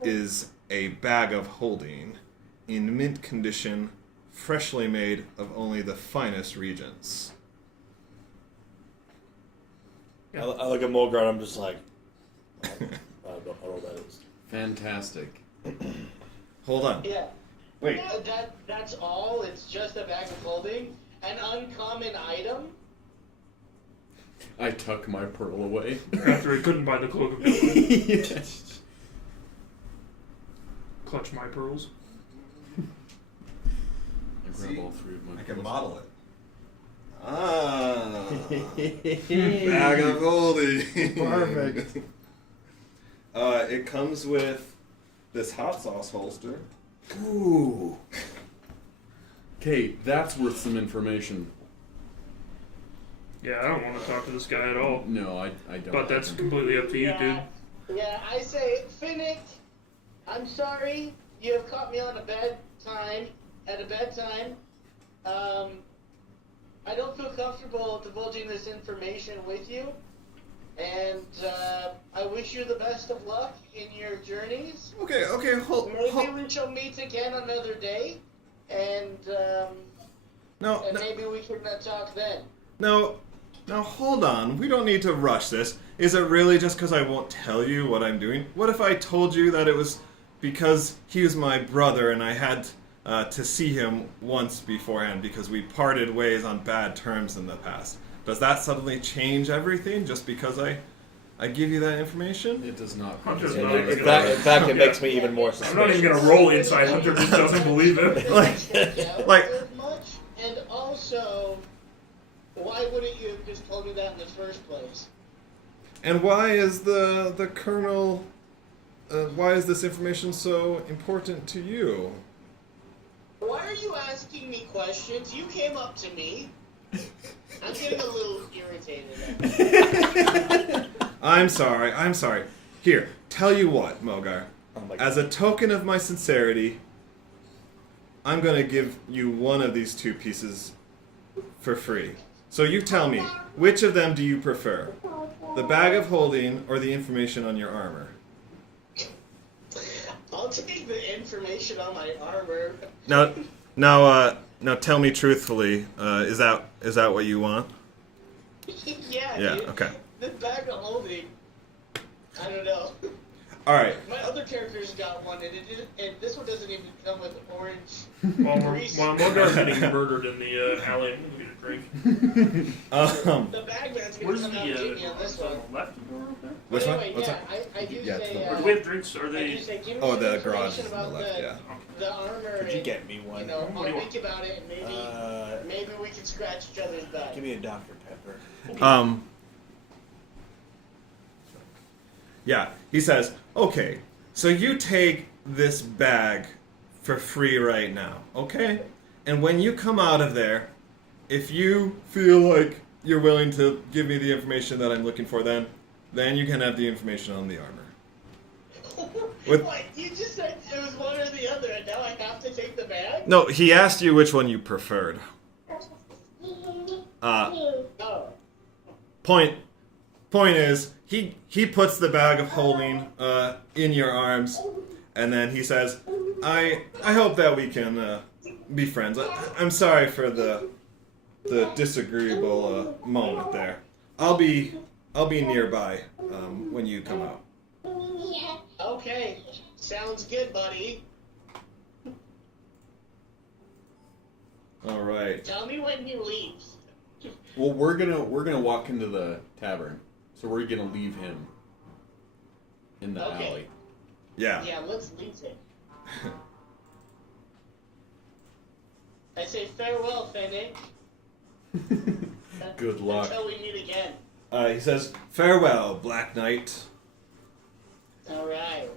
is a bag of holding, in mint condition, freshly made of only the finest regions." Yeah. I look at Mulgar and I'm just like, I don't know what that is. Fantastic. Hold on. Yeah. Wait. That's all? It's just a bag of clothing? An uncommon item? I tuck my pearl away. After he couldn't buy the cloak of Gold. Yes. Clutch my pearls. I grab all 3 of my pearls. Model it. Ah. Bag of holding. Perfect. It comes with this hot sauce holster. Ooh. Okay, that's worth some information. Yeah, I don't want to talk to this guy at all. No, I don't. But that's completely up to you, dude. Yeah, I say, Finnick, I'm sorry. You have caught me on a bad time. I don't feel comfortable divulging this information with you. And I wish you the best of luck in your journeys. Okay, hold. Maybe we shall meet again another day. And maybe we can talk then. No, now hold on. We don't need to rush this. Is it really just because I won't tell you what I'm doing? What if I told you that it was because he was my brother and I had to see him once beforehand because we parted ways on bad terms in the past? Does that suddenly change everything just because I give you that information? It does not. I'm just In not even fact, it makes me even more I'm suspicious. not even gonna roll inside. Hunter just doesn't believe it. Like- as much, and also, why wouldn't you have just told me that in the first place? And why is the Colonel? Why is this information so important to you? Why are you asking me questions? You came up to me. I'm getting a little irritated. I'm sorry. Here, tell you what, Mogar. Oh my As a token of my sincerity, I'm going to give you one of these 2 pieces for free. So you tell me, which of them do you prefer? The bag of holding or the information on your armor? take the information on my armor. Now tell me truthfully, is that what you want? Yeah, Yeah, dude. okay. The bag of holding. I don't know. All right. My other characters got one, and this one doesn't even come with orange. While grease. Mogar's getting murdered in the alley, I'm gonna get a drink. The bag man's gonna Where's come out and get me on this one. left door over there? Which one? Anyway, What's yeah, that? I do Yeah, say. Or do we have drinks? Are I do they? say, give me Oh, some the information garage is on the about left. Yeah. the armor. Could you and, get me one? You know, What do I'll you want? think about it, and maybe we can scratch each other's back. Give me a Dr. Pepper. Yeah, he says, okay, so you take this bag for free right now, okay? And when you come out of there, if you feel like you're willing to give me the information that I'm looking for, then you can have the information on the armor. With- What? You just said it was one or the other, and now I have to take the bag? No, he asked you which one you preferred. Oh. Point is, he puts the bag of holding in your arms, and then he says, I hope that we can be friends. I'm sorry for the disagreeable moment there. I'll be nearby when you come out. Okay. Sounds good, buddy. All right. Tell me when he leaves. Well, we're gonna walk into the tavern, so we're gonna leave him in the Okay. alley. Yeah. Yeah, let's leave him. I say farewell, Fennec. Good luck. Until we meet again. He says, farewell, Black Knight. Alright.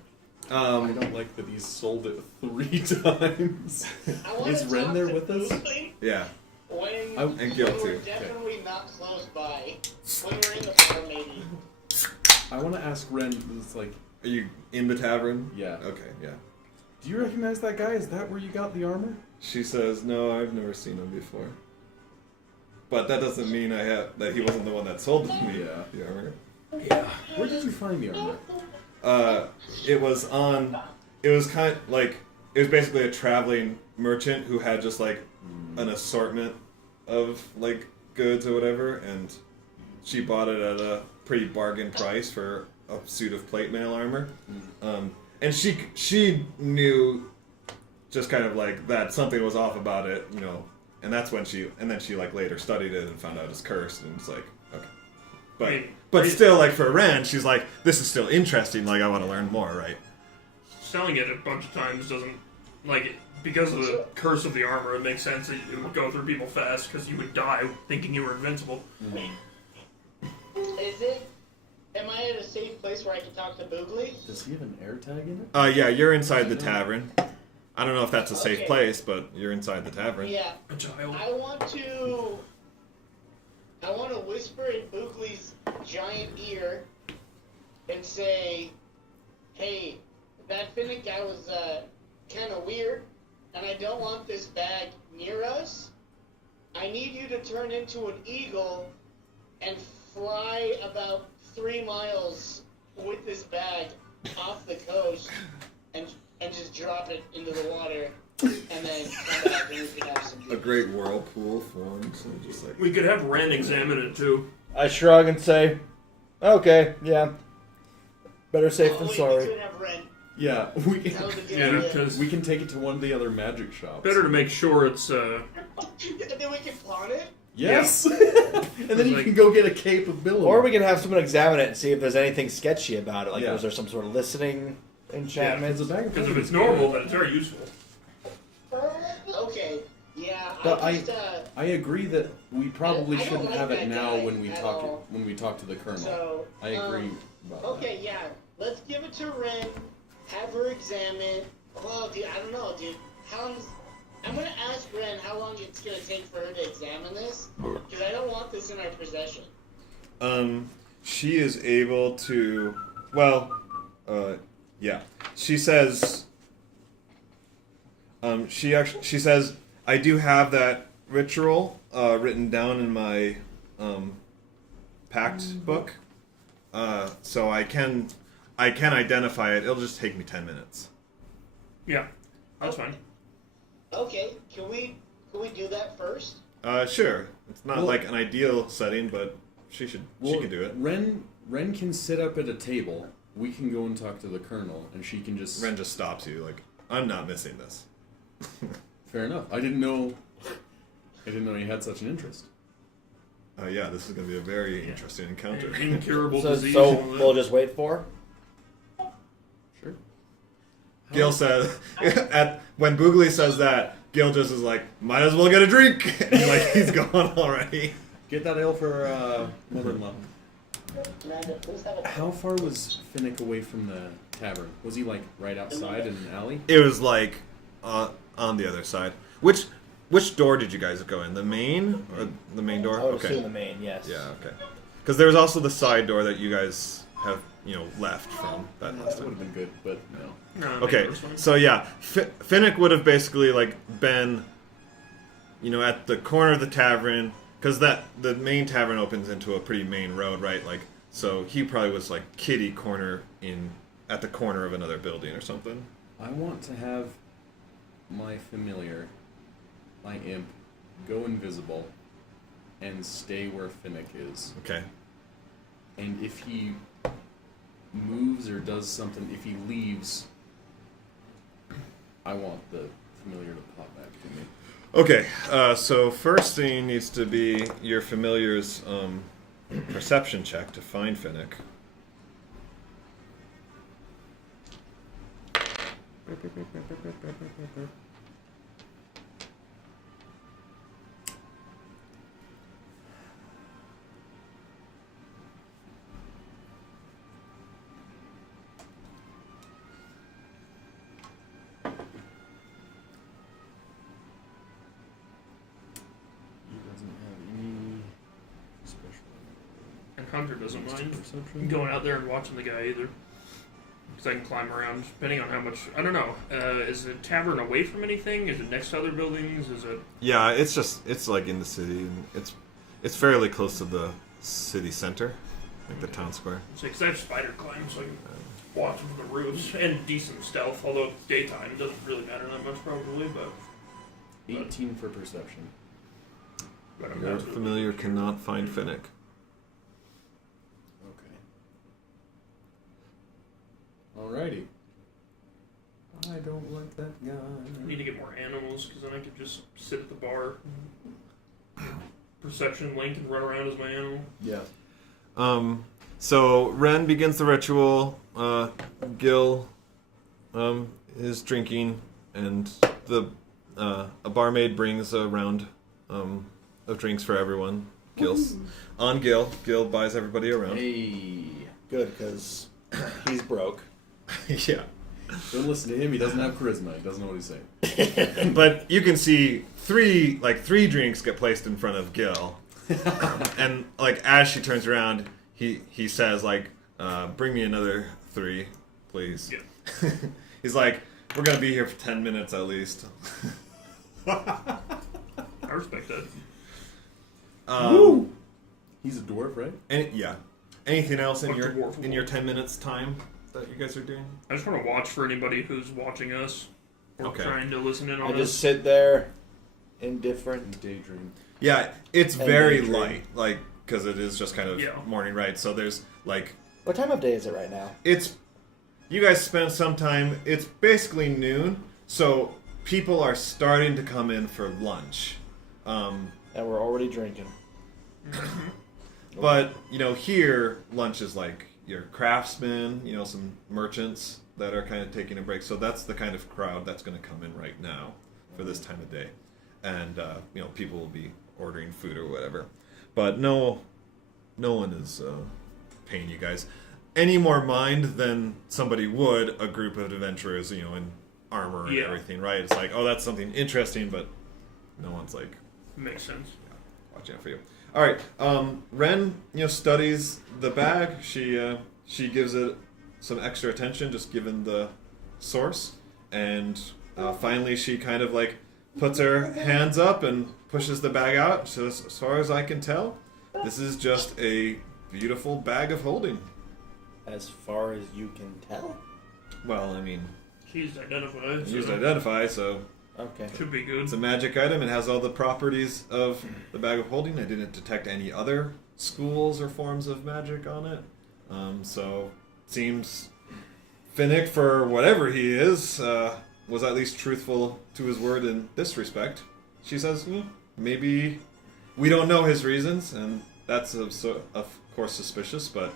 I don't like that he's sold it 3 times. I wanna Is Ren talk there to with us? Boogly Yeah. When And Gil we're too. definitely not close by. When we're in the bar, maybe. I want to ask Ren. It's like, Are you in the tavern? yeah. Okay, yeah. Do you recognize that guy? Is that where you got the armor? She says, no, I've never seen him before. That doesn't mean that he wasn't the one that sold me Yeah. the armor. Yeah. Where did you find the armor? It was basically a traveling merchant who had just like an assortment of like goods or whatever, and she bought it at a pretty bargain price for a suit of plate mail armor. And she knew just kind of like that something was off about it, you know, and that's when she like later studied it and found out it's cursed, and it's like, okay. But still, like, for Ren, she's like, this is still interesting, like, I want to learn more, right? Selling it a bunch of times doesn't, like, because of the curse of the armor, it makes sense that it would go through people fast, because you would die thinking you were invincible. Is it? Am I at a safe place where I can talk to Boogly? Does he have an air tag in it? Yeah, you're inside the tavern. I don't know if that's a safe Okay. place, but you're inside the tavern. Yeah. A child. I want to whisper in Boogly's giant ear and say, hey, that Finnick guy was kind of weird, and I don't want this bag near us. I need you to turn into an eagle and fly about 3 miles with this bag off the coast and just drop it into the water, and then come back and we can have some A great whirlpool forms, and just like... We could have Ren examine it, too. I shrug and say, okay, yeah. Better safe than We sorry. could have Ren. Yeah, That was a good Yeah, idea. because we can take it to one of the other magic shops. better to make sure it's, And then we can pawn it? Yes! And then you Like- can go get a capability. Or we can have someone examine it and see if there's anything sketchy about it. Like, Yeah. was there some sort of listening enchantment? It's a bag of because if it's holding. normal, then it's very useful. Okay. Yeah, But I I agree that we probably I don't shouldn't like have it that now guy when we at talk all. to the colonel. So, I agree about okay, yeah. Let's give it to Ren. Have her examine. Well, dude, I don't know, dude. How long? I'm gonna ask Ren how long it's gonna take for her to examine this, because I don't want this in our possession. She is able to... Well, yeah. She says... She says, I do have that ritual written down in my pact book, so I can identify it. It'll just take me 10 minutes. Yeah, that's fine. Okay, can we do that first? Sure. It's not Well- like an ideal setting, but she can do it. Ren can sit up at a table. We can go and talk to the colonel, and she can just. Ren just stops you, like, I'm not missing this. Fair enough. I didn't know you had such an interest. Yeah, this is going to be a very interesting encounter. Incurable So, disease. so and all that. we'll just wait for. Sure. Gil said, when Boogly says that, Gil just is like, might as well get a drink. And, like, he's gone already. Get that ale for mother-in-law. Amanda, please have a... How far was Finnick away from the tavern? Was he like right outside in an alley? It was like on the other side. Which door did you guys go in? The main or the main door? I would Okay. assume the main, yes. Yeah. Okay. Because there was also the side door that you guys have left from that last That would time. have been good, but no. No, Okay. maybe this one. So yeah, Finnick would have basically like been, at the corner of the tavern, because the main tavern opens into a pretty main road, right? Like, so he probably was like kitty corner at the corner of another building or something. I want to have my familiar, my imp, go invisible and stay where Finnick is. Okay. And if he moves or does something, if he leaves, I want the familiar to pop back to me. Okay, so first thing needs to be your familiar's perception check to find Finnick. He doesn't have any special And Hunter doesn't mind perception. going out there and watching the guy either. Because I can climb around, depending on how much. I don't know. Is the tavern away from anything? Is it next to other buildings? Is it. Yeah, it's like in the city, and it's fairly close to the city center, like the town square. Because I have spider climb, so I can watch from the roofs. And decent stealth, although daytime it doesn't really matter that much, probably. But 18 for perception. I'm Your absolutely- familiar cannot find Finnick. Okay. Alrighty. I don't like that guy. I need to get more animals, because then I could just sit at the bar. Perception link and run around as my animal. Yeah. So Ren begins the ritual. Gil is drinking, and a barmaid brings a round of drinks for everyone. On Gil. Gil buys everybody a round. Hey. Good, because he's broke. Yeah. Don't listen to him. He doesn't have charisma. He doesn't know what he's saying. But you can see three drinks get placed in front of Gil, and like as she turns around, he says like, "Bring me another 3, please." Yeah. He's like, "We're gonna be here for 10 minutes at least." I respect that. He's a dwarf, right? Yeah. Anything else in What's your the dwarf in your 10 minutes time that you guys are doing? I just want to watch for anybody who's watching us or Okay. trying to listen in I on just us. sit there, indifferent. Daydream. Yeah, it's And very daydream. light, like because it is just kind of Yeah. morning, right? So there's like What time of day is it right now? you guys spent some time. It's basically noon, so people are starting to come in for lunch. And we're already drinking. But here lunch is like your craftsmen, some merchants that are kind of taking a break. So that's the kind of crowd that's going to come in right now for this time of day, and people will be ordering food or whatever. But no one is paying you guys any more mind than somebody would a group of adventurers, in armor and Yeah. everything, right? It's like, oh, that's something interesting, but no one's like Makes sense. watching out for you. All right, Ren, studies the bag. She gives it some extra attention, just given the source, and finally she kind of like puts her hands up and pushes the bag out. So as far as I can tell, this is just a beautiful bag of holding. As far as you can tell. Well, I mean, He's identified. Used So identify, so Okay. should be good. it's a magic item. It has all the properties of the bag of holding. I didn't detect any other schools or forms of magic on it. So seems Finnick, for whatever he is, was at least truthful to his word in this respect. She says, maybe we don't know his reasons, and that's of course suspicious, but What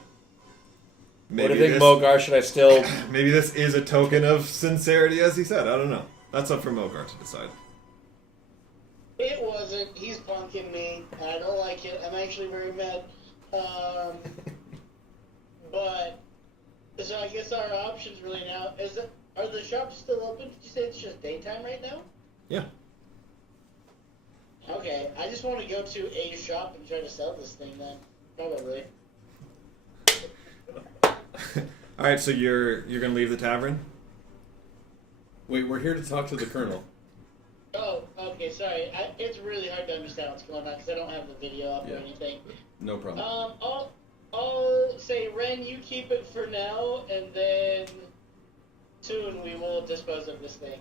maybe do you think, Mogar? Should I still? maybe this is a token of sincerity, as he said. I don't know. That's up for Mogar to decide. It wasn't. He's punking me, and I don't like it. I'm actually very mad. But so I guess our options really now is that, are the shops still open? Did you say it's just daytime right now? Yeah. Okay, I just want to go to a shop and try to sell this thing then. Probably. All right, so you're gonna leave the tavern. Wait, we're here to talk to the colonel. Oh, okay, sorry. It's really hard to understand what's going on because I don't have the video up or Yeah. anything. No problem. I'll say, Ren, you keep it for now, and then soon we will dispose of this thing.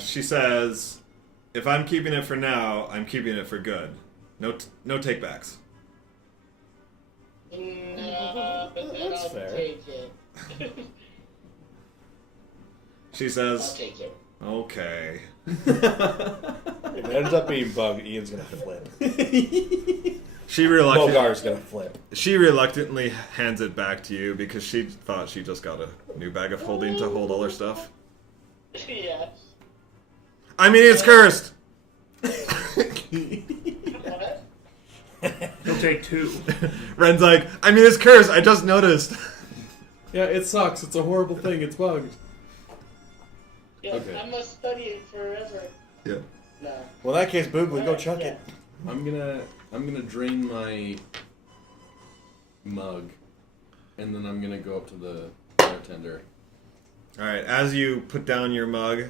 She says, "If I'm keeping it for now, I'm keeping it for good. No takebacks." No, but then That's I'll fair. take it. She I'll says, take it. "Okay." If it ends up being Bug, Ian's gonna flip. Mogar's gonna flip. She reluctantly hands it back to you because she thought she just got a new bag of holding to hold all her stuff. Yes. I mean, it's cursed. What? He'll take 2. Ren's like, I mean, it's cursed. I just noticed. Yeah, it sucks. It's a horrible thing. It's bugged. Yes, Okay. I must study it forever. Yeah. No. Well, in that case, Boogly, go chuck it. I'm gonna drain my mug, and then I'm gonna go up to the bartender. All right. As you put down your mug,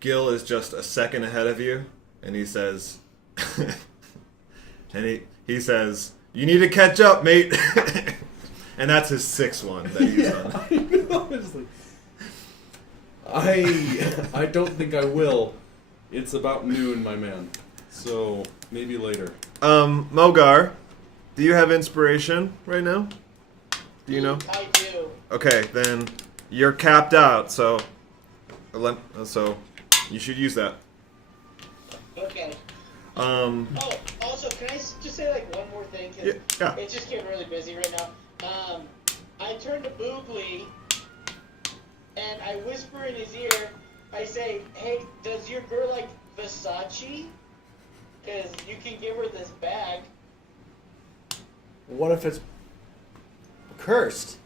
Gil is just a second ahead of you, and he says, he says, "You need to catch up, mate." And that's his 6th one that he's done. Honestly, I don't think I will. It's about noon, my man. So maybe later. Mogar, do you have inspiration right now? Do you know? I do. Okay, then you're capped out, so you should use that. Okay. Um, Oh, also, can I just say like one more thing? 'Cause yeah. it's just getting really busy right now. I turn to Boogly and I whisper in his ear. I say, "Hey, does your girl like Versace? Because you can give her this bag." What if it's cursed?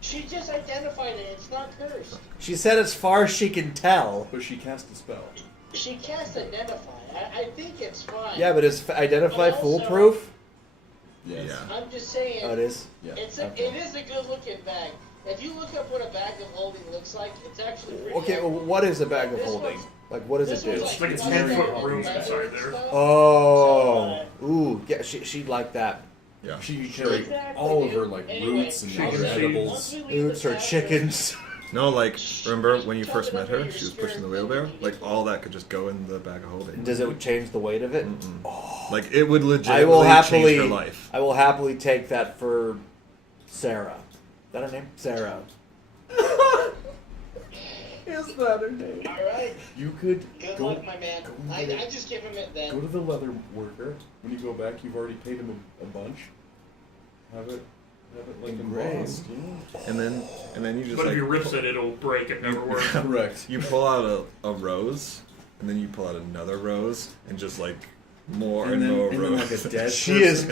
She just identified it. It's not cursed. She said as far as she can tell. But she cast a spell. She can't identify. I think it's fine. Yeah, but is identify Also- foolproof? Yes. Yeah. I'm just saying. Oh, it is? Yeah. It Okay. is a good looking bag. If you look up what a bag of holding looks like, it's actually pretty. Okay, well, accurate. what is a bag of This holding? one's- Like, what does This it do? one's It's like a it's 10-foot like room leather inside and there. stuff. Oh. Ooh, yeah, she'd like that. Yeah. She carried Exactly, all of dude. her like Anyway, roots and Chicken other seeds. edibles. Once we leave Roots the or tavern- chickens. No, like, remember when you Shove first it met under her? your She was skirt pushing the and wheelbarrow. you can Like, get- all that could just go in the bag of holding. Does it change the weight of it? Like, it would I legitimately will change happily. her life. I will happily take that for Sarah. Is that her name? Sarah. Is that her name? All right. You could Good go, luck, my man. go I get it. just give him it then. go to the leather worker. When you go back, you've already paid him a bunch. Have it like embossed. Yeah. And then you just But like if you rips it, it'll break. It never works. Correct. you pull out a rose, and then you pull out another rose, and just like more and, more and then like roses. a dead She is.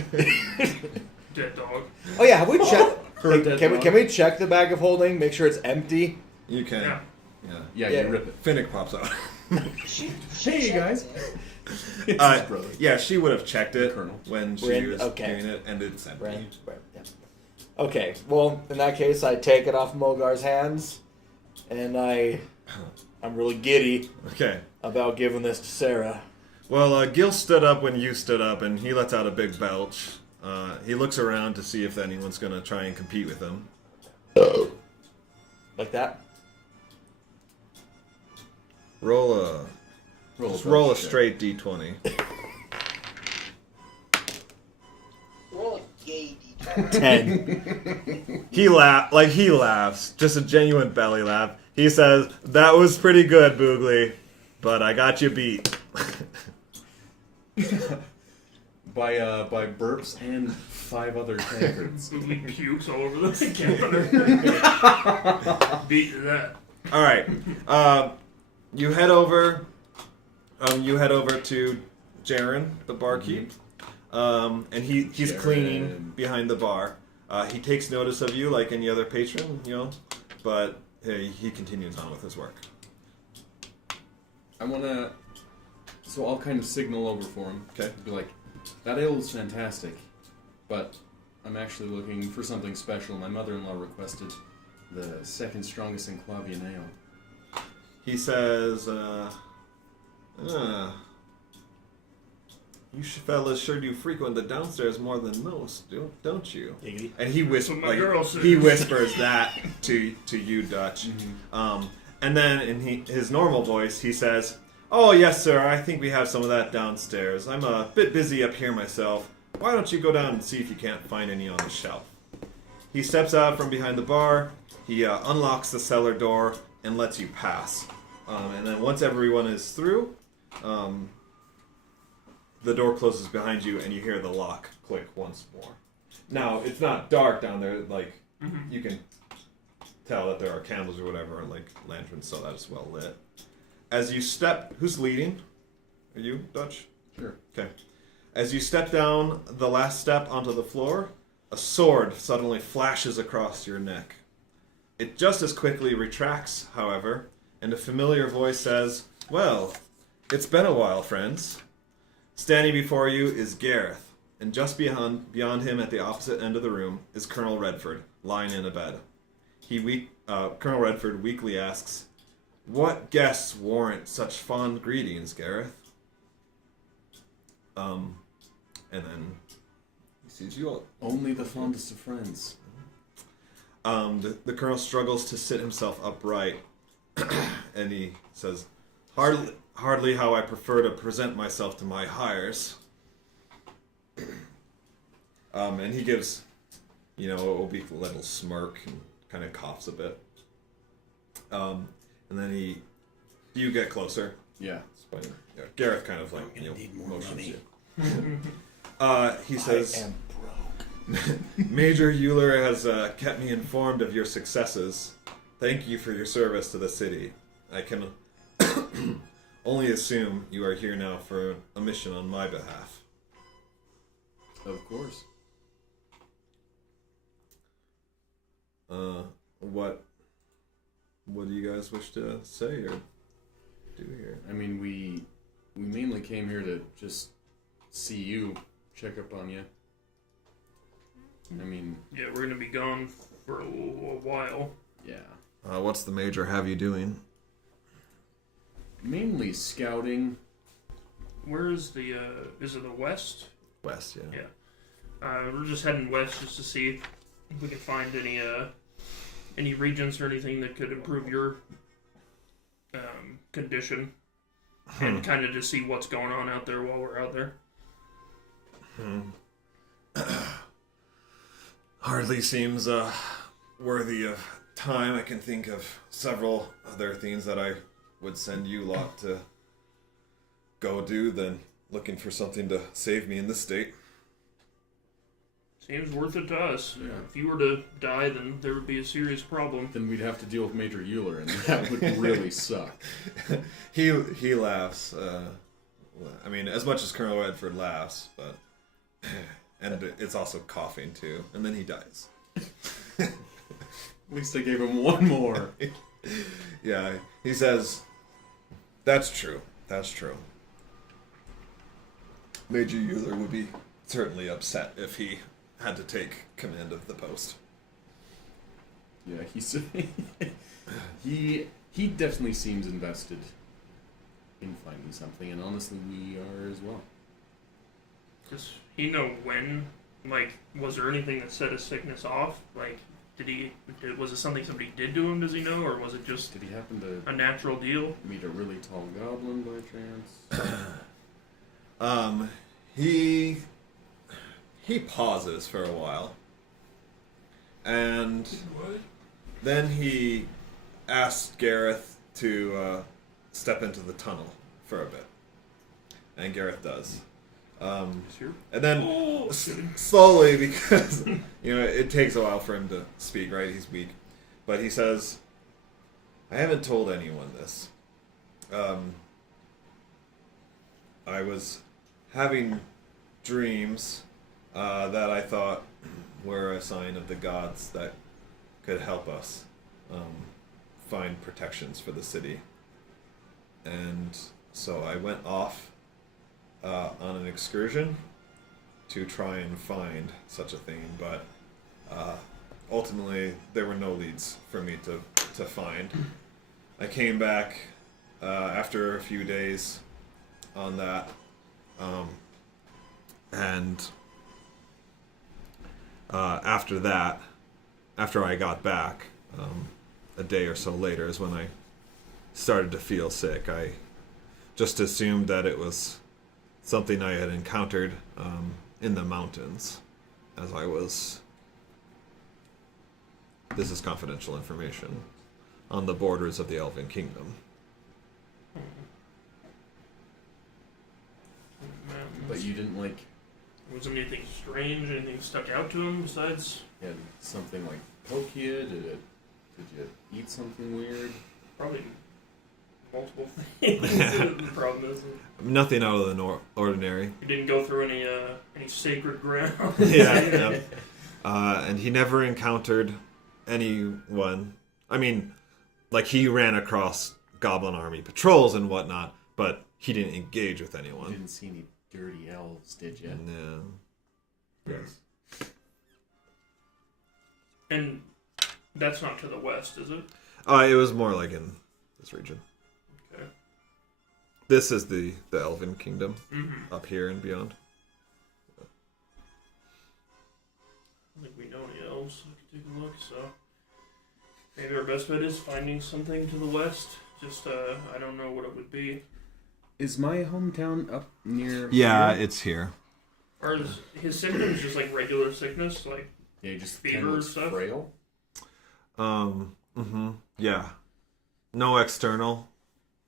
Dead dog. Oh yeah, have we checked? Her Hey, dead can we dog. can we check the bag of holding? Make sure it's empty. You can. Yeah. Yeah. Yeah, Yeah. you rip it. Finnick pops out. Hey, you guys. It's Uh, his brother. yeah, she would have checked it Colonel. when she Ren- was okay. doing it, and it's empty. Right. Yeah. Okay. Well, in that case, I take it off Mogar's hands, and I'm really giddy Okay. about giving this to Sarah. Well, Gil stood up when you stood up, and he lets out a big belch. He looks around to see if anyone's going to try and compete with him. Like that. Roll a straight d20. Roll a gay D20. 10. He laughs, just a genuine belly laugh. He says, "That was pretty good, Boogly, but I got you beat." by burps and 5 other tankards. He pukes all over the counter. Beat to that. All right, you head over. You head over to Jaren, the barkeep, and he's Jaren. cleaning behind the bar. He takes notice of you like any other patron, but he continues on with his work. So I'll kind of signal over for him. Okay. Be like, that ale is fantastic, but I'm actually looking for something special. My mother-in-law requested the second strongest Enclavian ale. He says, "You fellas sure do frequent the downstairs more than most, don't you?" Giggity. And he That's what my girl says. he whispers that to you, Dutch. And then in his normal voice, he says, "Oh yes, sir. I think we have some of that downstairs. I'm a bit busy up here myself. Why don't you go down and see if you can't find any on the shelf?" He steps out from behind the bar. He unlocks the cellar door and lets you pass. And then once everyone is through, the door closes behind you, and you hear the lock click once more. Now, it's not dark down there. Like, you can tell that there are candles or whatever, like lanterns, so that is well lit. As you step... Who's leading? Are you, Dutch? Sure. Okay. As you step down the last step onto the floor, a sword suddenly flashes across your neck. It just as quickly retracts, however, and a familiar voice says, "Well, it's been a while, friends." Standing before you is Gareth, and just beyond him at the opposite end of the room is Colonel Redford, lying in a bed. Colonel Redford weakly asks, "What guests warrant such fond greetings, Gareth?" And then he sees you all. Only the fondest of friends. The colonel struggles to sit himself upright, and he says, Hardly how I prefer to present myself to my hires." And he gives, a weak little smirk and kind of coughs a bit. And then do you get closer? Yeah. Yeah, Gareth kind of like, need more motions money. you. He says, "I am broke." "Major Euler has kept me informed of your successes. Thank you for your service to the city. I can only assume you are here now for a mission on my behalf." Of course. What do you guys wish to say or do here? I mean, we mainly came here to just see you, check up on you. I mean... Yeah, we're going to be gone for a while. Yeah. What's the major have you doing? Mainly scouting. Where is the, is it the west? West, yeah. Yeah. We're just heading west just to see if we can find any regions or anything that could improve your condition, and kind of just see what's going on out there while we're out there. Hardly seems worthy of time. I can think of several other things that I would send you lot to go do than looking for something to save me in this state. Seems worth it to us. Yeah. If you were to die, then there would be a serious problem. Then we'd have to deal with Major Euler, and that would really suck. He laughs. I mean, as much as Colonel Redford laughs, but and it's also coughing too, and then he dies. At least I gave him one more. Yeah, he says, "That's true. That's true. Major Euler would be certainly upset if he had to take command of the post." Yeah, he definitely seems invested in finding something, and honestly, we are as well. Does he know when? Like, was there anything that set his sickness off? Like, Was it something somebody did to him? Does he know, or was it just Did he happen to a natural deal? meet a really tall goblin by chance? He pauses for a while, and then he asks Gareth to step into the tunnel for a bit, and Gareth does. Sure. And then slowly, because it takes a while for him to speak, right? He's weak, but he says, "I haven't told anyone this. I was having dreams that I thought were a sign of the gods that could help us find protections for the city. And so I went off on an excursion to try and find such a thing, but ultimately there were no leads for me to find. I came back after a few days on that, and after I got back, a day or so later is when I started to feel sick. I just assumed that it was something I had encountered in the mountains as I was, this is confidential information, on the borders of the Elven Kingdom. But you didn't Was there anything strange? Anything stuck out to him besides? had something like poke you? Did you eat something weird? Probably multiple things. The problem is Nothing out of the ordinary. he didn't go through any sacred ground. Yeah. And he never encountered anyone. I mean, like, he ran across Goblin Army patrols and whatnot, but he didn't engage with You anyone. didn't see any dirty elves, did you? No. Yes. And that's not to the west, is it? It was more like in this region. Okay. This is the Elven Kingdom, Mm-hmm. up here and beyond. I don't think we know any elves. I could take a look, so maybe our best bet is finding something to the west. Just I don't know what it would be. Is my hometown up near? Yeah, here? it's here. Or is his sickness just like regular sickness, like Yeah, just fever kinda or looks stuff? frail. Yeah. No external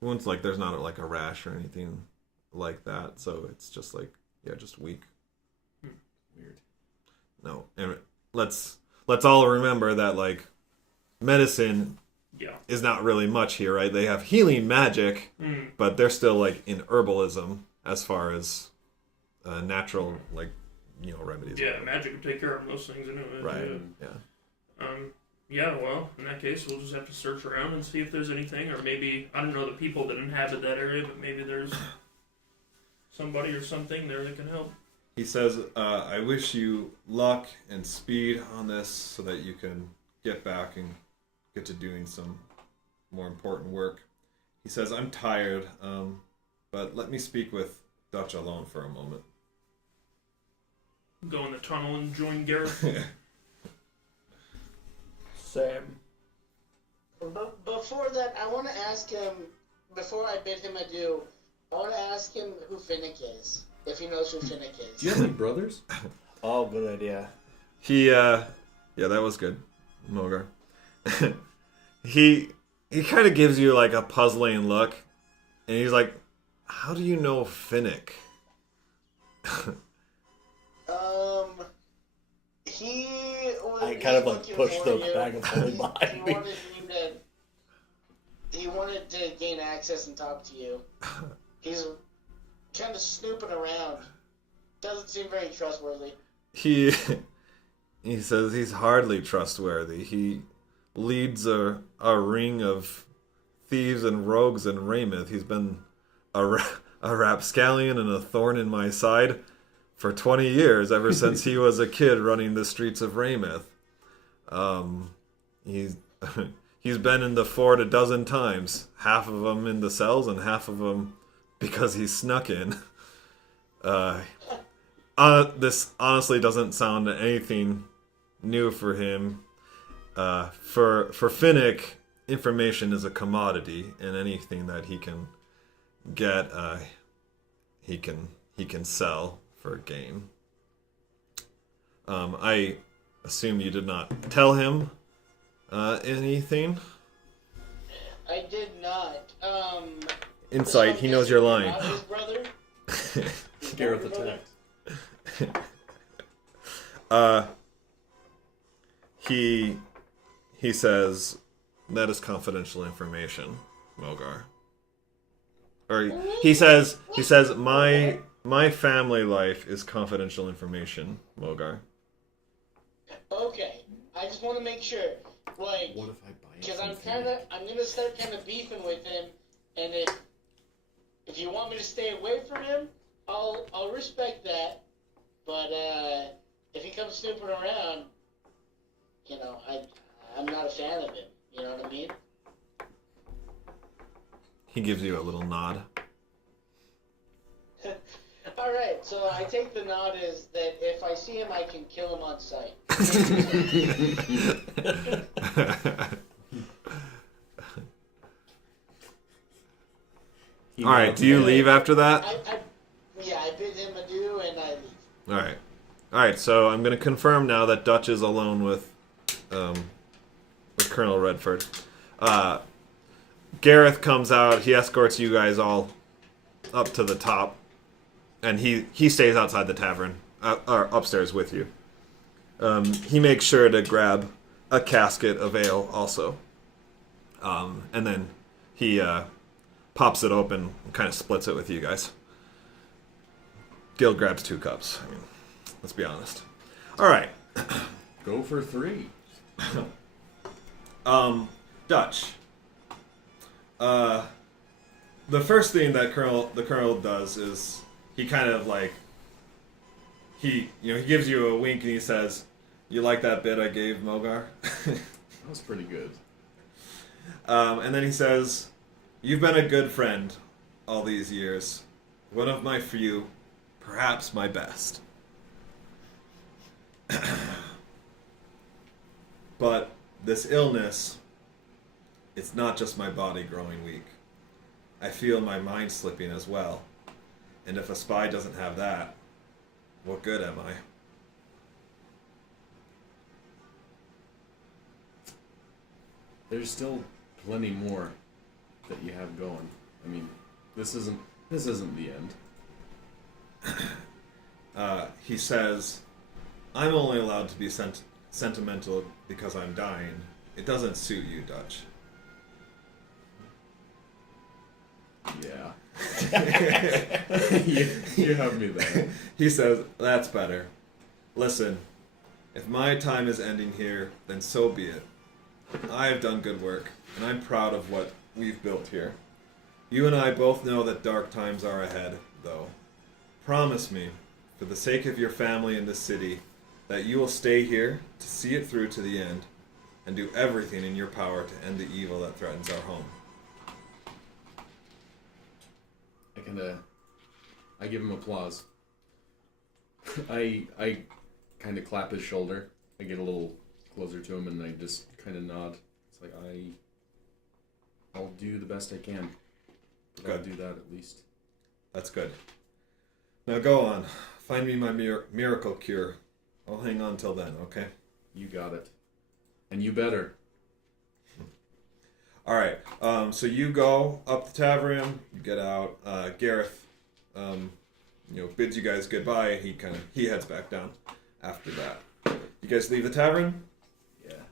wounds, like there's not like a rash or anything like that, so it's just like, yeah, just weak. Weird. No, and let's all remember that, like, medicine Yeah. is not really much here, right? They have healing magic, but they're still like in herbalism as far as natural, like, remedies. Yeah, magic would take care of most things anyway. Right. Yeah. Yeah, well, in that case, we'll just have to search around and see if there's anything, or maybe, I don't know the people that inhabit that area, but maybe there's somebody or something there that can help. He says, I wish you luck and speed on this so that you can get back and get to doing some more important work. He says, I'm tired, but let me speak with Dutch alone for a moment. Go in the tunnel and join Gareth. Sam. But before that, I want to ask him, before I bid him adieu, I want to ask him who Finnick is, if he knows who Finnick is. Do you have any brothers? Oh, good idea. Yeah, that was good, Mogar. He kind of gives you like a puzzling look, and he's like, how do you know Finnick? He was, I kind of like looking pushed for the you. bag of holding behind me. He wanted to gain access and talk to you. He's kind of snooping around. Doesn't seem very trustworthy. He says he's hardly trustworthy. He leads a ring of thieves and rogues in Raymouth. He's been a rapscallion and a thorn in my side for 20 years, ever since he was a kid running the streets of Raymouth. He's been in the fort a dozen times, half of them in the cells and half of them because he snuck in. This honestly doesn't sound anything new for him. For Finnick, information is a commodity, and anything that he can get, he can sell for gain. I assume you did not tell him anything. I did not. Insight. He knows your line. Not his brother. Gareth attacked. He says that is confidential information, Mogar. Or he says my family life is confidential information, Mogar. Okay, I just want to make sure, like, What if I buy it? because I'm from gonna start kind of beefing with him, and if you want me to stay away from him, I'll respect that, but if he comes snooping around, you know, I'm not a fan of him. You know what I mean? He gives you a little nod. All right, so I take the nod as that if I see him, I can kill him on sight. He All right, do you leave after that? I bid him adieu and I leave. All right. So I'm going to confirm now that Dutch is alone with Colonel Redford. Gareth comes out. He escorts you guys all up to the top, and he stays outside the tavern, or upstairs with you. He makes sure to grab a casket of ale also, and then he pops it open and kind of splits it with you guys. Gil grabs 2 cups. I mean, let's be honest. All right. Go for 3. Dutch. The first thing that the colonel does is he kind of like he gives you a wink and he says, "You like that bit I gave Mogar?" That was pretty good. And then he says, "You've been a good friend all these years. One of my few, perhaps my best. But this illness, it's not just my body growing weak. I feel my mind slipping as well. And if a spy doesn't have that, what good am I?" There's still plenty more that you have going. I mean, this isn't the end. He says, "I'm only allowed to be sentimental because I'm dying. It doesn't suit you, Dutch." Yeah. you have me there. He says, "That's better. Listen, if my time is ending here, then so be it. I have done good work, and I'm proud of what we've built here. You and I both know that dark times are ahead, though. Promise me, for the sake of your family and the city, that you will stay here to see it through to the end, and do everything in your power to end the evil that threatens our home." I give him applause. I kind of clap his shoulder. I get a little closer to him and I just kind of nod. It's like I'll do the best I can. I'll Good. do that at least. That's good. Now go on. Find me my miracle cure. I'll hang on till then, okay? You got it. And you better. All right. So you go up the tavern. You get out. Gareth, bids you guys goodbye. He heads back down. After that, you guys leave the tavern. Yeah.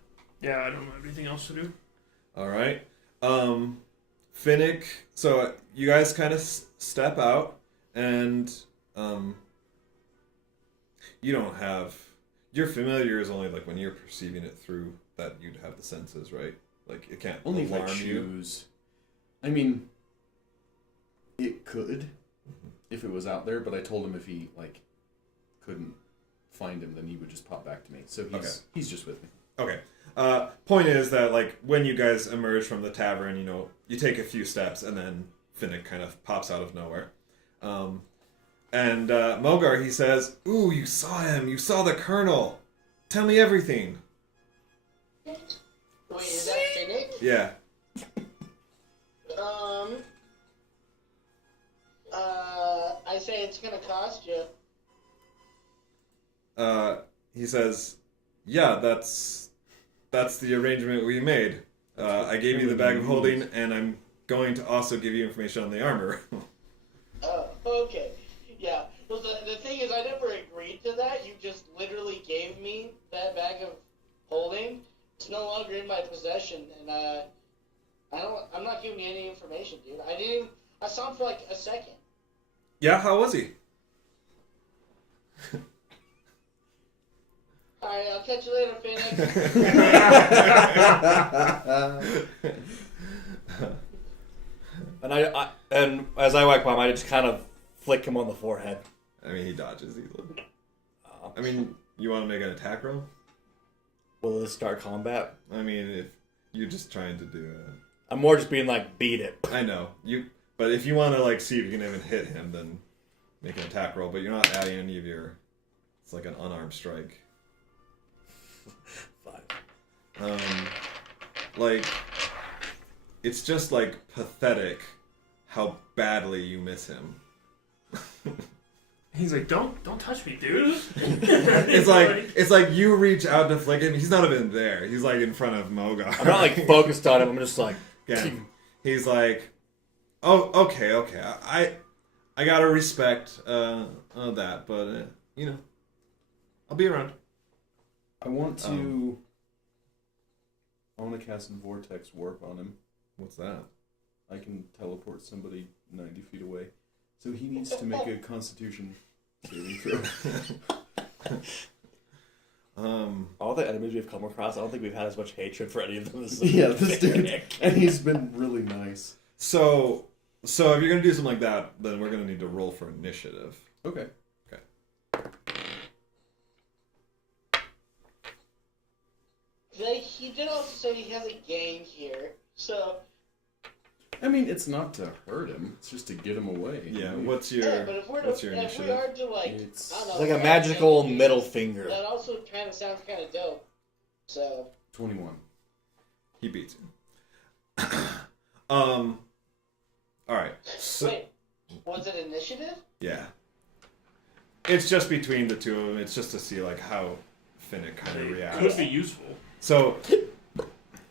Yeah, I don't have anything else to do. All right. Finnick. So you guys kind of step out, and you don't have your familiar is only like when you're perceiving it through that you'd have the senses, right? Like it can't Only if I alarm you. choose. I mean, it could if it was out there, but I told him if he couldn't find him, then he would just pop back to me. So he's just with me. Okay. Point is that when you guys emerge from the tavern, you take a few steps and then Finnick kind of pops out of nowhere. And Mogar, he says, "Ooh, you saw him. You saw the colonel. Tell me everything." Wait, is that Finnick? Yeah. I say it's gonna cost you. He says, yeah, that's the arrangement we made. I gave you the bag of holding, and I'm going to also give you information on the armor. Oh, okay. Yeah. Well, the thing is, I never agreed to that. You just literally gave me that bag of holding. It's no longer in my possession, and I'm not giving you any information, dude. I saw him for like a second. Yeah, how was he? Alright, I'll catch you later, Phoenix. And as I walk by him, I just kind of flick him on the forehead. I mean, he dodges easily. I mean, you want to make an attack roll? Will this start combat? I mean, if you're just trying to do it. I'm more just being like, beat it. I know. But if you want to, like, see if you can even hit him, then make an attack roll. But you're not adding any of your... It's like an unarmed strike. 5. Like... It's just, like, pathetic how badly you miss him. He's like, don't touch me, dude. It's like you reach out to flick him. He's not even there. He's like in front of Mogar. I'm not like focused on him. I'm just like, yeah. He's like, oh, okay. I gotta respect that, but you know, I'll be around. I want to cast Vortex Warp on him. What's that? I can teleport somebody 90 feet away. So he needs to make a Constitution saving throw. all the enemies we've come across, I don't think we've had as much hatred for any of them as this dude. And he's been really nice. So if you're gonna do something like that, then we're gonna need to roll for initiative. Okay. He did also say he has a gang here, so... I mean, it's not to hurt him. It's just to get him away. Yeah. What's your Yeah, but if your if initiative? we are to, like, It's I don't know... It's like a have magical gang, middle finger. That also kind of sounds kind of dope, so... 21. He beats you. All right. So, Wait, was it initiative? yeah. It's just between the two of them. It's just to see like how Finnick kind of It reacts. could be useful. So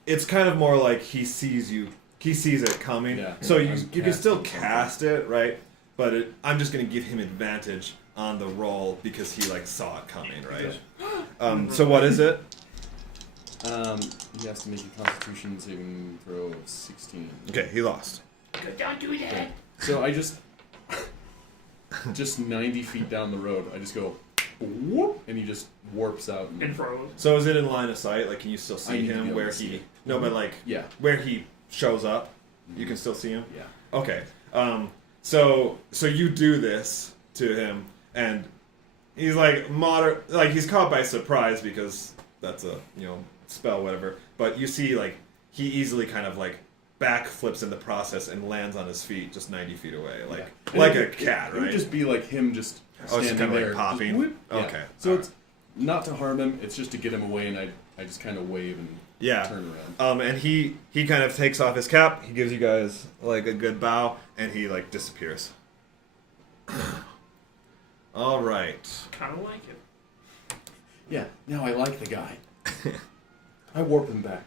it's kind of more like he sees you. He sees it coming. Yeah. So you I'm can still casting cast it, right? But I'm just gonna give him advantage on the roll because he like saw it coming, right? So what is it? He has to make a Constitution saving throw of 16. Okay, he lost. Don't do that! So I just 90 feet down the road, I just go, whoop, and he just warps out. In front of us. So is it in line of sight? Like, can you still I see need to be him able where to see he? it. No, but like Yeah. where he shows up, you can still see him. Yeah. Okay. So you do this to him, and he's like he's caught by surprise because that's a spell, whatever. But you see, like he easily kind of like backflips in the process and lands on his feet just 90 feet away, like a cat, It right? would just be like him just Oh, it's standing kind of like there, popping? just whoop. Yeah. Okay. So Alright. it's not to harm him. It's just to get him away, and I just kind of wave and Yeah. turn around. And he kind of takes off his cap. He gives you guys like a good bow, and he like disappears. All right. Kind of like it. Yeah. Now I like the guy. I warp him back.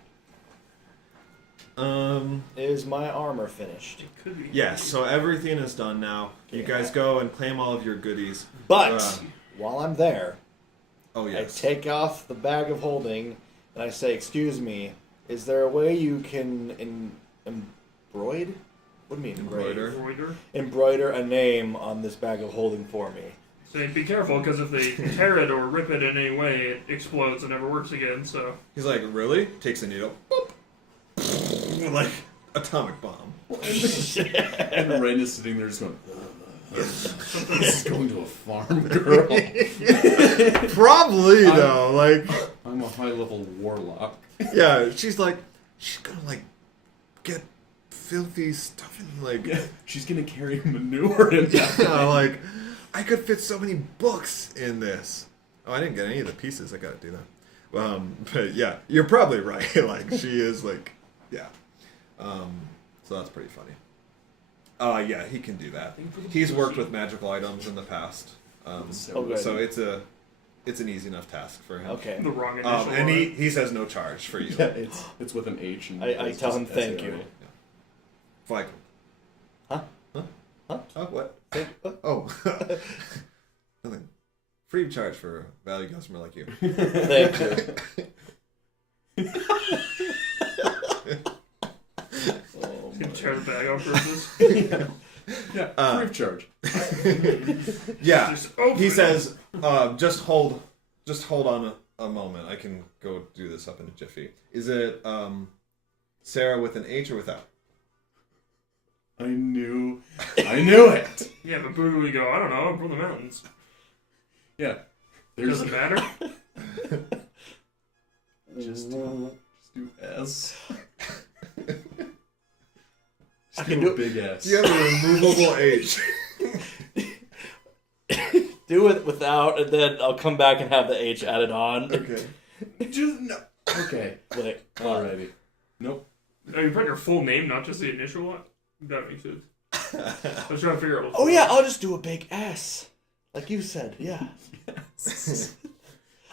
Is my armor finished? It could be. Yes. So everything is done now. You Yeah. guys go and claim all of your goodies. But while I'm there, Oh yes. I take off the bag of holding and I say, "Excuse me, is there a way you can embroider? What do you mean Embroider? Embroider. Embroider a name on this bag of holding for me." So be careful, because if they tear it or rip it in any way, it explodes and never works again, so... He's like, really? Takes a needle. Boop. Like atomic bomb. And Ren is sitting there just going, this is going to a farm girl. Probably though. Like, I'm a high-level warlock. yeah. She's like, she's gonna like get filthy stuff in like. Yeah, she's going to carry manure in that. Yeah, like, I could fit so many books in this. Oh, I didn't get any of the pieces. I gotta do that. But yeah, you're probably right. Like she is like, yeah. So that's pretty funny. Yeah, he can do that. He's worked with magical items in the past, Okay. so it's an easy enough task for him. Okay. The wrong initial. And he says no charge for you. Yeah, it's with an H. And I it's tell just him thank SAR. you. Like, Huh? huh? Huh? Oh, what? Thank you. Oh, nothing. Free of charge for a valued customer like you. Thank you. Oh, Gonna tear the bag on purpose. Yeah, free of charge. Yeah, Just open he it. says, just hold on a moment. I can go do this up in a jiffy. Is it Sarah with an H or without? I knew it. Yeah, but where do we go? I don't know. I'm from the mountains. Yeah, there's Doesn't matter. just do S. I Just can do do a big S. You have a removable H. Do it without, and then I'll come back and have the H added on. Okay. Just no. Okay. Like, Alrighty. Nope. Oh, you put your full name, not just the initial one? That makes sense. I was trying to figure out. oh yeah, I'll just do a big S, like you said. Yeah.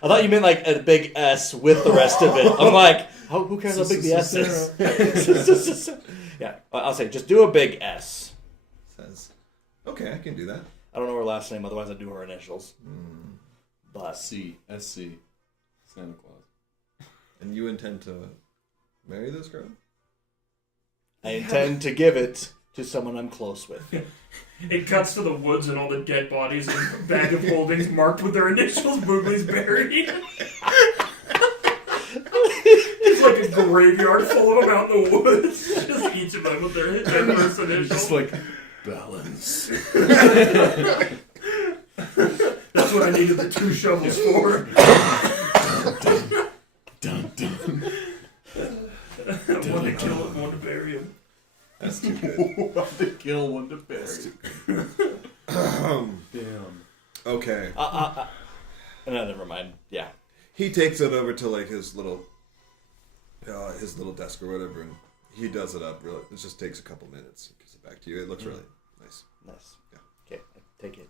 I thought you meant like a big S with the rest of it. I'm like, who cares how big the S is? Yeah, I'll say just do a big S. Says, okay, I can do that. I don't know her last name, otherwise I'd do her initials. But SC. Santa Claus. And you intend to marry this girl? I intend to give it to someone I'm close with. It cuts to the woods and all the dead bodies and a bag of holdings marked with their initials. Boogly's buried. It's like a graveyard full of them out in the woods. Just each of them with their first initials. Just like balance. That's what I needed the 2 shovels for. Dun dun. One to kill him, one to bury him. That's too good. One to kill, one to bury. Damn. Okay. No, never mind. Yeah. He takes it over to like his little desk or whatever, and he does it up. Really, it just takes a couple minutes. He gives it back to you. It looks really nice. Nice. Yeah. Okay, I take it.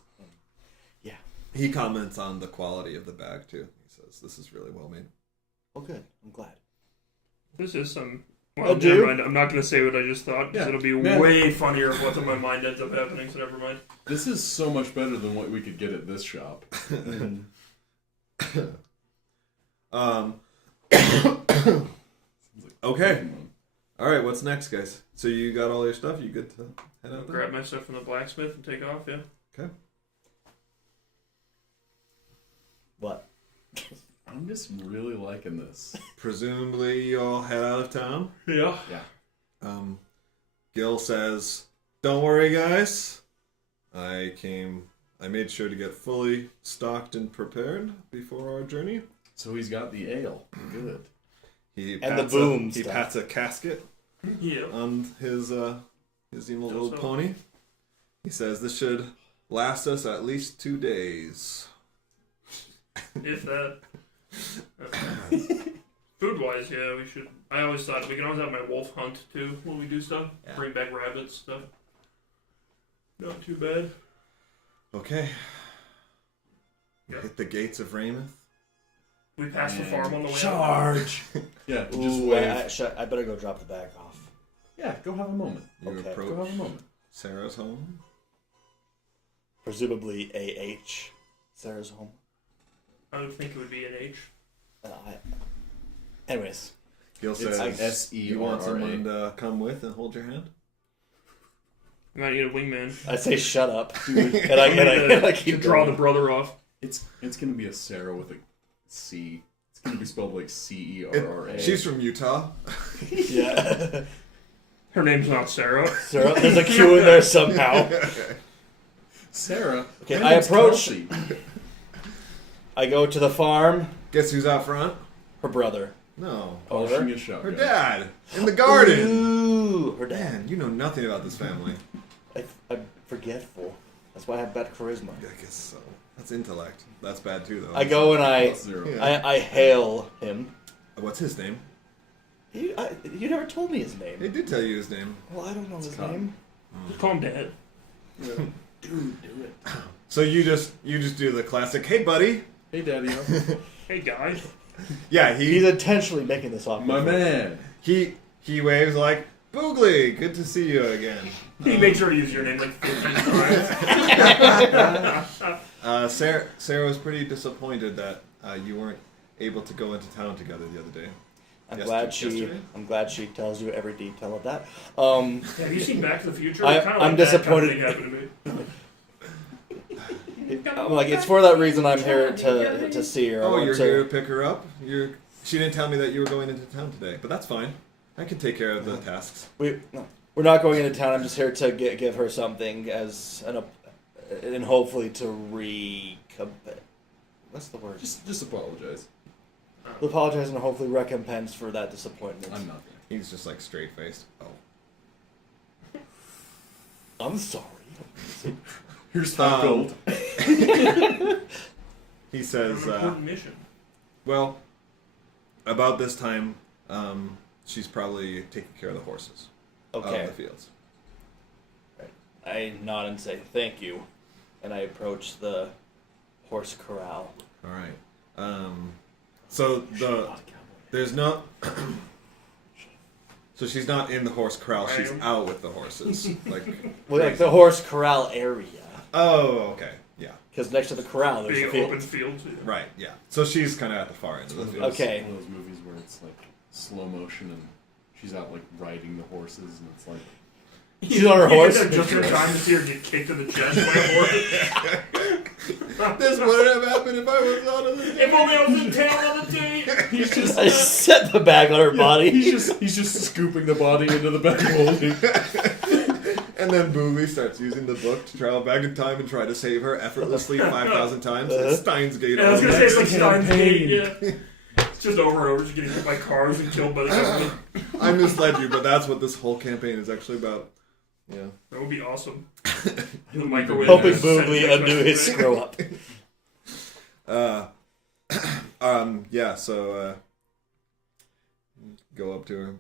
Yeah. He comments on the quality of the bag too. He says, "This is really well made." Oh, good. I'm glad. This is some. I Well, do? never mind. I'm not going to say what I just thought because Yeah, it'll be man. way funnier if what's in my mind ends up happening. So never mind. This is so much better than what we could get at this shop. Okay. All right. What's next, guys? So you got all your stuff. You good to head out there? Grab my stuff from the blacksmith and take off. Yeah. Okay. What? I'm just really liking this. Presumably, you all head out of town. Yeah. Yeah. Gil says, "Don't worry, guys. I made sure to get fully stocked and prepared before our journey." So he's got the ale. Good. He And the pats boom He stuff. pats a casket Yeah. on his emo little so. pony. He says, "This should last us at least 2 days." If that. Food wise, yeah, we should. I always thought we can always have my wolf hunt too when we do stuff. Yeah. Bring back rabbits, stuff. Not too bad. Okay. Yeah. Hit the gates of Raymouth. We passed the farm on the way out. Charge! Yeah, just Ooh, wave. I better go drop the bag off. Yeah, go have a moment. You Okay. approach Go have a moment. Sarah's home. Presumably AH. Sarah's home. I would think it would be an H. Anyways. Gil It's says, S-E-R-R-A. "You want someone to come with and hold your hand?" You might need a wingman. I say shut up. Dude, And I To keep draw the going. brother off. it's gonna be a Sarah with a C. It's gonna be spelled like C-E-R-R-A. She's from Utah. Yeah. Her name's not Sarah. Sarah, there's a Q in there somehow. Sarah. Okay, my I name's approach- Kelsey. I go to the farm. Guess who's out front? Her brother. No. Polishing Her? a shotgun. Her dad. In the garden. Ooh, her dad. Man, you know nothing about this family. I'm forgetful. That's why I have bad charisma. I guess so. That's intellect. That's bad too, though. I go and I Plus 0. Yeah. I hail him. What's his name? You never told me his name. He did tell you his name. Well, I don't know his Scott. name. Just call him Dad. Dude, do it. So you just do the classic, "Hey, buddy." Hey, Daddy. Hey, guys. Yeah, He's intentionally making this awkward. My man. he waves like, "Boogly, good to see you again." He made sure to use your name like 15 times. Sarah was pretty disappointed that you weren't able to go into town together the other day. Yesterday? I'm glad she tells you every detail of that. Have you seen Back to the Future? I'm Kinda like disappointed. That kind of thing happened to me. I'm like, it's for that reason I'm here to see her. I Oh, want you're to- here to pick her up? She didn't tell me that you were going into town today, but that's fine. I can take care of the tasks. We're not going into town. I'm just here to give her something and hopefully to what's the word? Just apologize. Apologize and hopefully recompense for that disappointment. I'm not He's just like straight faced. Oh. I'm sorry. Here's 5 gold. He says, An important mission. well, about this time, she's probably taking care of the horses. Okay. Of the fields. I nod and say thank you, and I approach the horse corral. All right. So there's no. So she's not in the horse corral. She's out with the horses. Like the horse corral area. Oh, okay. Yeah. Because next to the corral, there's a Big field. open fields. Yeah. Right. Yeah. So she's kind of at the far end of the field. Okay. One of those movies where it's like slow motion and she's out like riding the horses and it's like She's on her horse. Just in time to see her get kicked in the chest by a horse. This wouldn't have happened if I was on the If only I was in town on the day. he's just I set the bag on her body. he's just scooping the body into the back holding. And then Booley starts using the book to travel back in time and try to save her effortlessly 5,000 times. It's Steins Gate. Yeah, I was gonna say it's like Campaign. Steins Gate. Yeah. It's just over and over, just getting hit by cars and killed by the government. I misled you, but that's what this whole campaign is actually about. Yeah. That would be awesome. The microwave. Hoping has Boogly sent undo his thing. screw up. Yeah, so, go up to her.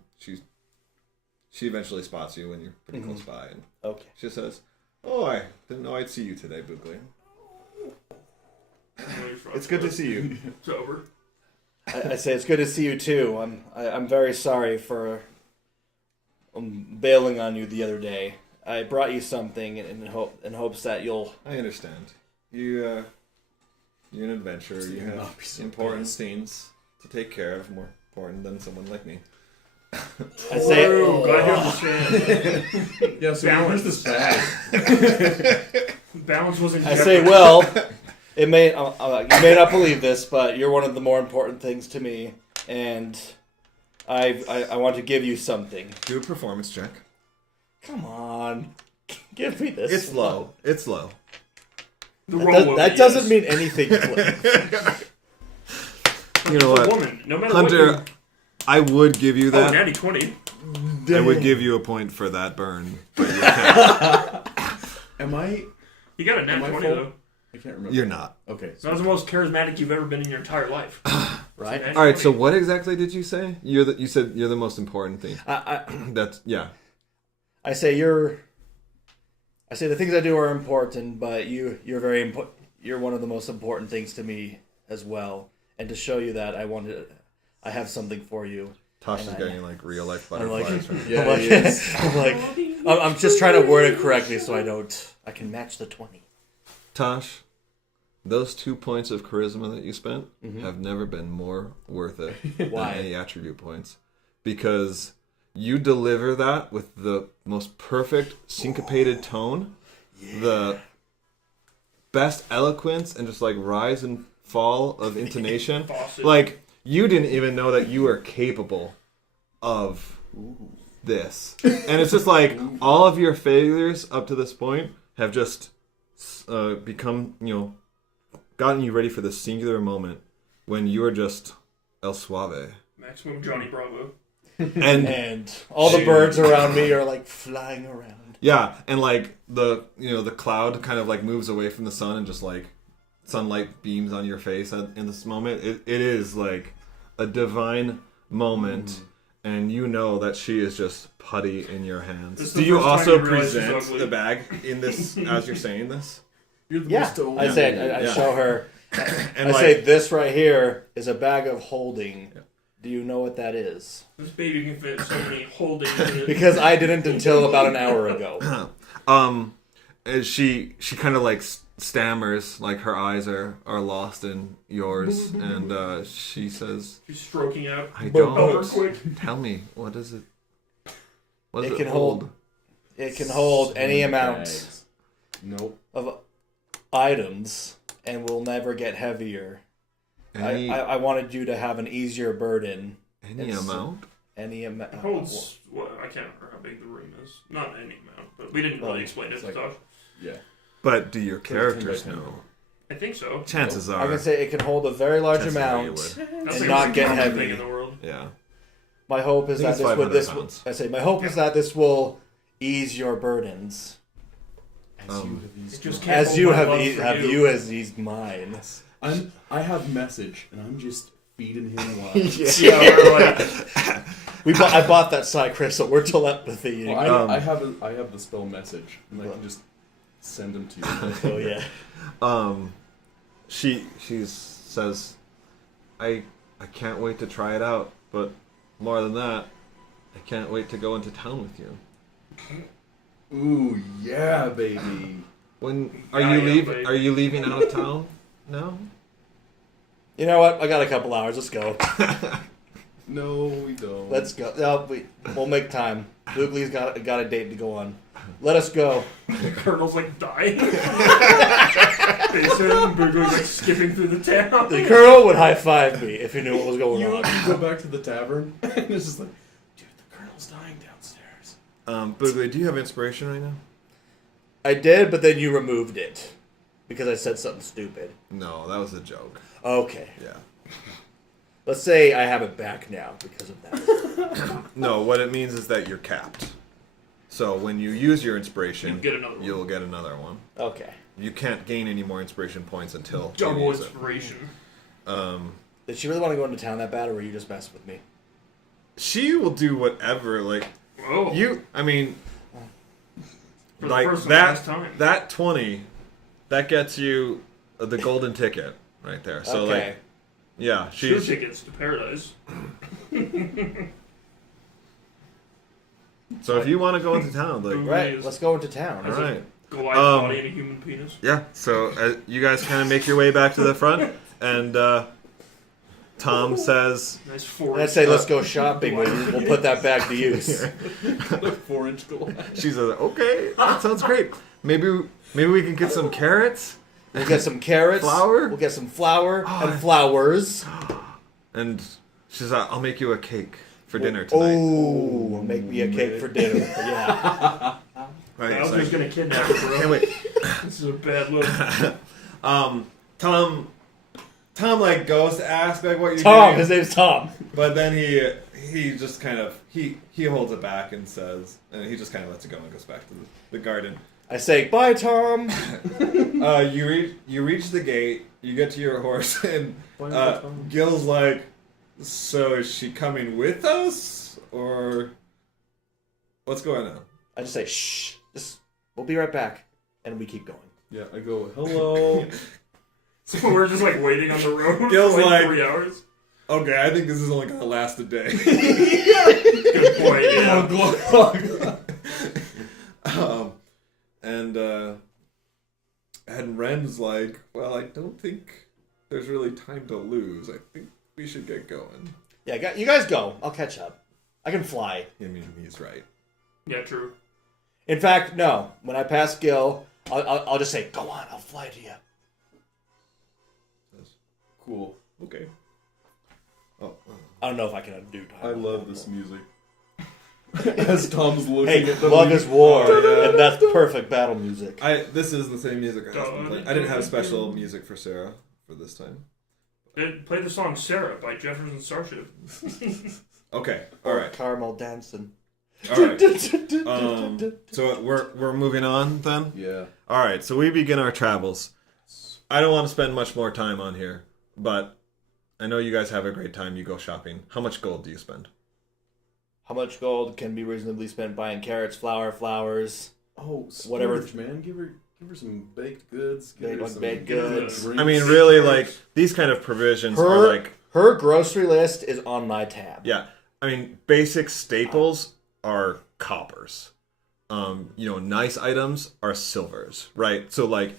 She eventually spots you when you're pretty close by, and Okay. she says, "Oh, I didn't know I'd see you today, Boogly. It's good to see you." It's over. I say it's good to see you too. I'm very sorry for bailing on you the other day. I brought you something in hopes that you'll. I understand. You're an adventurer. You Not have be so important fast. things to take care of, more important than someone like me. I say. Ooh, glad you understand. Yeah, so Balance. where's this bag? Balance was in I say, jeopardy. well, you may not believe this, but you're one of the more important things to me, and I want to give you something. Do a performance check. Come on, give me this. It's low. It's low. The roll will That be doesn't yes. mean anything. Cliff. You know It's a what, woman, no matter Hunter? what I would give you you... that. Oh, natty 20. I would give you a point for that burn, but you can't. Am I? You got a nat Am I 20, full? though. I can't remember. You're not. Okay. That was the most charismatic you've ever been in your entire life. Right? Natty All right. So 20. what exactly did you say? You said you're the most important thing. That's yeah. I say the things I do are important, but you're very important. You're one of the most important things to me as well. And to show you that, I have something for you. Tosh is And I- getting like real life I'm like, butterflies. Right? Yeah, I'm like, he is. I'm just trying to word it correctly so I can match the 20. Tosh, those 2 points of charisma that you spent have never been more worth it Why? than any attribute points. Because you deliver that with the most perfect syncopated tone, the best eloquence, and just like rise and fall of intonation. Faucet. Like, you didn't even know that you were capable of this. And it's just like, all of your failures up to this point have just become, gotten you ready for the singular moment when you are just El Suave. Maximum Johnny Bravo. And all the birds around me are like flying around. Yeah, and like the cloud kind of like moves away from the sun and just like sunlight beams on your face in this moment. It is like a divine moment, and you know that she is just putty in your hands. Do you also present the bag in this as you're saying this? You're the Yeah, most old. I say I show her. And I like, say this right here is a bag of holding. Do you know what that is? This baby can fit so many holdings in it. Because I didn't until about an hour ago. and she kind of like stammers, like her eyes are lost in yours, and she says, She's stroking out. I Help her don't. quick. Tell me, what is it? What does It can hold. It can hold any amount Bags. Nope. of items and will never get heavier. Any I wanted you to have an easier burden. any it's- amount? Any amount. It holds, well, I can't remember how big the room is. Not any amount, but we didn't really explain it it's to like- Tosh. Yeah. But do your characters 10 by 10. know? I think so. Chances I are. can say it can hold a very large Chances are you amount. would. That's And like not the get most heavy. thing in the world. Yeah. My hope is I think that it's this would 500 pounds. I say my hope is that this will ease your burdens. It just can't As hold you my have love eased, for have you as eased mine. I have message, and I'm just feeding him love. Yeah, we're like, I bought that side crystal. We're telepathy. Well, I have the spell message, and I can just send them to you. Oh yeah. She says, I can't wait to try it out, but more than that, I can't wait to go into town with you. Ooh, yeah, baby. When Yeah, baby. are you leaving out of town? No. You know what? I got a couple hours. Let's go. No, we don't. Let's go. No, we'll make time. Boogly's got a date to go on. Let us go. the Colonel's like dying. Vincent and Boogly's like skipping through the town. The Colonel would high five me if he knew what was going You on. go back to the tavern, and it's just like, dude, the Colonel's dying downstairs. Boogly, do you have inspiration right now? I did, but then you removed it because I said something stupid. No, that was a joke. Okay. Yeah. Let's say I have it back now because of that. No, what it means is that you're capped. So when you use your inspiration, You get another one. you'll get another one. Okay. You can't gain any more inspiration points until you Double use it. inspiration. Did she really want to go into town that bad, or were you just messing with me? She will do whatever. Like Oh, I mean, for the like first and last time. that 20, that gets you the golden ticket right there. So okay. like, yeah, Two she's tickets to paradise. so if you want to go into town, like, Right, let's go into town. all right. Goliath Um, body and a human penis. Yeah, so you guys kind of make your way back to the front, and Tom says, Nice 4 And I'd say let's go shopping. We'll put that back to use. 4-inch gold. she says, okay, that sounds great. Maybe we can get some carrots, We'll get some carrots. Flour? We'll get some flour and flowers. and she says, I'll make you a cake for dinner tonight. Oh, make me a cake for dinner. Yeah. Right, I was it's just like, gonna kidnap her, bro. can't wait. This is a bad look. Tom like goes to ask like what you're Tom. doing, His name's Tom. but then he just kind of he holds it back and says, and he just kind of lets it go and goes back to the garden. I say, bye, Tom. You reach the gate, you get to your horse, and Gil's like, so is she coming with us or what's going on? I just say, shh. We'll be right back. And we keep going. Yeah, I go, hello. So we're just like waiting on the road Gil's for like- 3 hours. Okay, I think this is only gonna last a day. Good point, yeah. And Ren's like, well, I don't think there's really time to lose. I think we should get going. Yeah, you guys go. I'll catch up. I can fly. I mean, he's right. Yeah, true. In fact, no. When I pass Gil, I'll just say, go on, I'll fly to you. Cool. Okay. Oh, I don't know if I can undo time. I love this music. As Tom's looking Hey, at the love is war, yeah. and that's perfect battle music. this is the same music I have been playing. I didn't have special music for Sarah for this time. Play the song Sarah by Jefferson Starship. Okay. All right. Caramel dancing. All right. So we're moving on then. Yeah. All right. So we begin our travels. I don't want to spend much more time on here, but I know you guys have a great time. You go shopping. How much gold do you spend? How much gold can be reasonably spent buying carrots, flowers? Oh, Whatever. splurge, man. Give her some baked goods. Give her some Baked goods. drinks. I mean, really, like, these kind of provisions are like... Her grocery list is on my tab. Yeah. I mean, basic staples are coppers. Nice items are silvers, right? So, like,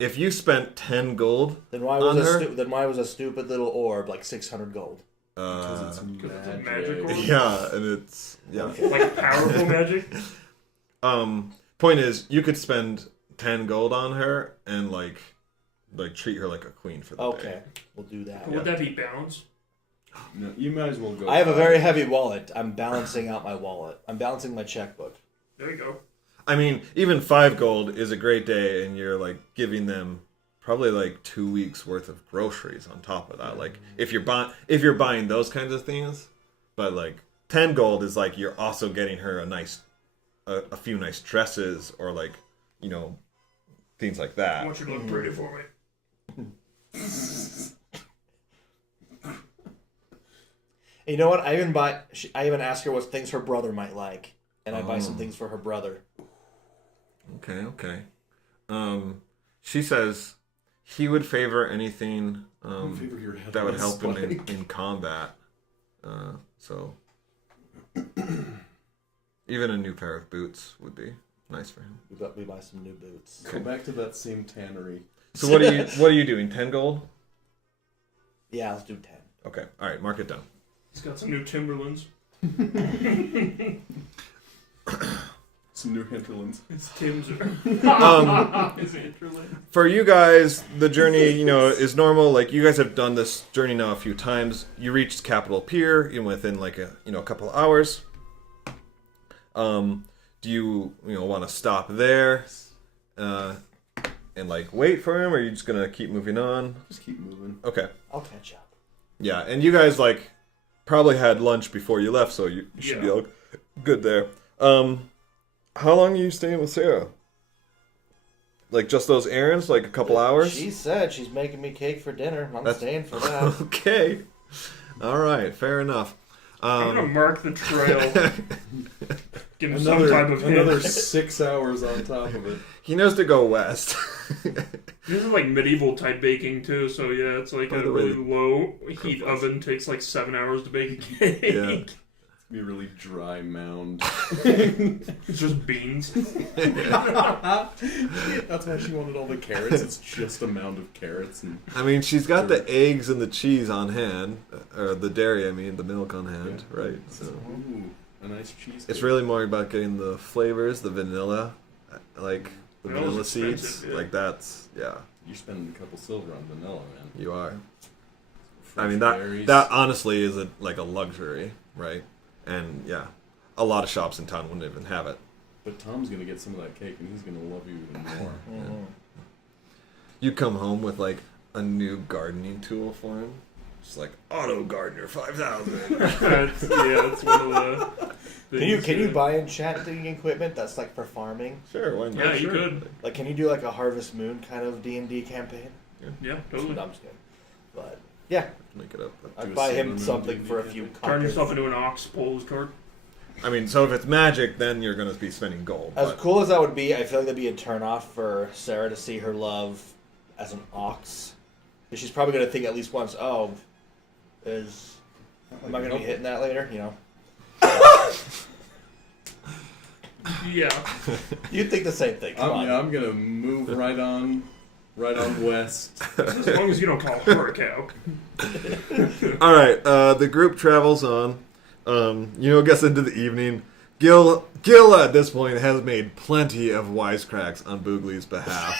if you spent 10 gold Then why was a stupid little orb like 600 gold? Because it's It's a magic. magic orb? yeah, and it's... Yeah. Like powerful magic? Point is, you could spend 10 gold on her and, like treat her like a queen for the day. Okay, we'll do that. Would that be balanced? No, you might as well go. I have a very heavy wallet. I'm balancing out my wallet. I'm balancing my checkbook. There you go. I mean, even 5 gold is a great day, and you're, like, giving them probably, like, 2 weeks worth of groceries on top of that. Like, if you're buying those kinds of things, but, like, 10 gold is, like, you're also getting her a few nice dresses or, like, things like I that. want you to look pretty for me. And you know what? I even ask her what things her brother might like, and I buy some things for her brother. Okay. She says he would favor anything Favor your head that would on a help him spike. in combat. So even a new pair of boots would be nice for him. We buy some new boots. Go back to that same tannery. So what are you doing? 10 gold? Yeah, let's do 10. Okay. All right. Mark it down. He's got some new Timberlands. Some new hinterlands. It's Tim's. It's hinterland. For you guys, the journey, is normal. Like, you guys have done this journey now a few times. You reached Capitol Pier within like a couple of hours. Do you want to stop there and like wait for him, or are you just gonna keep moving on? Just keep moving. Okay. I'll catch up. Yeah, and you guys like probably had lunch before you left, so you should be all good there. How long are you staying with Sarah? Like just those errands, like a couple hours? She said she's making me cake for dinner. I'm staying for that. Okay. All right, fair enough. I'm gonna mark the trail. Give him some type of hint. another 6 hours on top of it. He knows to go west. This is like medieval type baking too, so yeah, it's like By a the way, really low heat oven. Takes like 7 hours to bake a cake. Yeah. Be a really dry mound. It's just beans. That's why she wanted all the carrots. It's just a mound of carrots. And I mean, she's got the eggs and the cheese on hand, or the dairy. I mean, the milk on hand, right? So ooh, a nice cheese. it's really more about getting the flavors, the vanilla, like the Vanilla's vanilla seeds. expensive, yeah. Like that's You're spending a couple silver on vanilla, man. you are. I Fresh mean berries. that honestly is like a luxury, right? And yeah, a lot of shops in town wouldn't even have it. But Tom's gonna get some of that cake, and he's gonna love you even more. Mm-hmm. You come home with like a new gardening tool for him. Just like Auto Gardener 5000. It's one of the. Can you buy enchanting equipment that's like for farming? Sure, why not? Yeah, you Sure. could. Like, can you do like a Harvest Moon kind of D&D campaign? Yeah, No, totally. I'm just kidding. But yeah, Make it up. I'd a buy Sailor him Moon something D&D for a campaign. few. Turn yourself copies. into an ox, pull his card. I mean, so if it's magic, then you're going to be spending gold. As but- cool as that would be, I feel like that'd be a turnoff for Sarah to see her love as an ox. Because she's probably going to think at least once, am I going to be hitting that later? Yeah. You'd think the same thing. Come on. I'm gonna move right on west. As long as you don't call her a cow. All right, the group travels on. Gets into the evening. Gil at this point has made plenty of wisecracks on Boogly's behalf.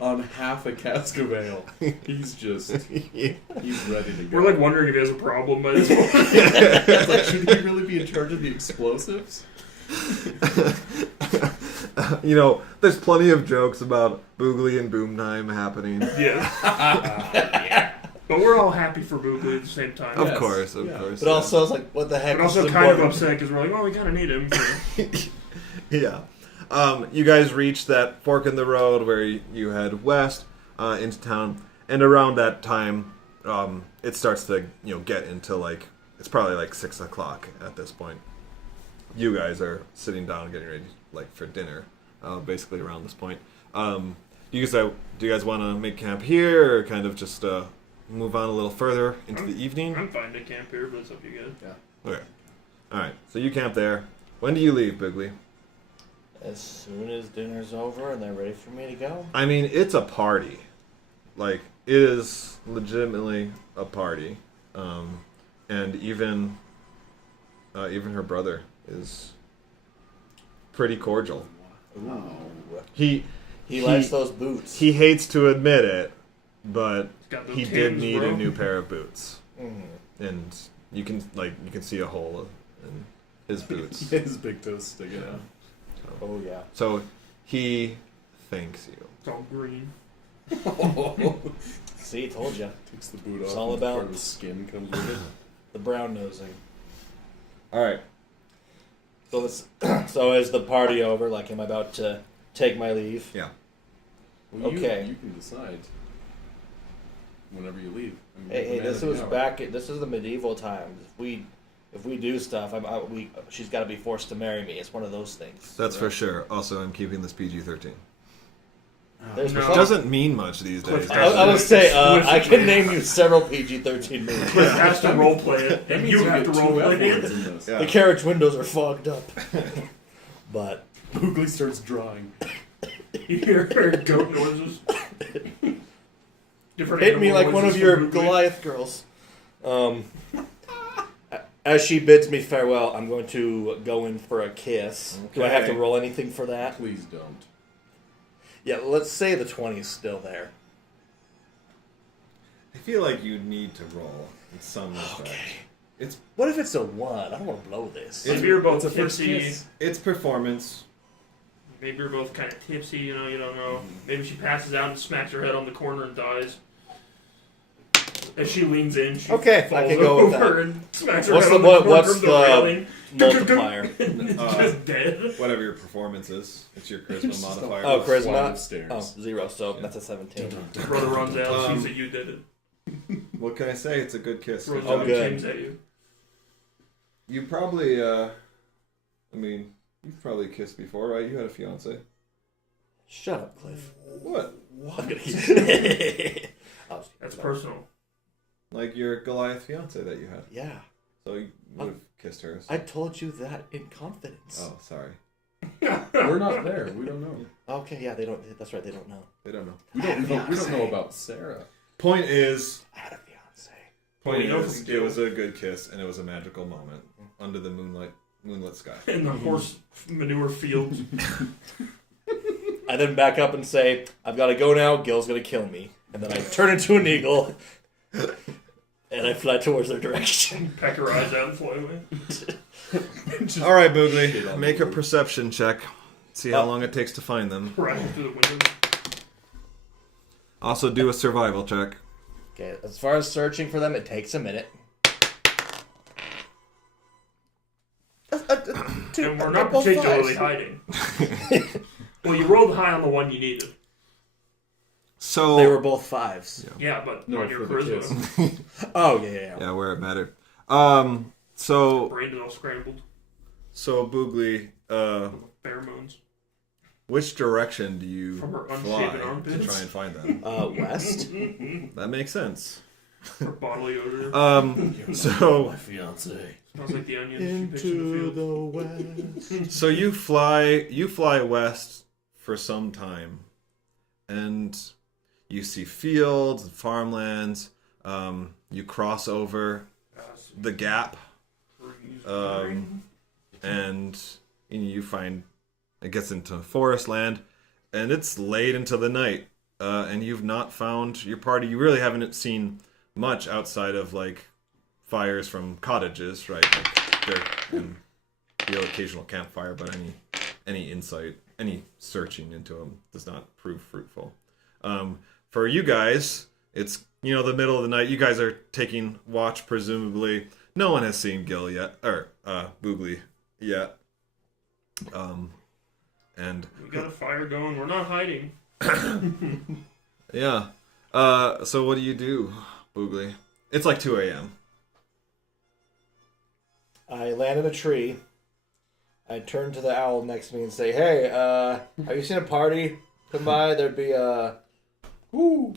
On half a cask of ale. He's ready to go. We're like wondering if he has a problem by this point. It's like, should he really be in charge of the explosives? There's plenty of jokes about Boogly and Boomtime happening. Yeah. But we're all happy for Boogly at the same time. Of Yes. course. But also, it's like, what the heck? But also is kind of important? upset because we're like, well, we kind of need him. Yeah. You guys reach that fork in the road where you head west into town, and around that time, it starts to get into like it's probably like 6 o'clock at this point. You guys are sitting down getting ready like for dinner, basically around this point. Do you guys want to make camp here, or kind of just move on a little further into the evening? I'm fine to camp here, but it's up to you guys. Yeah. Okay. All right. So you camp there. When do you leave, Bigley? As soon as dinner's over and they're ready for me to go. I mean, it's a party. Like, it is legitimately a party. And even her brother is pretty cordial. Ooh. He likes those boots. He hates to admit it, but Got those he did Timbs, need bro. a new pair of boots. Mm. And you can see a hole in his boots. His big toes sticking out. Oh yeah. So he thanks you. It's all green. See, told you. Takes the boot It's off. all and about- part of the skin comes with it. The brown nosing. All right. So is the party over? Like, am I about to take my leave? Yeah. Well, Okay. You can decide whenever you leave. I mean, Hey, you're the this man of was the hour. back. This is the medieval times. If we do stuff, she's got to be forced to marry me. It's one of those things. That's for sure. Also, I'm keeping this PG-13. There's No. Which doesn't mean much these days. I would say I can name you several PG-13 movies. Cliff has to role play it, That and means you have to get role two play F words it. in this. Yeah. The carriage windows are fogged up. But Boogly starts drawing. You hear goat noises. Different hit me animal like one noises of your from Boogly. Goliath girls. As she bids me farewell, I'm going to go in for a kiss. Do I have to Okay. roll anything for that? Please don't. Yeah, let's say the 20 is still there. I feel like you need to roll in some respect. It's What if it's a 1? I don't want to blow this. Maybe you're both It's a first tipsy. kiss. it's performance. Maybe you're both kind of tipsy. You don't know. Maybe she passes out and smacks her head on the corner and dies. As she leans in, she Okay, I falls can go with over that. and smacks her What's head the- on the what- corner what's of the the railing. multiplier? Just dead. Whatever your performance is, it's your charisma Just modifier. Oh, Flight charisma. of stairs. Oh, 0, so that's a 17. Brother runs out, Um, sees that you did it. What can I say? It's a good kiss. Throws Good Oh, job. good. James at you. You probably, I mean, you've probably kissed before, right? You had a fiance. Shut up, Cliff. What? I'm gonna keep... That's personal. Like your Goliath fiance that you had. Yeah. So you would have kissed her. So. I told you that in confidence. Oh, sorry. We're not there. We don't know. Okay, yeah, they don't. That's right, they don't know. They don't know. We don't know. We don't know about Sarah. Point is, I had a fiance. point We know is, from it was a good kiss and it was a magical moment under the moonlit sky. In the horse manure fields. I then back up and say, I've got to go now, Gil's going to kill me. And then I turn into an eagle, and I fly towards their direction. Peck her eyes out and fly away. All right, Shit Boogly, on make a Boogly. perception check. See how long it takes to find them. Right through the window. Also, do a survival check. Okay, as far as searching for them, it takes a minute. And we're not particularly hiding. Well, you rolled high on the one you needed. So They were both 5s. Yeah, but No, on your for the charisma, Oh, yeah. yeah, where it mattered. So brain is all scrambled. Boogly, Bare moons. which direction do you From her fly unshaven to armpits. try and find them? West? That makes sense. Her bodily odor. So Fiance. Smells like the onions she picks in the Into field. the west. So you fly west for some time, and you see fields and farmlands. You cross over the gap, and you find it gets into forest land, and it's late into the night, and you've not found your party. You really haven't seen much outside of like fires from cottages, right? Like and the occasional campfire, but any insight, any searching into them does not prove fruitful. For you guys, it's the middle of the night. You guys are taking watch, presumably. No one has seen Gil yet, or Boogly yet. And We got a fire going. We're not hiding. yeah. So what do you do, Boogly? It's like 2 a.m. I land in a tree. I turn to the owl next to me and say, "Hey, have you seen a party come by? There'd be a what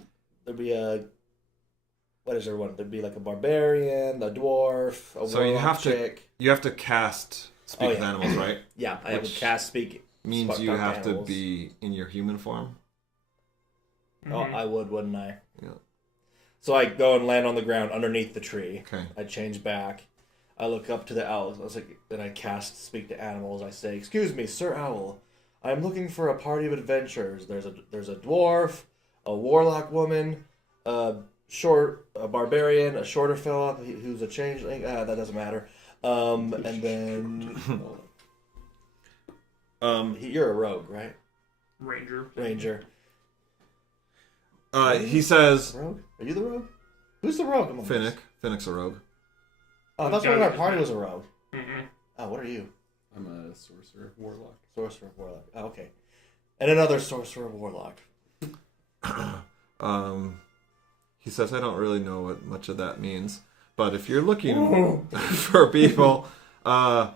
is there one? There'd be like a barbarian, a dwarf, a So you warlock have chick. You have to cast Speak with yeah. Animals, right? Yeah, I have to Which cast speak. Means Spark you talk have animals. to be in your human form. Oh, I would, wouldn't I? Yeah. So I go and land on the ground underneath the tree. Okay. I change back. I look up to the owl. I was like, then I cast Speak to Animals. I say, "Excuse me, Sir Owl. I am looking for a party of adventurers. There's a dwarf, a warlock woman, a barbarian, a shorter fella who's a changeling. That doesn't matter. And then you're a rogue, right? Ranger. He says, Rogue? Are you the rogue? Who's the rogue? among us? Finnick. Finnick's a rogue. Oh, that's why our party was a rogue. Mm-mm. Oh, what are you? I'm a sorcerer, warlock. Sorcerer warlock. Oh, okay. And another sorcerer warlock. He says, I don't really know what much of that means, but if you're looking for people, I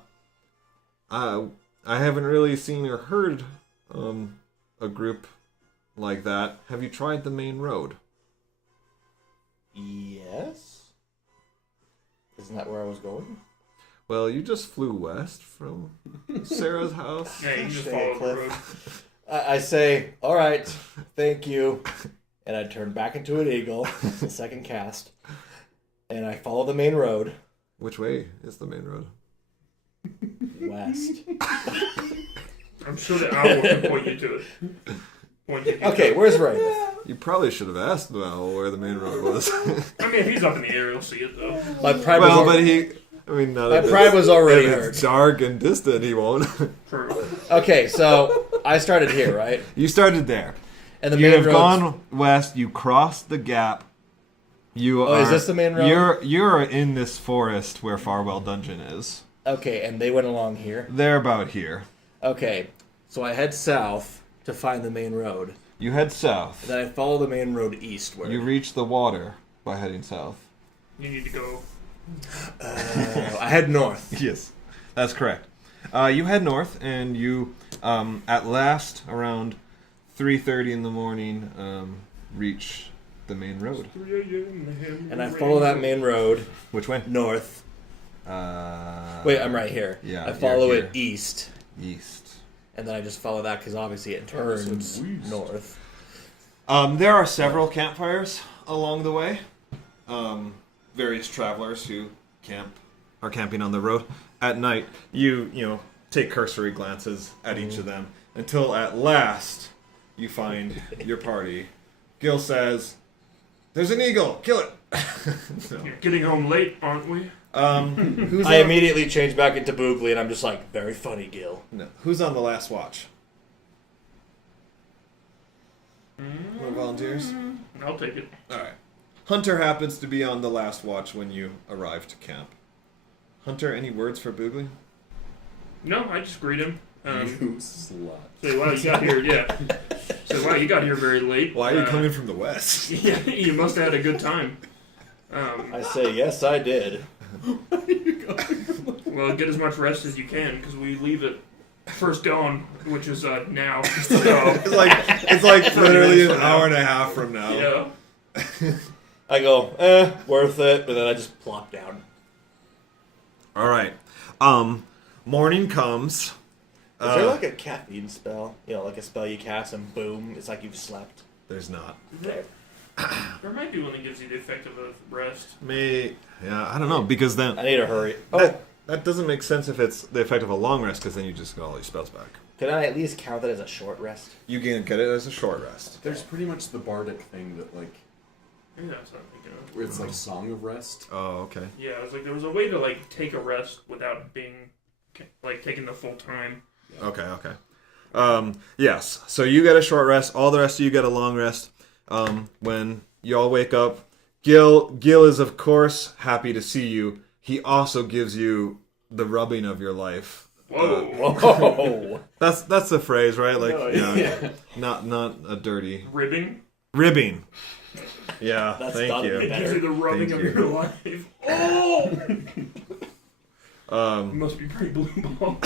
haven't really seen or heard a group like that. Have you tried the main road? Yes. Isn't that where I was going? Well, you just flew west from Sarah's house. Yeah, you can just Stay follow the cliff. road. I say, all right, thank you. And I turn back into an eagle, second cast. And I follow the main road. Which way is the main road? West. I'm sure the owl can point you to it. Okay, where's Raven? You probably should have asked Val where the main road was. I mean, if he's up in the air, he'll see it, though. My pride well, was but he... I mean, now my that pride was already if hurt. it's dark and distant, he won't. True. Okay, so I started here, right? You started there. And the You main have road's- gone west. You crossed the gap. You Oh, are. is this the main road? You're in this forest where Farwell Dungeon is. Okay, and they went along here. They're about here. Okay, so I head south to find the main road. You head south. Then I follow the main road eastward. You reach the water by heading south. You need to go. I head north. Yes, that's correct. You head north, and you, at last, around 3:30 in the morning, reach the main road. And I follow that main road Which way? north. Wait, I'm right here. Yeah, I follow you're it here. east. East. And then I just follow that because obviously it turns north. There are several campfires along the way. Various travelers who are camping on the road at night. You take cursory glances at each of them until at last you find your party. Gil says, "There's an eagle. Kill it." No. You're getting home late, aren't we? Who's I on, immediately change back into Boogly and I'm just like, very funny, Gil. no, who's on the last watch? More volunteers? I'll take it. All right. Hunter happens to be on the last watch when you arrive to camp. Hunter, any words for Boogly? No, I just greet him. You slut. Say, wow, you got here, yeah. Say, wow, you got here very late. Why are you coming from the west? Yeah, you must have had a good time. I say, yes, I did. Well, get as much rest as you can, because we leave at first dawn, which is now. So, It's like literally an hour and a half from now. yeah. I go, worth it. But then I just plop down. All right. Morning comes. Is there like a caffeine spell? You know, like a spell you cast and boom, it's like you've slept. There's not. There might be one that gives you the effect of a rest. I don't know, because then I need to hurry. Oh, that doesn't make sense if it's the effect of a long rest, because then you just get all your spells back. can I at least count that as a short rest? You can get it as a short rest. There's pretty much the bardic thing that, like, Maybe that's what I'm thinking of. where it's like Song of Rest. Oh, okay. Yeah, I was like, there was a way to like take a rest without being like taking the full time. Okay. Yes. So you get a short rest. All the rest of you get a long rest. When you all wake up, Gil is of course happy to see you. He also gives you the rubbing of your life. Whoa. Whoa. That's the phrase, right? Like, No, yeah, not a dirty Ribbing. ribbing. Yeah, That's thank gotta you. be It gives you the rubbing Thank of you. your life. Oh! You must be pretty blue ball.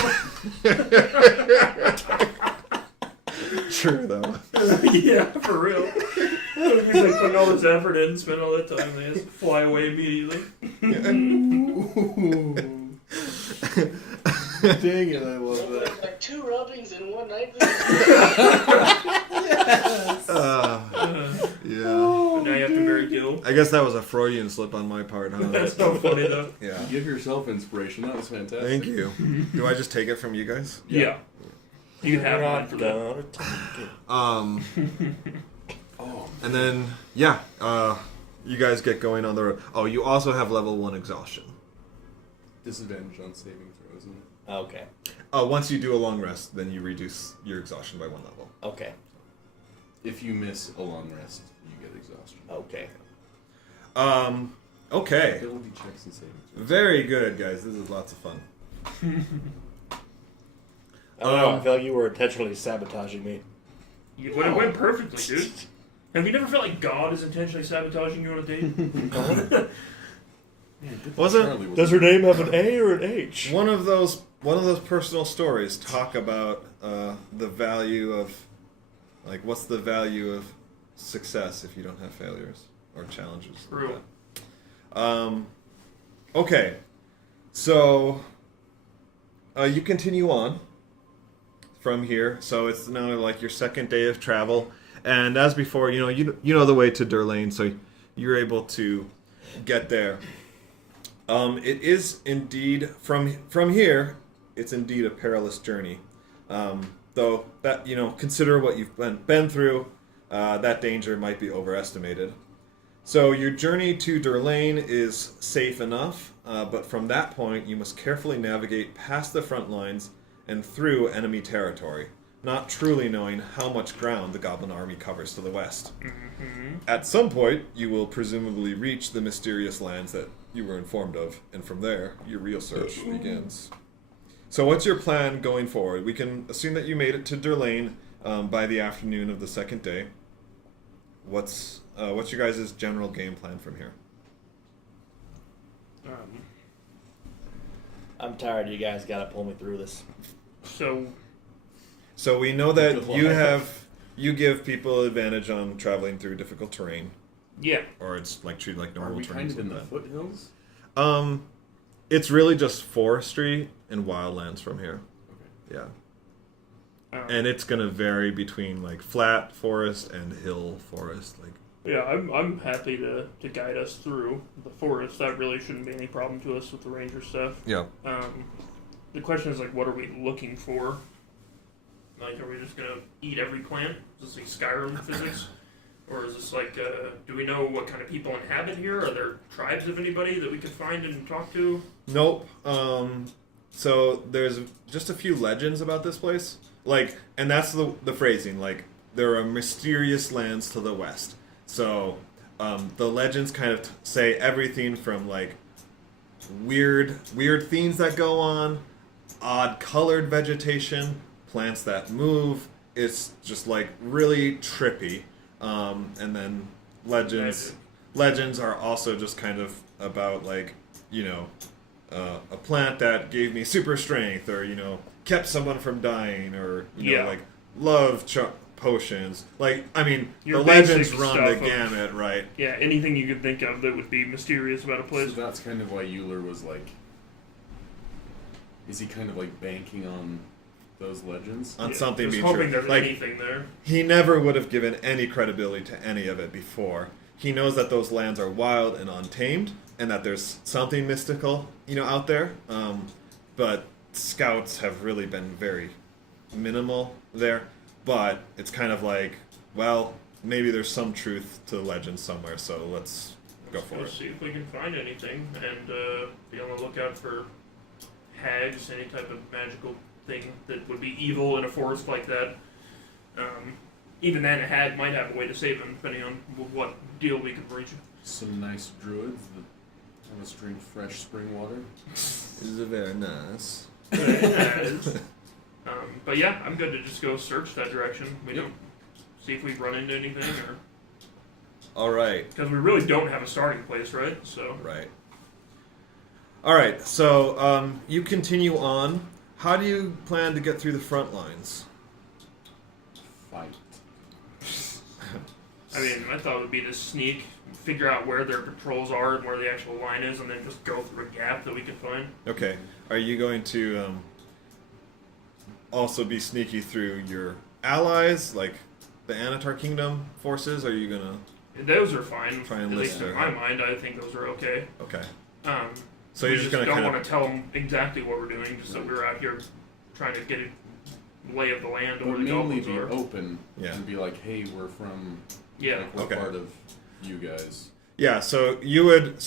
True though. Yeah, for real. He's like putting all this effort in, spend all that time, they just fly away immediately. Dang it, I love that. Like 2 rubbings in one night. Yeah. But now you have to marry Gil. I guess that was a Freudian slip on my part, huh? That's so funny though. Yeah. Give yourself inspiration. That was fantastic. Thank you. Do I just take it from you guys? Yeah. You can have mine for that. Gonna take it. Oh, And then you guys get going on the road. Oh, you also have level 1 exhaustion. disadvantage on saving throws. And Okay. Once you do a long rest, then you reduce your exhaustion by 1 level. Okay. if you miss a long rest, you get exhaustion. Okay. Okay. Ability checks and saving throws. Very good, guys. This is lots of fun. I don't know. I feel like you were intentionally sabotaging me. But it went perfectly, dude. Have you never felt like God is intentionally sabotaging you on a date? Wasn't Does her name have an A or an H? one of those personal stories talk about the value of, like, what's the value of success if you don't have failures or challenges? True. Like that. Okay, so you continue on from here. So it's now like your second day of travel, and as before, you know the way to Durlane, so you're able to get there. It is indeed from here. It's indeed a perilous journey, though that consider what you've been through. That danger might be overestimated. So your journey to Durlane is safe enough, but from that point you must carefully navigate past the front lines and through enemy territory, not truly knowing how much ground the Goblin army covers to the west. Mm-hmm. At some point, you will presumably reach the mysterious lands that you were informed of, and from there, your real search begins. So what's your plan going forward? We can assume that you made it to Durlane by the afternoon of the second day. What's your guys' general game plan from here? I'm tired. You guys gotta pull me through this. So we know that you give people advantage on traveling through difficult terrain, Yeah. or it's like treated like Are normal we terrain. kind of in the foothills? It's really just forestry and wildlands from here. Okay. Yeah. And it's gonna vary between like flat forest and hill forest. Like, Yeah, I'm happy to guide us through the forest. That really shouldn't be any problem to us with the ranger stuff. yeah. The question is, like, what are we looking for? Like, are we just gonna eat every plant? Is this like Skyrim physics? Or is this like, do we know what kind of people inhabit here? Are there tribes of anybody that we could find and talk to? Nope. So there's just a few legends about this place. Like, and that's the phrasing. Like, there are mysterious lands to the west. So the legends kind of say everything from like weird themes that go on, odd colored vegetation, plants that move. It's just like really trippy. And then legends are also just kind of about like, a plant that gave me super strength, or kept someone from dying, or like love potions. Like, I mean, Your the legends basic run stuff the of- gamut, right? Yeah, anything you could think of that would be mysterious about a So place. that's kind of why Euler was like... Is he kind of like banking on those legends? On Yeah, something just being hoping true. there's Like, anything there. he never would have given any credibility to any of it before. He knows that those lands are wild and untamed, and that there's something mystical, out there. But scouts have really been very minimal there. But it's kind of like, well, maybe there's some truth to the legend somewhere, so let's go for Let's it. see if we can find anything, and be on the lookout for hags, any type of magical thing that would be evil in a forest like that. Even then, a hag might have a way to save him, depending on what deal we could reach. Some nice druids that have us drink fresh spring water. This is very nice. Yeah, it is. But yeah, I'm good to just go search that direction. We don't see if we run into anything, or All right. because we really don't have a starting place, right? So Right. All right. So you continue on. How do you plan to get through the front lines? Fight. I mean, I thought it would be to sneak, figure out where their patrols are and where the actual line is, and then just go through a gap that we can find. Okay. Are you going to also be sneaky through your allies, like the Anatar Kingdom forces? Are you gonna? Those are fine. Try and At least list in my mind, I think those are okay. Okay. So you're we just just gonna don't kind want of- to tell them exactly what we're doing, just that we're out here trying to get a lay of the land Or where the mainly goblins be are. open Yeah. and be like, hey, we're from, Yeah. like, we're Okay. part of you guys. Yeah. So you would.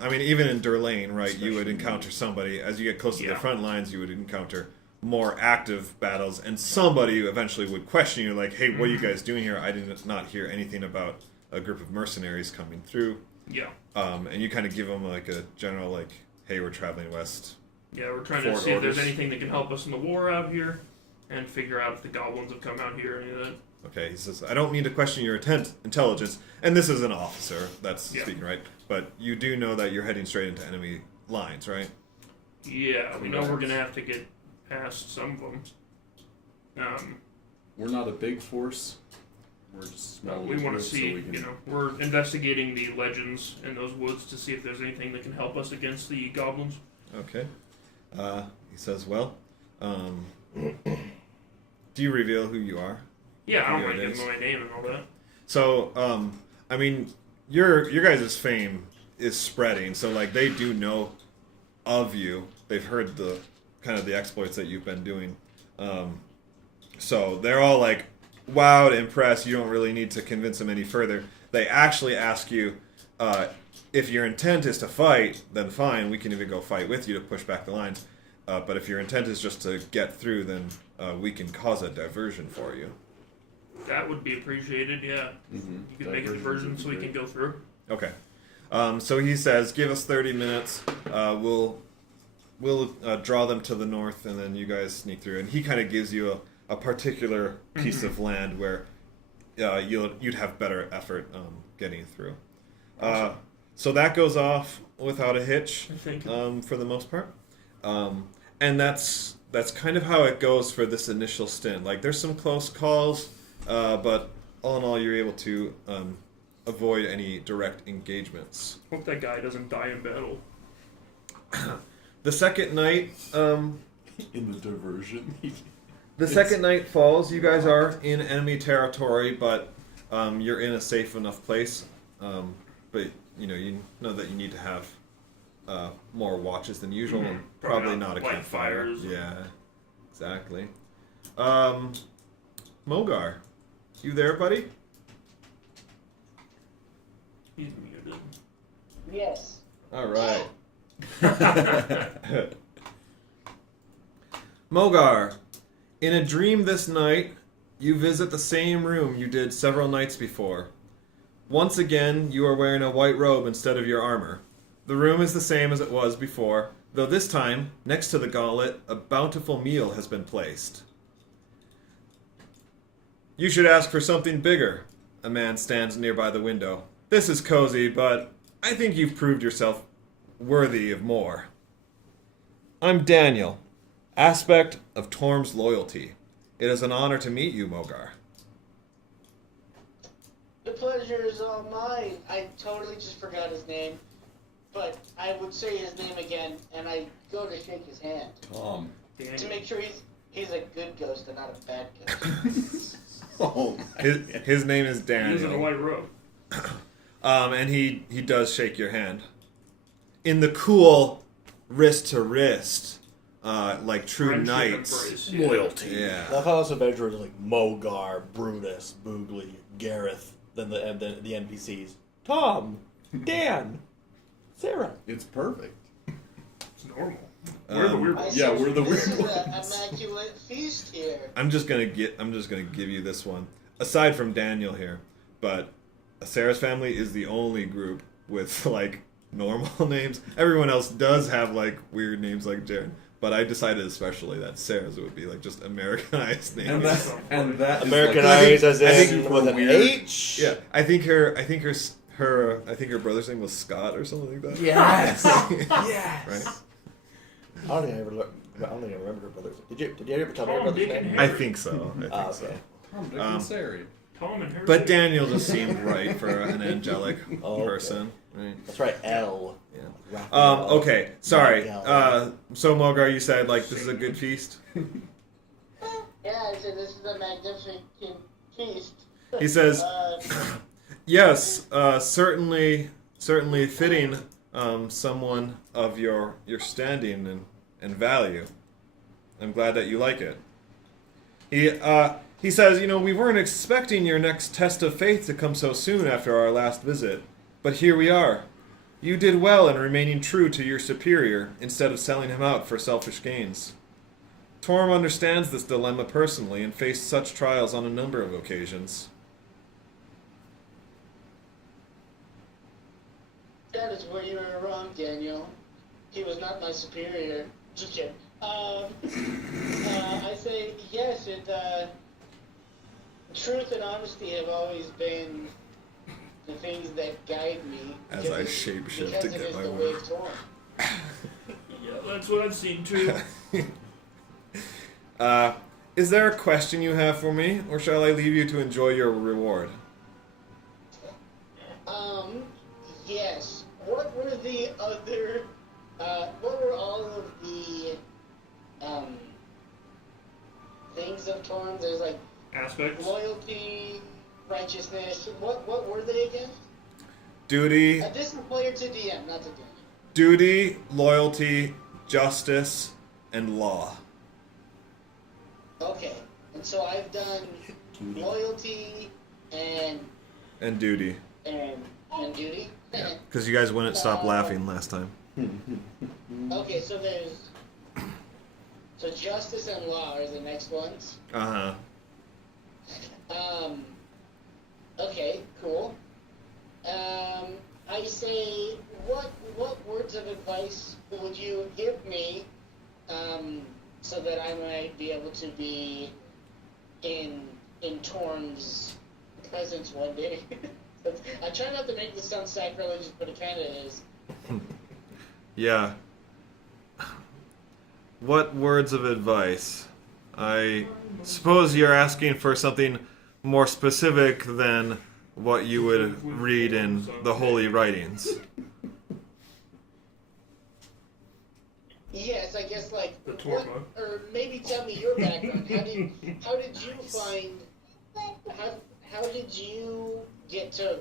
I mean, even in Durlane, right? You would Especially- encounter somebody as you get close to the Yeah. front lines. You would encounter more active battles, and somebody eventually would question you, like, "Hey, what are you guys doing here? I did not hear anything about a group of mercenaries coming through." Yeah. And you kind of give them like a general, like, "Hey, we're traveling west." Yeah, we're trying to Fort see if there's orders. anything that can help us in the war out here, and figure out if the goblins have come out here or any of that. Okay, he says, "I don't mean to question your intelligence," and this is an officer that's Yeah. speaking, right? But you do know that you're heading straight into enemy lines, right? Yeah, we know we're gonna have to get past some of them. We're not a big force. We're just small. We want to group, so see, we can, we're investigating the legends in those woods to see if there's anything that can help us against the goblins. Okay. He says, "Well, do you reveal who you are?" Yeah, I don't Yeah, mind it giving is. them my name and all that. So, I mean, your guys' fame is spreading, so like they do know of you. They've heard the kind of the exploits that you've been doing. So they're all like wowed, impressed. You don't really need to convince them any further. They actually ask you, if your intent is to fight, then fine, we can even go fight with you to push back the lines. But if your intent is just to get through, then we can cause a diversion for you. That would be appreciated, yeah. Mhm. You could make a diversion so we can go through. Okay. So he says, "Give us 30 minutes. We'll draw them to the north, and then you guys sneak through." And he kind of gives you a particular piece of land where you'd have better effort getting through. So that goes off without a hitch, I think. for the most part. And that's kind of how it goes for this initial stint. Like, there's some close calls, but all in all, you're able to avoid any direct engagements. Hope that guy doesn't die in battle. The second night, in the diversion. the second night falls. You guys are in enemy territory, but you're in a safe enough place. But you know that you need to have more watches than usual. Mhm. Probably not a light campfire. fires. Yeah, exactly. Mogar, you there, buddy? He's muted. Yes. All right. Mogar, in a dream this night, you visit the same room you did several nights before. Once again, you are wearing a white robe instead of your armor. The room is the same as it was before, though this time, next to the gauntlet, a bountiful meal has been placed. You should ask for something bigger. A man stands nearby the window. This is cozy, but I think you've proved yourself worthy of more. I'm Daniel, aspect of Torm's loyalty. It is an honor to meet you, Mogar. The pleasure is all mine. I totally just forgot his name. But I would say his name again, and I go to shake his hand. Tom. To Daniel. make sure he's a good ghost and not a bad ghost. Oh, His name is He is in a Daniel. white robe. And he does shake your hand. In the cool wrist to wrist, like true Friendship knights. embrace, yeah. Loyalty. Yeah. Love how this adventure is like Mogar, Brutus, Boogly, Gareth, then the NPCs. Tom, Dan, Sarah. it's perfect. It's normal. We're the weird I ones. Yeah, said, we're the this weird is ones. an immaculate feast here. I'm just gonna give you this one. Aside from Daniel here, but Sarah's family is the only group with like normal names. Everyone else does have like weird names like Jaren. but I decided especially that Sarah's would be like just Americanized name. And that Americanized as I think in super with an weird. H. Yeah, I think her brother's name was Scott or something like that. Yes. Yes. Right. I don't think I remember her brother's. Did you ever tell me her Tom, brother's Dick, and name? I think so. Okay. Tom, Dick, Um, and Sari. Tom and Harry. But Daniel just seemed right for an angelic Okay. person. Right. That's right, L. Yeah. Raphael. Okay. Sorry. Raphael. So Mogar, you said like this is a good feast. Yeah, I said this is a magnificent feast. He says, Uh, "Yes, certainly fitting. Someone of your standing and value. I'm glad that you like it." He says, we weren't expecting your next test of faith to come so soon after our last visit, but here we are. You did well in remaining true to your superior instead of selling him out for selfish gains. Torm understands this dilemma personally and faced such trials on a number of occasions. That is where you were wrong, Daniel. He was not my superior. Just kidding. I say yes. Truth and honesty have always been the things that guide me. As I shapeshift because to it get is my the way. way of Torm. Yeah, that's what I've seen too. Is there a question you have for me, or shall I leave you to enjoy your reward? Yes. What were the other? What were all of the things of Torm? There's like Aspects. loyalty, righteousness. What were they again? Duty, This is player to DM, not to DM. duty, loyalty, justice, and law. Okay, and so I've done loyalty and Duty. duty. Because you guys wouldn't stop laughing last time. Okay, so there's justice and law are the next ones. Uh-huh. Okay, cool. I say, what words of advice would you give me, so that I might be able to be in Torm's presence one day? I try not to make this sound sacrilegious, but it kind of is. Yeah. What words of advice? I suppose you're asking for something more specific than what you would read in the holy writings. Yes, I guess like The Torma. or maybe tell me your background. How did you find? How did you get to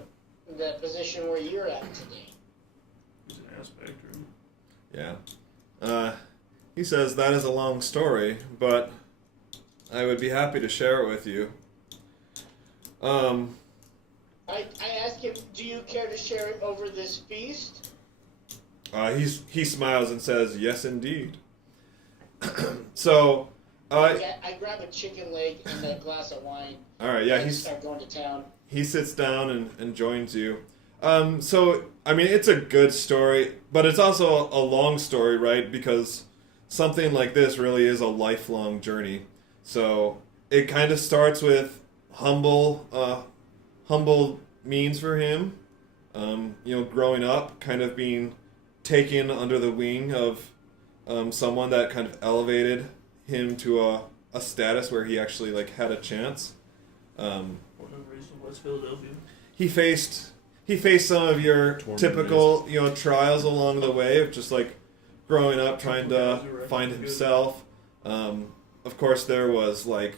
the position where you're at today? There's an aspect. Or... Yeah. He says that is a long story, but I would be happy to share it with you. I asked him, do you care to share it over this feast? He smiles and says, "Yes, indeed." So, Yeah, I grab a chicken leg and a glass of wine. all right, yeah, and start going to town. he sits down and joins you. So, I mean, it's a good story, but it's also a long story, right? Because something like this really is a lifelong journey. So, it kind of starts with humble means for him. Growing up, kind of being taken under the wing of someone that kind of elevated him to a status where he actually like had a chance. Born and raised in West Philadelphia. He faced some of your typical trials along the way of just like growing up, trying to find himself. Of course, there was like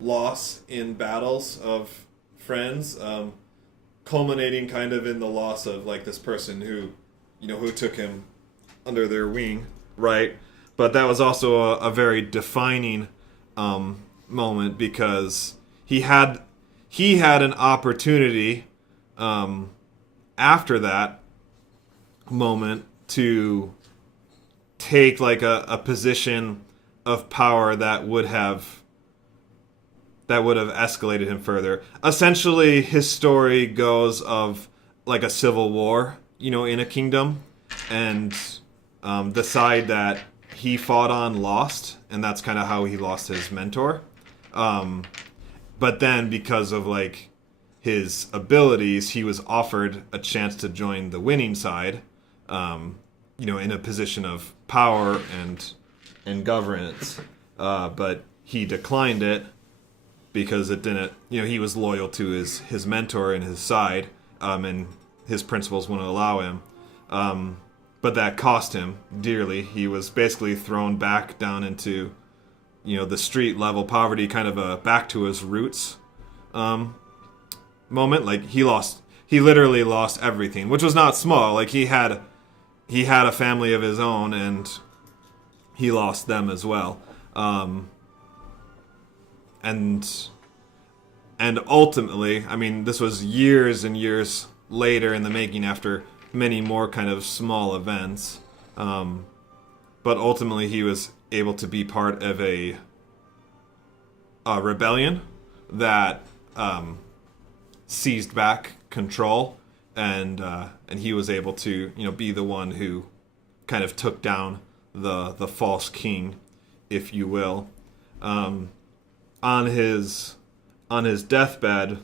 loss in battles of friends, culminating kind of in the loss of like this person who took him under their wing, right? But that was also a very defining moment because he had an opportunity after that moment to take like a position of power that would have escalated him further. Essentially, his story goes of like a civil war, in a kingdom, and the side that he fought on lost, and that's kind of how he lost his mentor. But then because of like his abilities, he was offered a chance to join the winning side, in a position of power and governance. But he declined it because it didn't, he was loyal to his mentor and his side, and his principles wouldn't allow him. But that cost him dearly. He was basically thrown back down into, the street level poverty, kind of back to his roots moment. Like he literally lost everything, which was not small. Like he had a family of his own, and he lost them as well. And ultimately, I mean, this was years and years later in the making, after many more kind of small events. But ultimately, he was able to be part of a rebellion that seized back control, and he was able to be the one who kind of took down the false king, if you will. On his deathbed,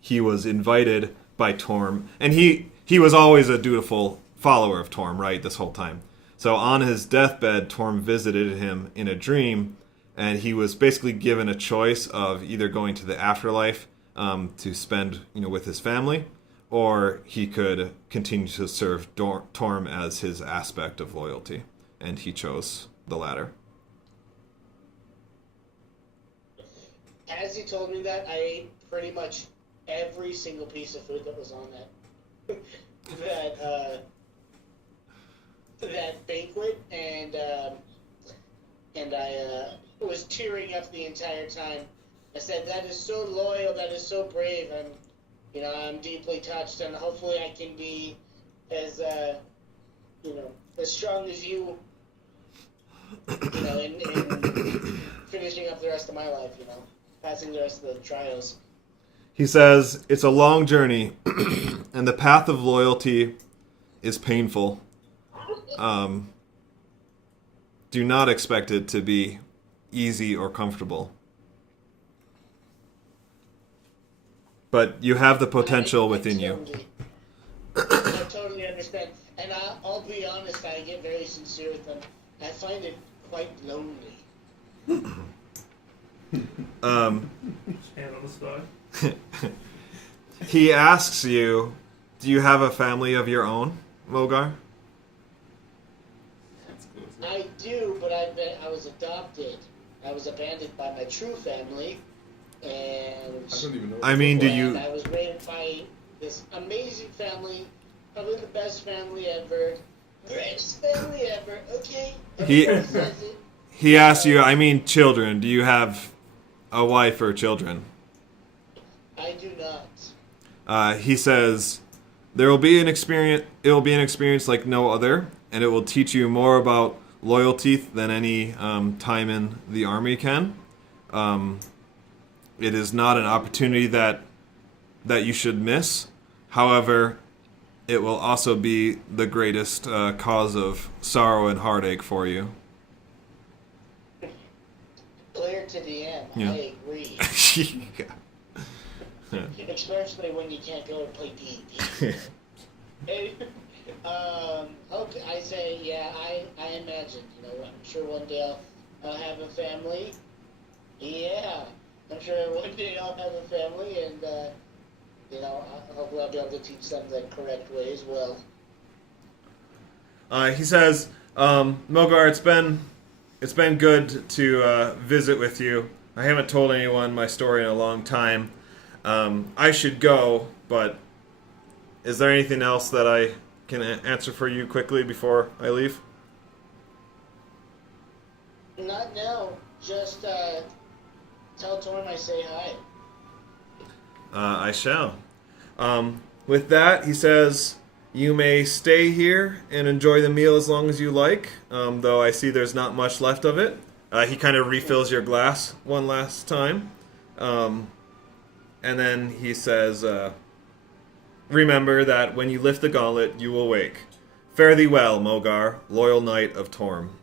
he was invited by Torm, and he was always a dutiful follower of Torm, right, this whole time. So on his deathbed, Torm visited him in a dream, and he was basically given a choice of either going to the afterlife to spend with his family, or he could continue to serve Torm as his aspect of loyalty, and he chose the latter. As he told me that, I ate pretty much every single piece of food that was on that banquet, and I was tearing up the entire time. I said, "That is so loyal. That is so brave." I'm deeply touched, and hopefully I can be as strong as you. In finishing up the rest of my life. Passing the rest of the trials. He says, "It's a long journey, and the path of loyalty is painful. Do not expect it to be easy or comfortable. But you have the potential within you." I totally understand. And I'll be honest, I get very sincere with them. I find it quite lonely. Hand on the side. He asks you, do you have a family of your own, Mogar? I do, but I was adopted. I was abandoned by my true family, and I don't even know. I mean, do you... I was raised by this amazing family, probably the best family ever, greatest family ever. Okay. Everybody says it. He asks you, I mean, children. Do you have a wife or children? I do not. He says, there will be an experience. It will be an experience like no other, and it will teach you more about loyalty than any time in the army can. It is not an opportunity that you should miss. However, it will also be the greatest cause of sorrow and heartache for you. Clear to the end. Yeah. I agree. Especially when you can't go and play D&D. Okay, I say, yeah, I imagine, I'm sure one day I'll have a family. Yeah, I'm sure one day I'll have a family, and, hopefully I'll be able to teach them the correct way as well. He says, Mogar, it's been good to visit with you. I haven't told anyone my story in a long time. I should go, but is there anything else that I can answer for you quickly before I leave? Not now. Just tell Torm I say hi. I shall. With that, he says, you may stay here and enjoy the meal as long as you like, though I see there's not much left of it. He kind of refills your glass one last time. And then he says, remember that when you lift the gauntlet, you will wake. Fare thee well, Mogar, loyal knight of Torm.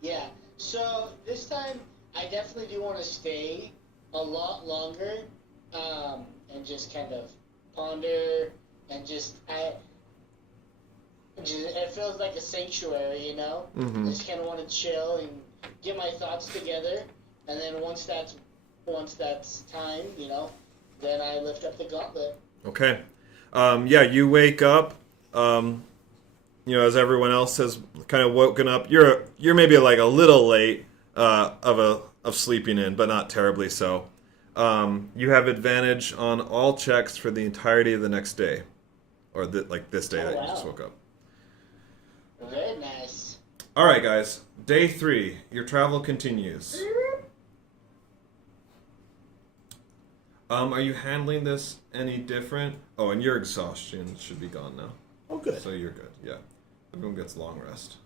Yeah. So this time, I definitely do want to stay a lot longer, and just kind of ponder and it feels like a sanctuary, you know. Mm-hmm. I just kind of want to chill and get my thoughts together, and then once that's time, you know, then I lift up the gauntlet. Okay. Yeah, you wake up. As everyone else has kind of woken up, you're maybe like a little late of sleeping in, but not terribly so. You have advantage on all checks for the entirety of the next day, or this day that you just woke up. Very nice. All right, guys. Day 3. Your travel continues. Are you handling this any different? Oh, and your exhaustion should be gone now. Oh, good. So you're good. Yeah. Everyone gets long rest.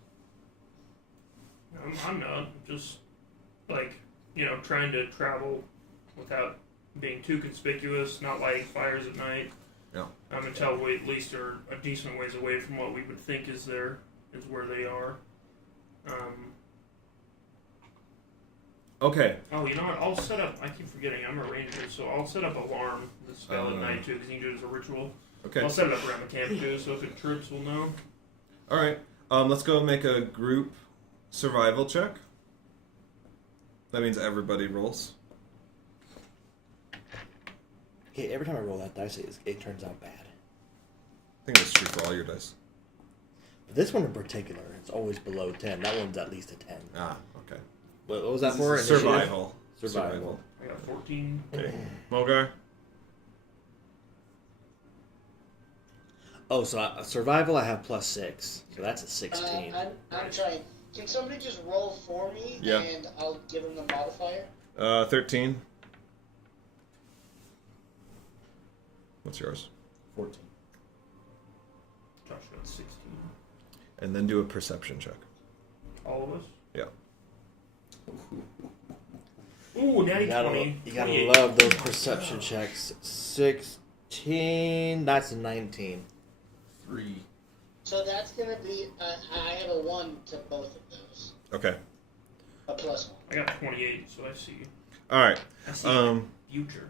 I'm not. Just, trying to travel without being too conspicuous, not lighting fires at night. Yeah. Until we at least are a decent ways away from what we would think is where they are. Okay. Oh, you know what? I'll set up. I keep forgetting. I'm a ranger, so I'll set up alarm the spell at night too, because you can do it as a ritual. Okay. I'll set it up around the camp too, so if it trips, we'll know. All right. Let's go make a group survival check. That means everybody rolls. Okay, every time I roll that dice, it turns out bad. I think that's true for all your dice. But this one in particular, it's always below 10. That one's at least a 10. Ah, okay. What was that for? Survival. Survival. I got 14. Okay. Mogar? Oh, so survival I have +6. So that's a 16. I'm trying. Can somebody just roll for me? Yeah. And I'll give them the modifier? 13. What's yours? 14. Josh got 16. And then do a perception check. All of us? Yeah. Ooh, natty 20. You gotta 28. love those perception checks. 16. That's a 19. 3. So that's going to be, I have a 1 to both of those. Okay. A +1. I got 28, so I see. All right. I see future.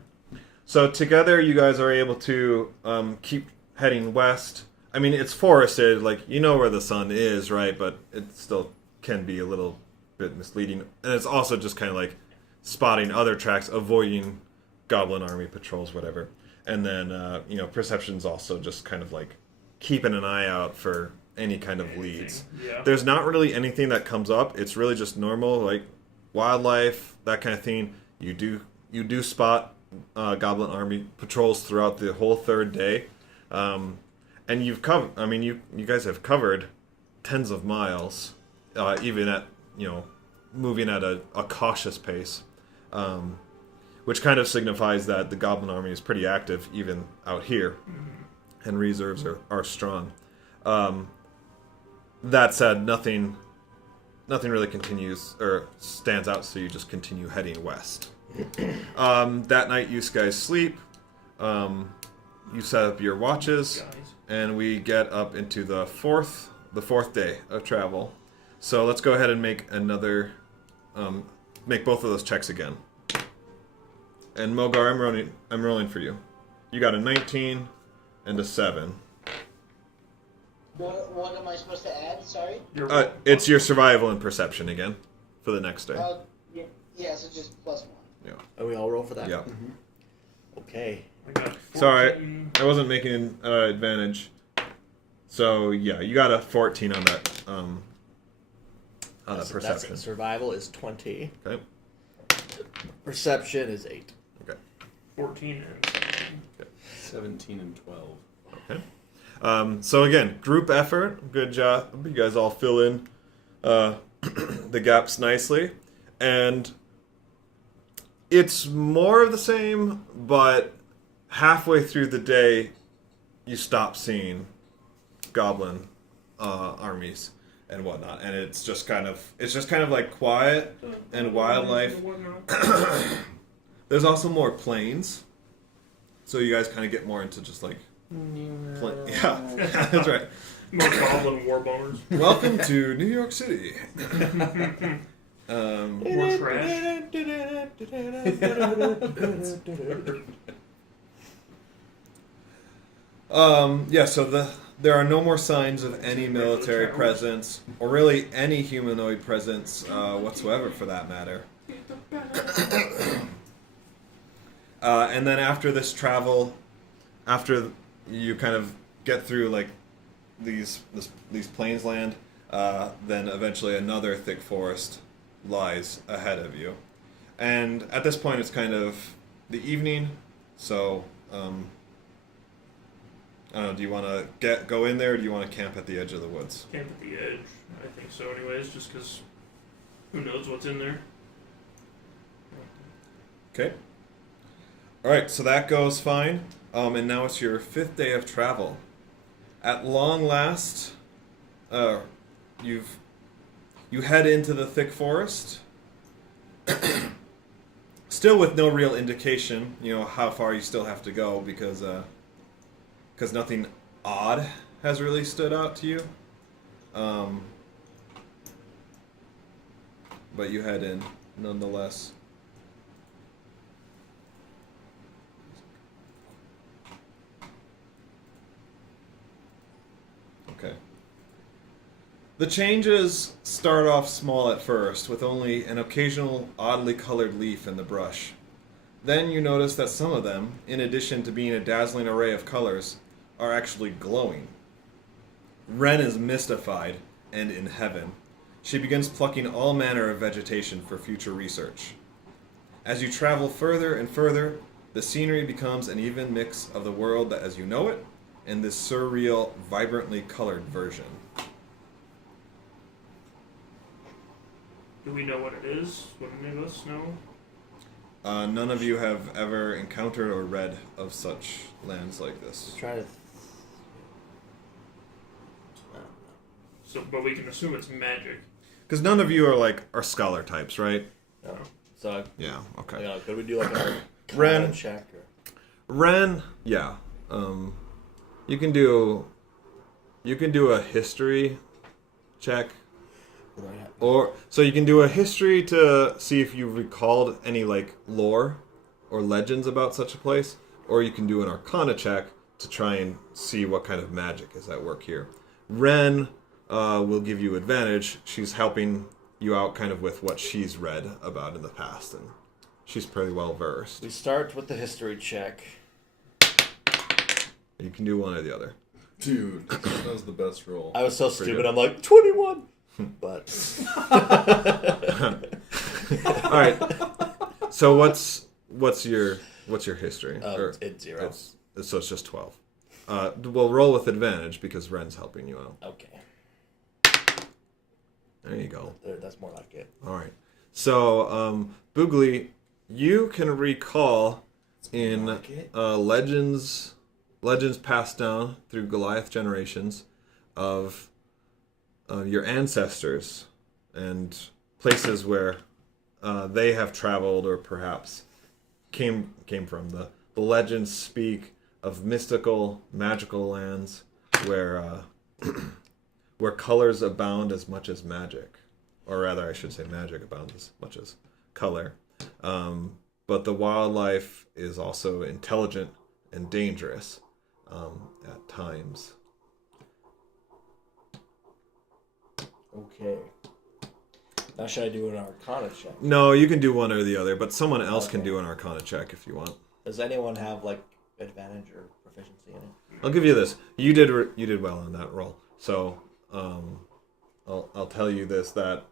So together you guys are able to keep heading west. I mean, it's forested, like, you know where the sun is, right? But it still can be a little bit misleading. And it's also just kind of like spotting other tracks, avoiding goblin army patrols, whatever. And then, perception's also just kind of like keeping an eye out for any kind of leads. Yeah. There's not really anything that comes up. It's really just normal, like wildlife, that kind of thing. You do spot goblin army patrols throughout the whole third day. And you've covered, I mean, you guys have covered tens of miles, even at, moving at a cautious pace, which kind of signifies that the goblin army is pretty active even out here, and reserves are strong. That said, nothing really continues or stands out, so you just continue heading west. That night, you guys sleep. You set up your watches. Guys. And we get up into the fourth day of travel. So let's go ahead and make make both of those checks again. And Mogar, I'm rolling for you. You got a 19 and a 7. What am I supposed to add? Sorry? It's your survival and perception again for the next day. Yeah, so just +1. Yeah. Are we all roll for that? Yeah. Mm-hmm. Okay. I got 14. Sorry, I wasn't making an advantage. So yeah, you got a 14 on that. Perception. That's survival is 20. Okay. Perception is 8. Okay. 14 and 17 and 12. Okay. So again, group effort. Good job. You guys all fill in the gaps nicely, and it's more of the same, but halfway through the day, you stop seeing goblin armies and whatnot, and it's just kind of like quiet and wildlife. There's also more plains, so you guys kind of get more into just like yeah, that's right. Most goblin war boners. Welcome to New York City. More trash. Yeah, so there are no more signs of any military presence, or really any humanoid presence whatsoever for that matter. And then after this travel, after you kind of get through like these plains land, then eventually another thick forest lies ahead of you. And at this point it's kind of the evening, so I don't know, do you want to go in there, or do you want to camp at the edge of the woods? Camp at the edge. I think so anyways, just because who knows what's in there. Okay. Alright, so that goes fine. And now it's your 5th day of travel. At long last, you head into the thick forest. Still with no real indication, how far you still have to go, because nothing odd has really stood out to you. But you head in nonetheless. Okay. The changes start off small at first, with only an occasional oddly colored leaf in the brush. Then you notice that some of them, in addition to being a dazzling array of colors, are actually glowing. Ren is mystified and in heaven. She begins plucking all manner of vegetation for future research. As you travel further and further, the scenery becomes an even mix of the world as you know it, and this surreal, vibrantly colored version. Do we know what it is? Would any of us know? None of you have ever encountered or read of such lands like this. Try to. So, but we can assume it's magic. Because none of you are scholar types, right? No. So, Yeah, okay. could we do like a Ren. check? Or... Ren, yeah. You can do a history check. Or so you can do a history to see if you recalled any like lore or legends about such a place, or you can do an arcana check to try and see what kind of magic is at work here. Ren will give you advantage. She's helping you out kind of with what she's read about in the past, and she's pretty well versed. We start with the history check. You can do one or the other. Dude, that was the best roll. I was so Pretty stupid. good. I'm like 21. But all right. So what's your history? it's 0. So it's just 12. We'll roll with advantage because Ren's helping you out. Okay. There you go. That's more like it. All right. So Boogly, you can recall in legends passed down through Goliath generations of your ancestors and places where they have traveled or perhaps came from. The legends speak of mystical, magical lands where where colors abound as much as magic, or rather, I should say, magic abounds as much as color. But the wildlife is also intelligent and dangerous at times. Okay. Now should I do an arcana check? No, you can do one or the other, but someone else can Okay. do an arcana check if you want. Does anyone have like advantage or proficiency in it? I'll give you this. You did well on that roll. So I'll tell you this, that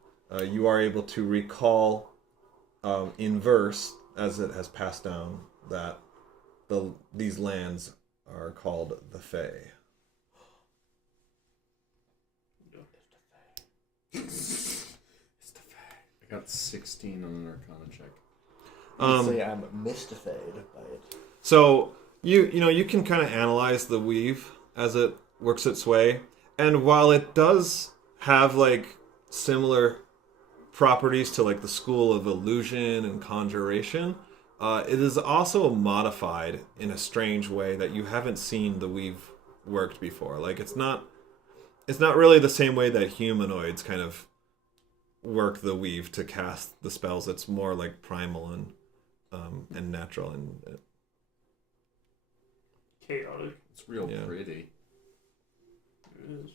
you are able to recall in verse, as it has passed down, that these lands are called the Fae. I got 16 on an arcana check. Say I'm mystified by it. So you can kind of analyze the weave as it works its way, and while it does have like similar properties to like the school of illusion and conjuration, it is also modified in a strange way that you haven't seen the weave worked before. Like it's not it's not really the same way that humanoids kind of work the weave to cast the spells. It's more like primal and natural and Chaotic. It's real Yeah. pretty. It is.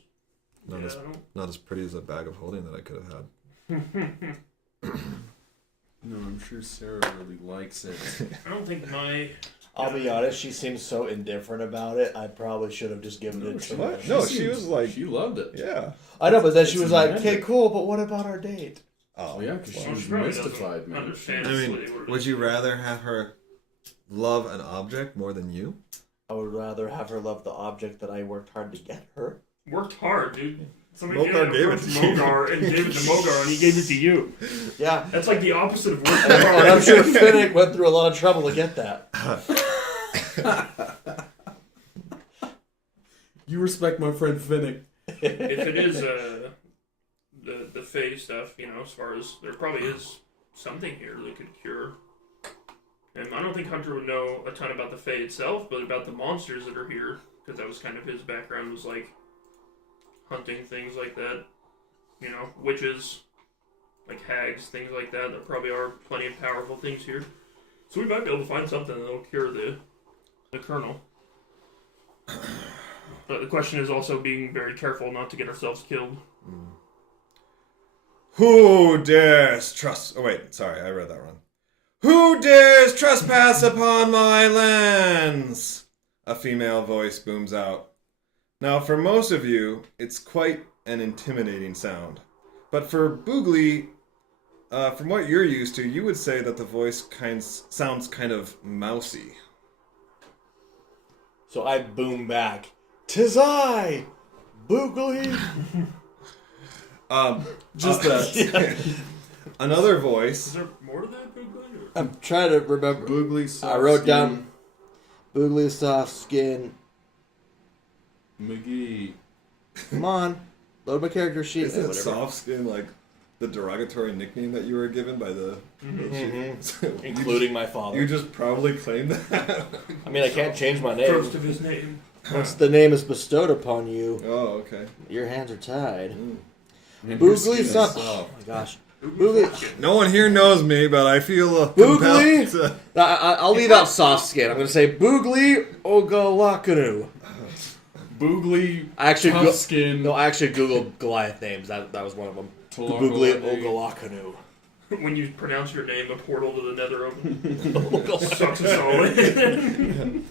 Not yeah, as- I don't. not as pretty as a bag of holding that I could have had. No, I'm sure Sarah really likes it. I don't think my. I'll be honest, she seems so indifferent about it. I probably should have just given it to her. What? No, she was like, She loved it. yeah. I know, but then she It's was like, magic. "Okay, cool, but what about our date?" Oh yeah, because she Well, was she probably mystified, doesn't man. understand I fully mean, what it would is. you rather have her love an object more than you? I would rather have her love the object that I worked hard to get her. Worked hard, dude. Somebody Mogar gave it to you. Mogar and gave it to Mogar, and he gave it to you. Yeah. That's like the opposite of working And hard. I'm sure Finnick went through a lot of trouble to get that. You respect my friend Finnick. If it is the Fae stuff, you know, as far as there probably is something here that could cure. And I don't think Hunter would know a ton about the Fae itself, but about the monsters that are here, because that was kind of his background, was like hunting things like that. You know, witches, like hags, things like that. There probably are plenty of powerful things here. So we might be able to find something that'll cure the Colonel. But the question is also being very careful not to get ourselves killed. Who dares trust... Oh, wait. Sorry, I read that wrong. Who dares trespass upon my lands? A female voice booms out. Now, for most of you, it's quite an intimidating sound. But for Boogly, from what you're used to, you would say that the voice sounds kind of mousy. So I boom back. "'Tis I, Boogly." Just that. Another voice. Is there more to that, Big Boy? Or? I'm trying to remember. Boogly soft I wrote skin. down Boogly soft skin. McGee. Come on, load my character sheet. Isn't Whatever. soft skin like the derogatory nickname that you were given by the... Mhm. Including my father. You just probably claimed that. I mean, I can't change my name. First of his name. Once the name is bestowed upon you, Oh, okay. your hands are tied. Mm. And her Boogly skin is soft. Oh soft. my gosh. Boogly. No one here knows me, but I feel Boogly? compelled to... I'll leave out soft skin. I'm going to say Boogly Ogalakanu. Boogly I actually tough skin. No, I actually googled Goliath names. That was one of them. Boogly Ogalakanu. When you pronounce your name, a portal to the nether opens. Sucks us all in.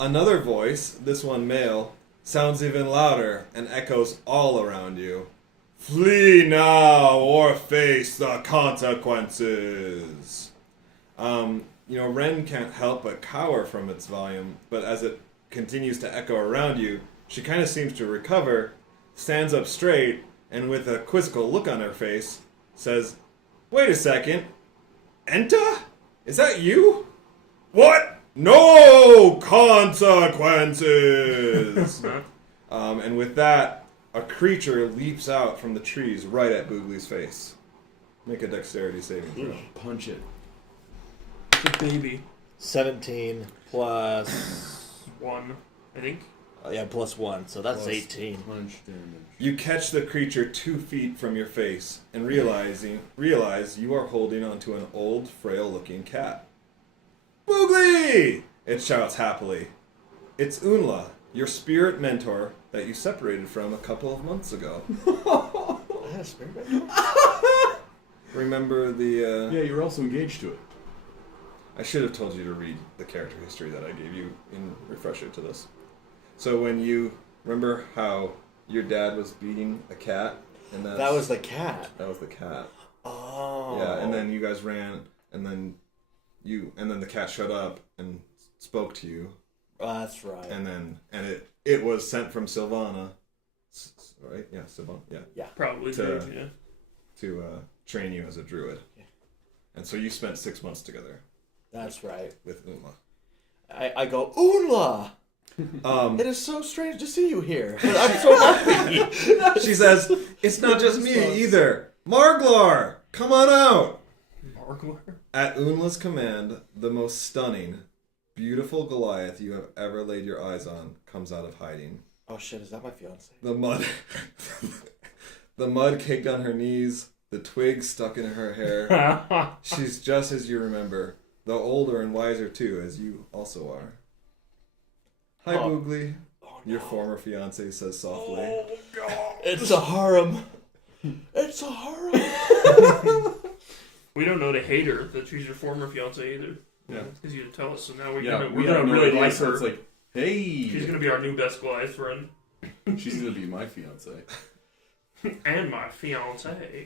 Another voice, this one male, sounds even louder and echoes all around you. Flee now or face the consequences. Ren can't help but cower from its volume, but as it continues to echo around you, she kind of seems to recover, stands up straight, and with a quizzical look on her face, says, "Wait a second. Enta? Is that you? What? No consequences!" And with that, a creature leaps out from the trees right at Boogly's face. Make a dexterity saving throw. Punch it. It's a baby. 17 plus... 1, I think. yeah, plus 1, so that's Plus 18. Punch damage. You catch the creature 2 feet from your face and realize you are holding onto an old, frail-looking cat. Boogly! It shouts happily. It's Unla, your spirit mentor that you separated from a couple of months ago. I had a spirit back? Remember the... Yeah, you're also engaged to it. I should have told you to read the character history that I gave you in refresher to this. So when you... Remember how your dad was beating a cat? And That was the cat. That was the cat. Oh. Yeah, and then you guys ran, and then the cat showed up and spoke to you, That's right. and it was sent from Sylvana, right? Yeah, Sylvana. Yeah, Probably, To- yeah. to train you as a druid. Yeah. And so you spent 6 months together That's right. with Unla. I go, Unla! It is so strange to see you here. But I'm so happy. She says, "It's not just me either. Marglar, come on out." Marglar? At Unla's command, the most stunning, beautiful Goliath you have ever laid your eyes on comes out of hiding. Oh shit, is that my fiance? The mud, the mud caked on her knees, the twigs stuck in her hair. She's just as you remember, though older and wiser too, as you also are. Hi, Oh. Boogly. Oh, Your former fiance says softly. Oh god. It's a harem. It's a harem. We don't know to hate her that she's your former fiance either. Yeah. Because you didn't tell us, so now we're Yeah, gonna we don't know really it, like so her. it's like, hey, She's gonna be our new best Goliath friend. she's gonna be my fiance. And my fiance.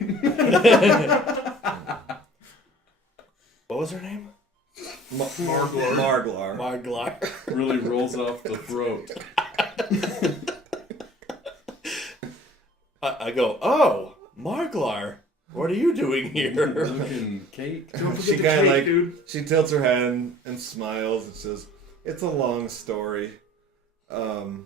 What was her name? Marglar. Marglar. Marglar. Really rolls off the throat. I go, oh, Marglar. What are you doing here? Looking cake. Don't forget She the kind of cake, like, dude. she tilts her head and smiles and says, it's a long story. And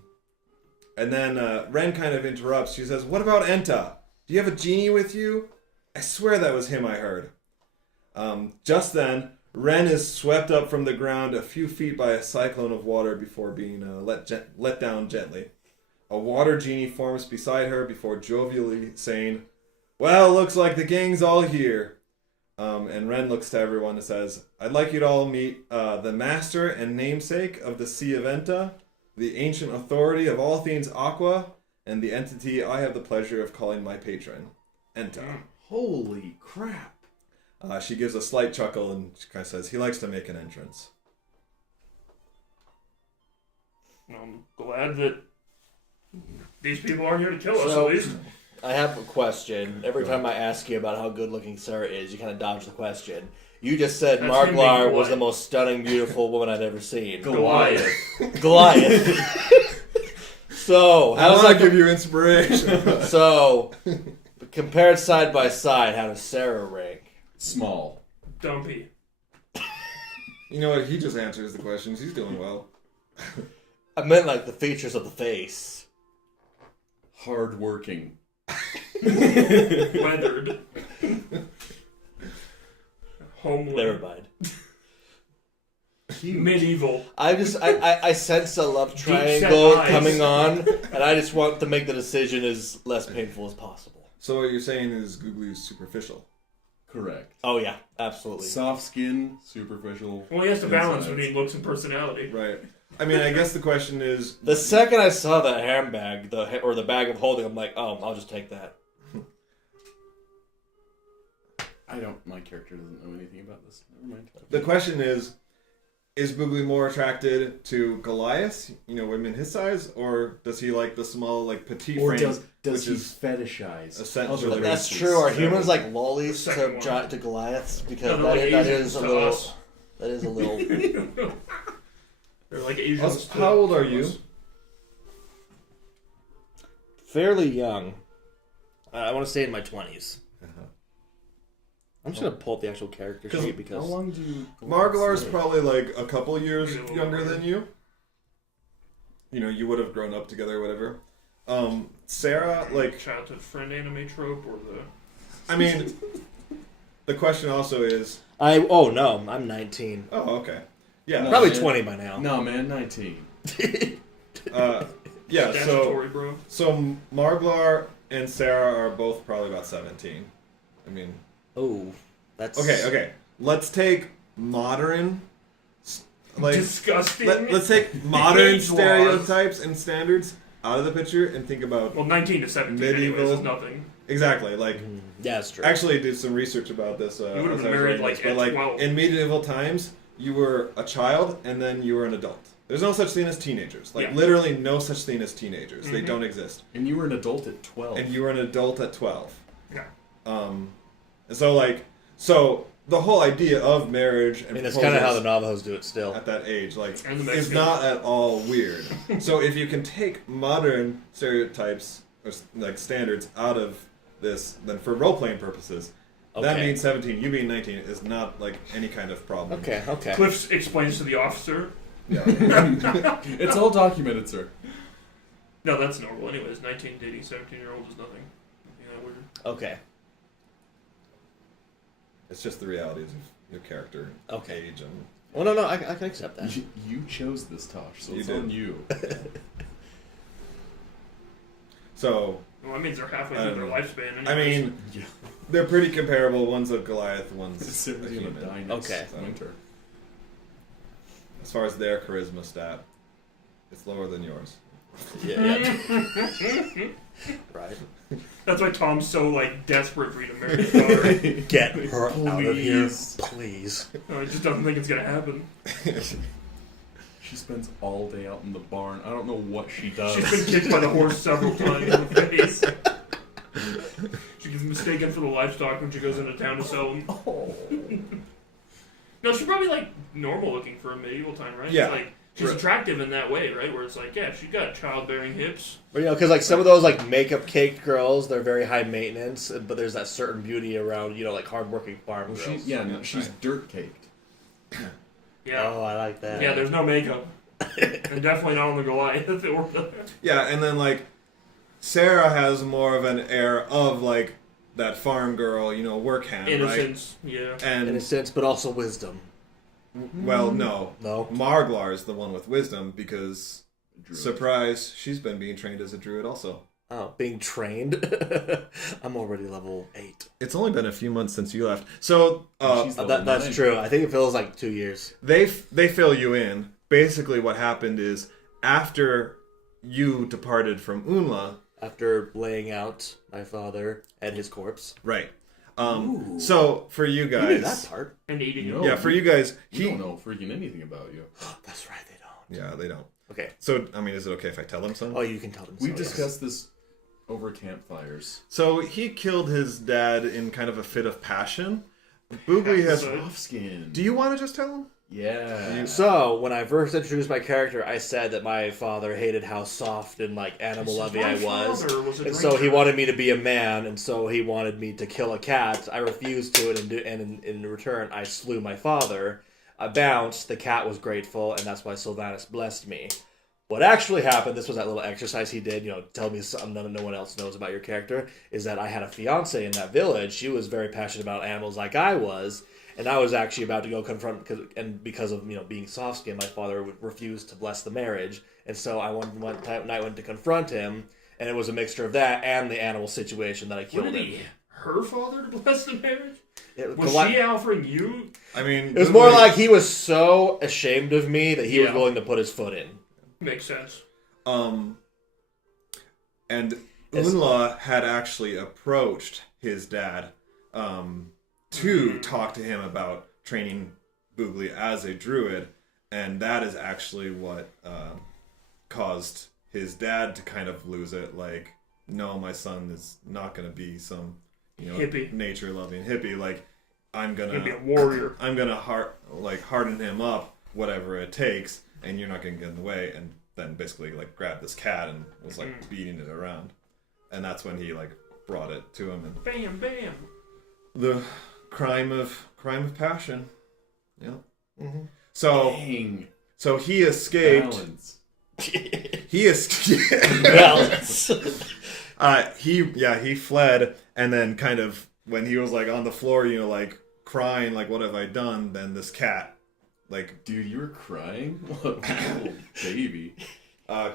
then Ren kind of interrupts. She says, what about Enta? Do you have a genie with you? I swear that was him I heard. Just then, Ren is swept up from the ground a few feet by a cyclone of water before being let down gently. A water genie forms beside her before jovially saying, well, looks like the gang's all here. And Ren looks to everyone and says, I'd like you to all meet the master and namesake of the Sea of Enta, the ancient authority of all things Aqua, and the entity I have the pleasure of calling my patron, Enta. Holy crap. She gives a slight chuckle and she kind of says, he likes to make an entrance. I'm glad that these people aren't here to kill us, So- at least. I have a question. Every time I ask you about how good looking Sarah is, you kind of dodge the question. You just said That's him being Marglar was polite. the most stunning, beautiful woman I'd ever seen. Goliath. Goliath. So, How how does does that give you inspiration? So, compared side by side, how does Sarah rank? Small. Dumpy. You know what? He just answers the questions. He's doing well. I meant like the features of the face. Hardworking. Weathered. Homely. Never mind. Medieval. I sense a love set triangle eyes. coming on, and I just want to make the decision as less painful as possible. So what you're saying is Googly is superficial. Correct. Oh yeah, absolutely. Soft skin, superficial. Well, he has to balance insides. between looks and personality. Right. I mean, I guess the question is... The second I saw that handbag, the bag of holding, I'm like, oh, I'll just take that. My character doesn't know anything about this. Never mind. The question is Boogly more attracted to Goliath, women his size, or does he like the small, like, petite Or frame? does he which is fetishize essentially- other That's races? true. Are humans like lollies The second one. to Goliaths? Because No, they're like that Asians is a to little. us. That is a little. They're like Asians. to How old are you? us. Fairly young. I want to say in my 20s. Uh-huh. I'm just gonna pull up the actual character sheet How because long do you... Marglar's live? probably like a couple years Maybe a little younger older. than you. You would have grown up together or whatever. Sarah, like, Childhood friend anime trope or the. I mean, the question also is... I'm 19. Oh, okay. Yeah. No. Probably man. 20 by now. No, man, 19. Yeah, Statutory, bro. so Marglar and Sarah are both probably about 17. I mean... Oh, that's Okay. Let's take modern... Like, Disgusting. let's take modern Age laws. stereotypes and standards out of the picture and think about... Well, 19 to 17 Medieval. anyways is nothing. Exactly, like... Yeah, that's true. Actually, I did some research about this. You would have as been I was married, reading like, this, but at like 12. in medieval times, you were a child and then you were an adult. There's no such thing as teenagers. Like Yeah. literally no such thing as teenagers. They Mhm. don't exist. And you were an adult at 12. And you were an adult at 12. Yeah. And so the whole idea of marriage and I mean, that's kind of how the proposals Navajos do it still. at that age, like, And the is Mexicans. not at all weird. So if you can take modern stereotypes or like standards out of this, then for role playing purposes, that Okay. being 17, you being 19 is not like any kind of problem. Okay. Cliff explains to the officer. Yeah. It's all documented, sir. No, that's normal. Anyways, 19 dating 17-year-old is nothing. Yeah, weird. Okay. It's just the realities of your character, Okay. age, and Well, no, I can accept that. You chose this, Tosh, so You it's did. on you. So, Well, that means they're halfway I through their don't lifespan. I anyways. mean, Yeah. they're pretty comparable. One's a Goliath, one's a Sarah's gonna human. die next Okay. winter. As far as their charisma stat, it's lower than yours. Yeah. Right. That's why Tom's so like desperate for you to marry his daughter. Get her out of here, Please. please. No, he just doesn't think it's gonna happen. She spends all day out in the barn. I don't know what she does. She's been kicked by the horse several times in the face. She gets mistaken for the livestock when she goes into town to sell them. Oh. No, she's probably like normal looking for a medieval time, right? Yeah. It's like she's Right. attractive in that way, right? Where it's like, yeah, she's got childbearing hips. But you know, because like some of those like makeup caked girls, they're very high maintenance, but there's that certain beauty around, you know, like hardworking farm Well, girls. she's dirt caked. Yeah. Oh, I like that. Yeah, there's no makeup. And definitely not on the Goliath. Yeah, and then like Sarah has more of an air of like that farm girl, you know, work hand, Innocence, yeah. right? And Innocence, but also wisdom. well, no, No. Marglar is the one with wisdom because Druid. surprise, she's been being trained as a druid also. Oh, being trained. I'm already level 8. It's only been a few months since you left, so She's level That's 9. true. I think it feels like 2 years. they fill you in. Basically, what happened is after you departed from Unla, After laying out my father and his corpse. right? Ooh. So for you You knew that guys, part. And eating No. yeah, for you guys, You don't know freaking anything about you. That's right, they don't. yeah, they don't. Okay. So I mean, is it okay if I tell them something? Oh, you can tell them. We've so, yes. discussed this over campfires. So he killed his dad in kind of a fit of passion. Boogly has. Soft skin. Do you want to just tell him? Yeah. So, when I first introduced my character, I said that my father hated how soft and, like, animal-lovey I was. And so he wanted me to be a man, and so he wanted me to kill a cat. I refused to it, and in return, I slew my father. I bounced, the cat was grateful, and that's why Sylvanus blessed me. What actually happened, this was that little exercise he did, you know, tell me something that no one else knows about your character, is that I had a fiance in that village. She was very passionate about animals like I was, and I was actually about to go confront, because of, you know, being soft-skinned, my father refused to bless the marriage, and so I went to confront him, and it was a mixture of that and the animal situation that I killed What did him. her father to bless the marriage? It Was she offering you? I mean, it was more like he was so ashamed of me that he was Yeah. willing to put his foot in. Makes sense. and It's- Unla had actually approached his dad to talk to him about training Boogly as a druid, and that is actually what caused his dad to kind of lose it. Like, no, my son is not going to be some, you know, Hippie. nature-loving hippie. Like, I'm gonna He'd be a warrior. I'm gonna harden him up, whatever it takes, and you're not gonna get in the way. And then basically like grabbed this cat and was like beating it around, and that's when he like brought it to him. And Bam, bam. the crime of passion. Yeah. Mm-hmm. So Dang. so he escaped. Balance. He escaped. Balance. He fled, and then kind of when he was like on the floor, you know, like crying, like what have I done? Then this cat, like, Dude, you were crying? What a little baby.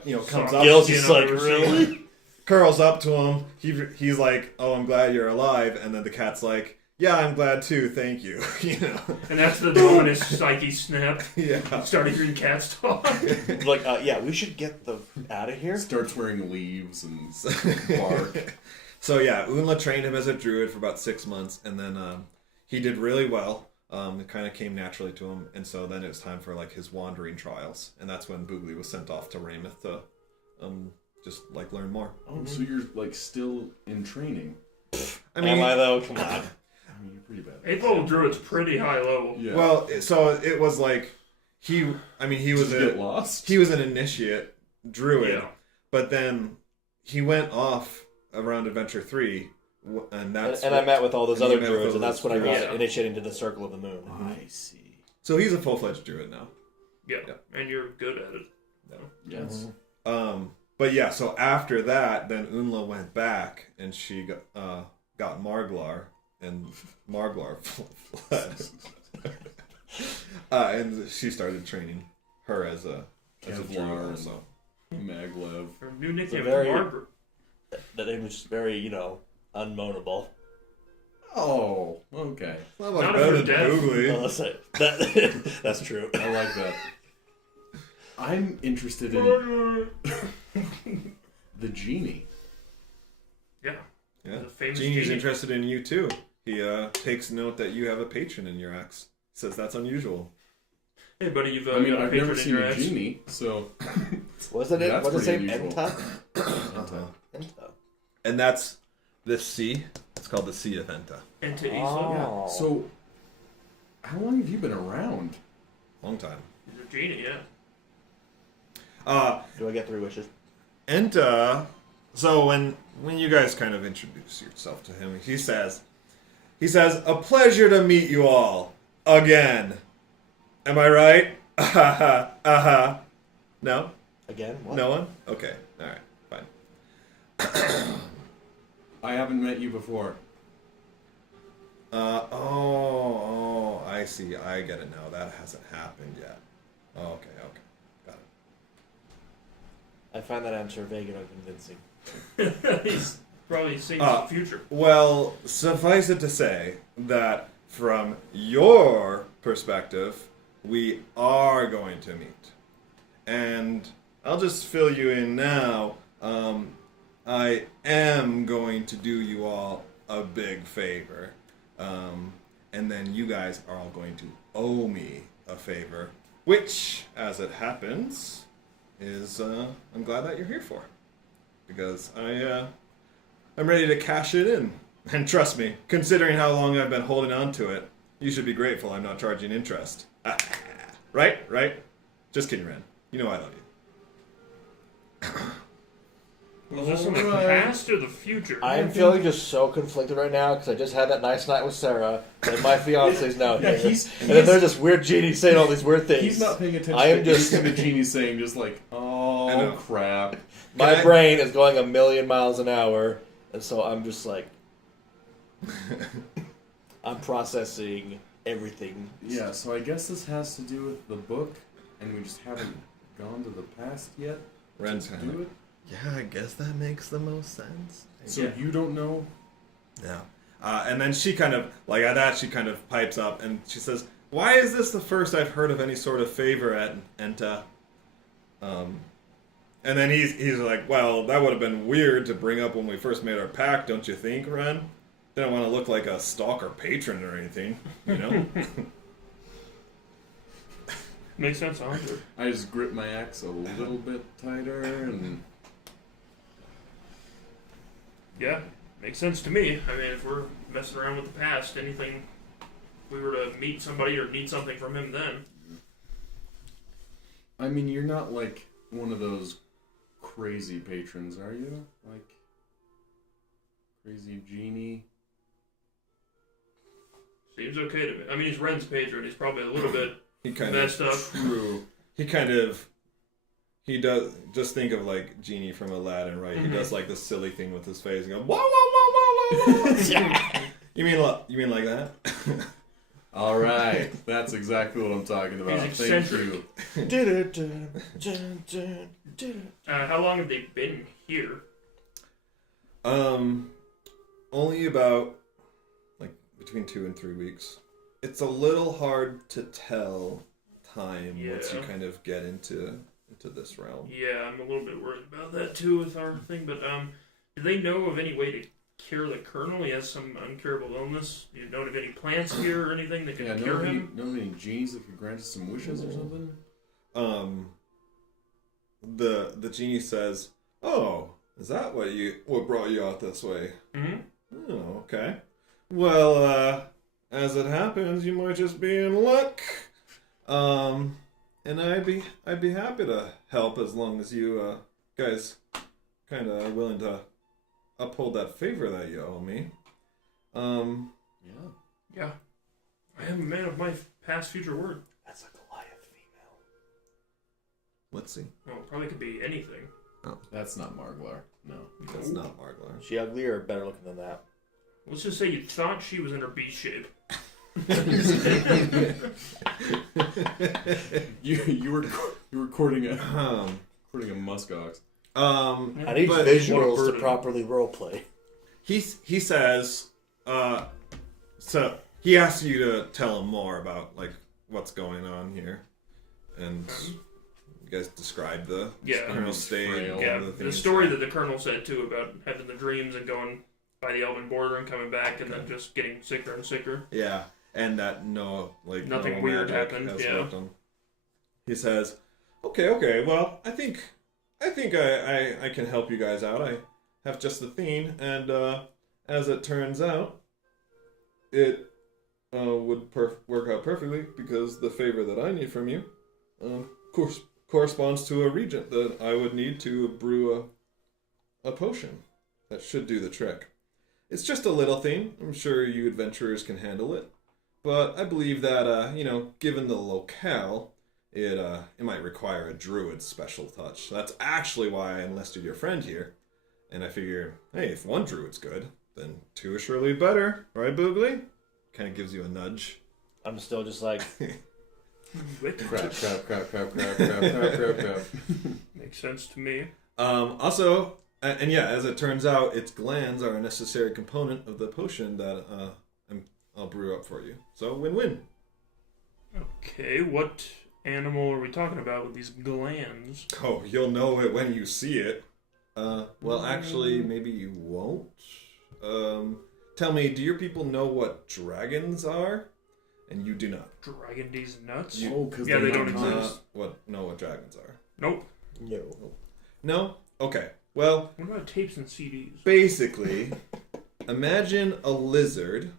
you know, comes up, Guilty's I've like, never really? seen. curls up to him. He's like, "Oh, I'm glad you're alive," and then the cat's like, "Yeah, I'm glad too. Thank you." You know. And that's the dominant psyche snap. Yeah. Started hearing cats talk. Like, yeah, we should get the out of here. Starts wearing leaves and bark. So yeah, Unla trained him as a druid for about 6 months, and then he did really well. It kind of came naturally to him, and so then it was time for like his wandering trials, and that's when Boogly was sent off to Raymouth to just like learn more. Oh, so you're like still in training. I mean, Am I though? Come on. I mean, you're pretty bad. 8th level druid's pretty high level. Yeah. well, so it was like he was Did you get lost? he was an initiate druid, Yeah. but then he went off around Adventure 3, and that's And I met with all those and you other met with druids, and all that's those when I druids. got initiated into the Circle of the Moon. I see. So he's a full-fledged druid now. Yeah. Yeah. And you're good at it. Yes. But yeah, so after that, then Unla went back, and she got Marglar, and Marglar fled. And she started training her as a druid Kevlar also. Maglev. Her new nickname very- is Margaret. That name is just very, unmoanable. Oh, okay. Not much Not better if than you're deaf. googly. Well, that's true. I like that. I'm interested in the genie. Yeah. Yeah. The famous Genie's genie. interested in you too. He takes note that you have a patron in your axe. Says that's unusual. Hey, buddy, you've I mean, got a I've patron never in seen your a ass. genie, so Wasn't it? That's What's his pretty name? unusual. Enta? Enta. And that's this sea. It's called the Sea of Enta. And to Isa. Oh. So, how long have you been around? Long time. He's a genie, yeah. Do I get 3 wishes? Enta. So when you guys kind of introduce yourself to him, he says, "A pleasure to meet you all again." Am I right? No? Again? What? No one? Okay. All right. Fine. I haven't met you before. I see. I get it now. That hasn't happened yet. Okay. Got it. I find that answer vague and unconvincing. He's probably seeing Uh, the future. Well, suffice it to say that from your perspective, we are going to meet. And I'll just fill you in now. I am going to do you all a big favor. And then you guys are all going to owe me a favor, which, as it happens, is I'm glad that you're here for. Because I'm ready to cash it in. And trust me, considering how long I've been holding on to it, you should be grateful I'm not charging interest. Right? Just kidding, Ren. You know I love you. Was this in the Alright. past or the future? I am feeling just so conflicted right now because I just had that nice night with Sarah, and my fiance's now here. And then there's this weird genie saying all these weird things. He's not paying attention I am to just- anything the genie's saying, just like, I oh, know. crap. My Can I- brain is going 1,000,000 miles an hour, and so I'm just like, I'm processing everything. Yeah, so I guess this has to do with the book, and we just haven't gone to the past yet Ren's to kind do of. it. Yeah, I guess that makes the most sense. So Yeah. you don't know? Yeah. And then she kind of, like at that, she kind of pipes up and she says, "Why is this the first I've heard of any sort of favor at Enta?" And then he's like, "Well, that would have been weird to bring up when we first made our pact, don't you think, Ren? Didn't want to look like a stalker patron or anything, you know?" Makes sense, honestly. I just grip my axe a little bit tighter, and Yeah, makes sense to me. I mean, if we're messing around with the past, anything, if we were to meet somebody or need something from him then. I mean, you're not like one of those crazy patrons, are you? Like, crazy genie? Seems okay to me. I mean, he's Ren's patron. He's probably a little bit He kind messed of, up. True. he does, just think of like Genie from Aladdin, right? Mhm. He does like this silly thing with his face and go, "Wah, wah, wah, wah, wah, wah." You mean like that? All right, that's exactly what I'm talking about. He's Thank eccentric. you. How long have they been here? Only about like between 2 and 3 weeks. It's a little hard to tell time once you Yeah. kind of get into this realm. Yeah, I'm a little bit worried about that too with our thing. But do they know of any way to cure the Colonel? He has some uncurable illness. Do you know of any plants here or anything that could Yeah, cure him? know any genies that could grant us some wishes or something? The genie says, "Oh, is that what brought you out this way? Mm-hmm. Oh, okay. Well, as it happens, you might just be in luck. And I'd be happy to help as long as you guys kind of are willing to uphold that favor that you owe me. Yeah. Yeah. I am a man of my past future word. That's a Goliath female. Let's see. Oh, probably could be anything. That's not Marglar. No. That's not Marglar. Is she ugly or better looking than that? Let's just say you thought she was in her beast shape. You were courting a Um, muskox. I need but visuals to burden. properly roleplay. he says, so he asks you to tell him more about like what's going on here, and you guys describe the Yeah. colonel state. Frail. and Yeah, the the things story that- that the colonel said too about having the dreams and going by the elven border and coming back and then just getting sicker and sicker. Yeah, and that Nothing no weird magic happened, has yeah. worked on. He says, "Okay, well, I think I can help you guys out. I have just the theme, and as it turns out, it would work out perfectly because the favor that I need from you, corresponds to a regent that I would need to brew a potion that should do the trick. It's just a little thing. I'm sure you adventurers can handle it, but I believe that given the locale, it might require a druid's special touch. That's actually why I enlisted your friend here. And I figure, hey, if one druid's good, then two is surely better, right, Boogly?" Kind of gives you a nudge. I'm still just like, Crap. Makes sense to me. Also, and yeah, as it turns out, its glands are a necessary component of the potion that I'll brew up for you. So win-win. Okay, what animal are we talking about with these glands? Oh, you'll know it when you see it. Well, actually, maybe you won't. Tell me, do your people know what dragons are? And you do not. Dragon D's nuts? Because Yeah, they don't exist. Know what dragons are? Nope. no. No? Okay. Well, What about tapes and CDs? basically, imagine a lizard,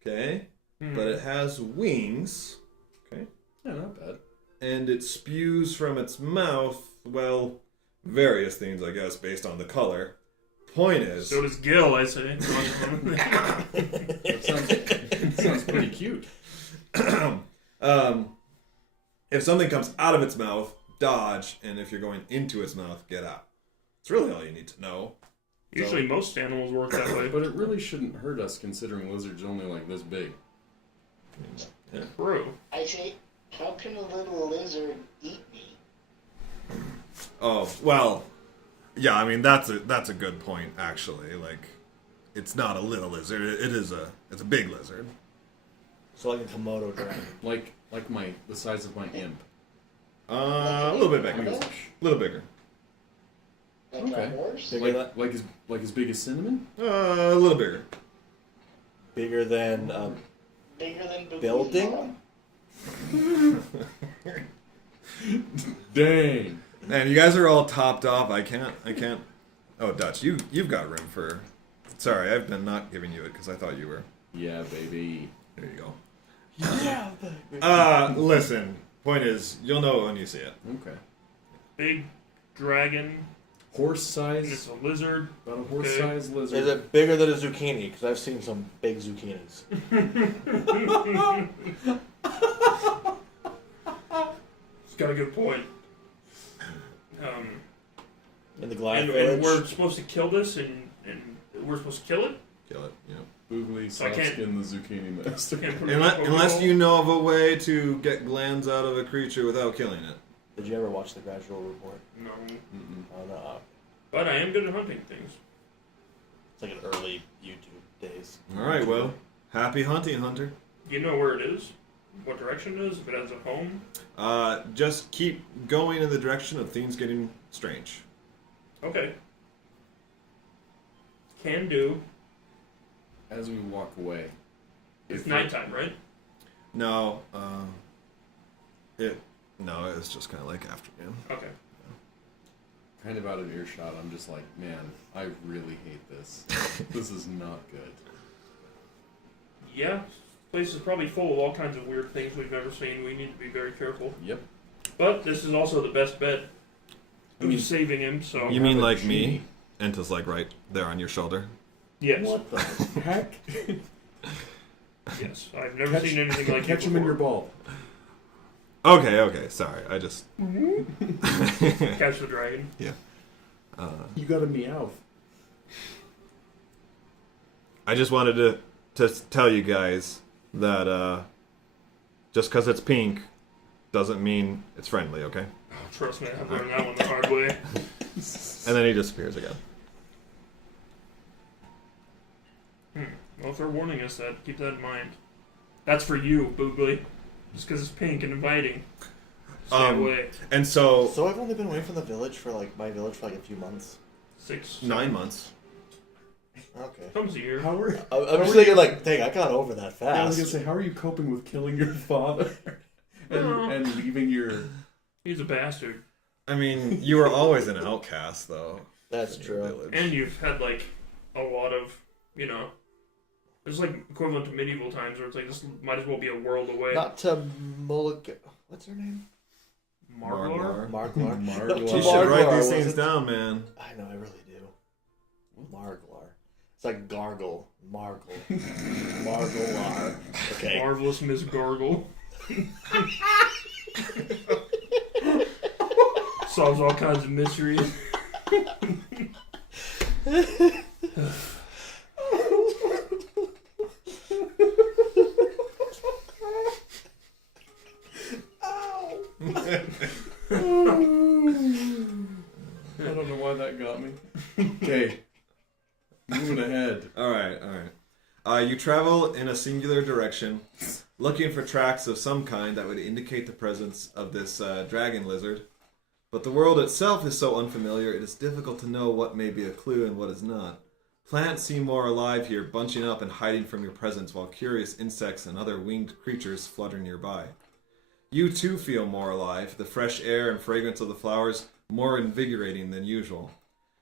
okay? Hmm. But it has wings, okay? Yeah, not bad. And it spews from its mouth, well, various things, I guess, based on the color. Point is... So does Gil, I say. That sounds pretty cute. If something comes out of its mouth, dodge, and if you're going into its mouth, get out. It's really all you need to know. Usually most animals work that way. But it really shouldn't hurt us considering lizards are only like this big. True. I say, how can a little lizard eat me? Oh, well, yeah, I mean, that's a good point, actually. Like, it's not a little lizard, it's a big lizard. So like a Komodo dragon. Like the size of my imp. A little bit bigger. A little bigger. Like Okay. a horse? Bigger Like as big as cinnamon? A little bigger. Bigger than Bigger than Boogie's building? mom? Dang. Man, you guys are all topped off. I can't. Oh, Dutch, you've got room for. Sorry, I've been not giving you it because I thought you were. Yeah, baby. There you go. yeah. Listen. Point is, you'll know it when you see it. Okay. Big dragon, Horse and it's size, a lizard. about a horse size lizard. Is it bigger than a zucchini? Because I've seen some big zucchinis. It's got a good point. In the Goliath And village. we're supposed to kill this, and we're supposed to kill it? Kill it. You know. Boogly So I can't- soft-skin the zucchini master. Can't put it in a Unless Pokeball? you know of a way to get glands out of a creature without killing it. Did you ever watch the Gradual Report? No. Mm-mm. Oh no. But I am good at hunting things. It's like an early YouTube days. All right. Well, happy hunting, Hunter. You know where it is? What direction it is? If it has a home? Just keep going in the direction of things getting strange. Okay. Can do. As we walk away. It's nighttime, right? No. It's just kind of like afternoon. Okay. Kind of out of earshot, I'm just like, man, I really hate this. This is not good. Yeah. This place is probably full of all kinds of weird things we've never seen. We need to be very careful. Yep. But this is also the best bet. You mean- Who's saving him, so... You mean have a like me? genie. Enta's like right there on your shoulder. Yes. What the heck? Yes. I've never seen anything like Catch it him in your before. ball. Okay. Sorry. I just. Catch the dragon. You got a meow. I just wanted to tell you guys that just because it's pink doesn't mean it's friendly. Okay. Trust me, I've learned that one the hard way. And then he disappears again. Well, if they're warning us that, keep that in mind. That's for you, Boogly. Just because it's pink and inviting. Stay away. And so So I've only been away from the village for my village for a few months. 9 months. Okay. Comes a year. How are? I'm just thinking dang, I got over that fast. I was gonna say, how are you coping with killing your father and leaving your? He's a bastard. I mean, you were always an outcast, though. That's in your true. village. And you've had, a lot of, it's equivalent to medieval times where it's this might as well be a world away. Not to what's her name? Marglar? Marglar. Marglar. You should write Marglar, these was things it? down, man. I know, I really do. Marglar. It's like gargle. Margle. Marglar. Okay. Marvelous Miss Gargle. Solves all kinds of mysteries. I don't know why that got me. Okay. Moving ahead. All right. You travel in a singular direction, looking for tracks of some kind that would indicate the presence of this dragon lizard. But the world itself is so unfamiliar, it is difficult to know what may be a clue and what is not. Plants seem more alive here, bunching up and hiding from your presence, while curious insects and other winged creatures flutter nearby. You too feel more alive, the fresh air and fragrance of the flowers more invigorating than usual.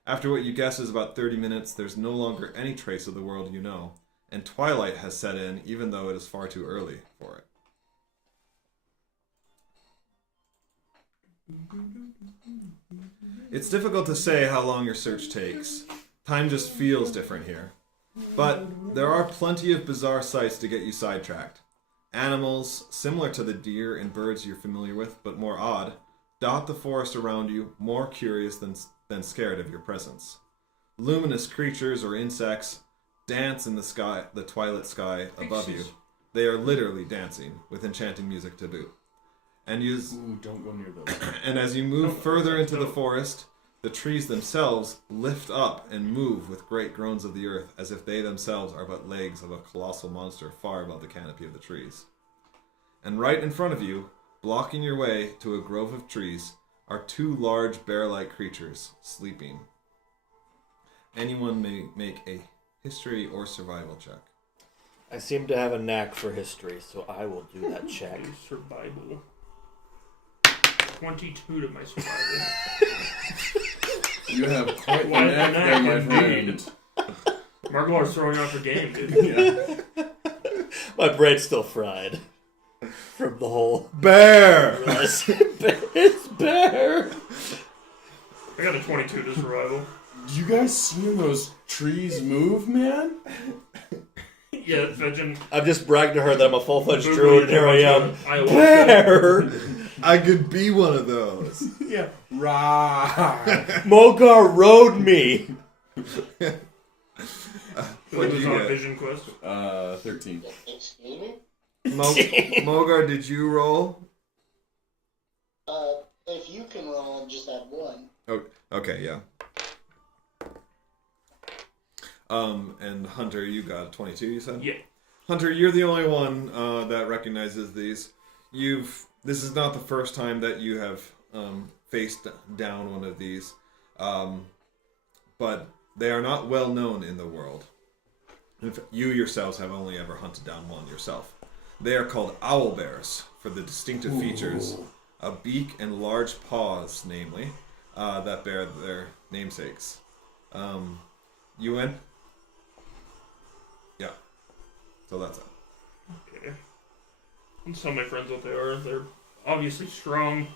After what you guess is about 30 minutes, there's no longer any trace of the world you know, and twilight has set in, even though it is far too early for it. It's difficult to say how long your search takes. Time just feels different here. But there are plenty of bizarre sights to get you sidetracked. Animals, similar to the deer and birds you're familiar with, but more odd, dot the forest around you, more curious than scared of your presence. Luminous creatures or insects dance in the sky, the twilight sky above you. They are literally dancing, with enchanting music to boot. And Ooh, don't go near those. and as you move further into the forest, the trees themselves lift up and move with great groans of the earth, as if they themselves are but legs of a colossal monster far above the canopy of the trees. And right in front of you, blocking your way to a grove of trees, are two large bear-like creatures sleeping. Anyone may make a history or survival check. I seem to have a knack for history, so I will do that check. Survival. 22 to my survival. You have quite the What knack a there, my knack friend. indeed. Marglar's throwing off the game, dude. Yeah. My brain's still fried from the whole Bear! It's bear. I got a 22 to survival. Did you guys see those trees move, man? Yeah, fetching. I'm just bragging to her that I'm a full-fledged druid, and here I am. Ayahuasca. Bear! I could be one of those. Yeah. Rah. Mogar rode me. What What'd was you on get? Vision Quest? 13. Excuse me? Mogar, did you roll? If you can roll, just add one. Oh, okay, yeah. And Hunter, you got 22, you said? Yeah. Hunter, you're the only one that recognizes these. This is not the first time that you have faced down one of these, but they are not well known in the world. You yourselves have only ever hunted down one yourself. They are called owl bears for the distinctive features, a beak and large paws, namely, that bear their namesakes. You went? Yeah. So that's it. Okay. And tell my friends what they are. They're obviously strong.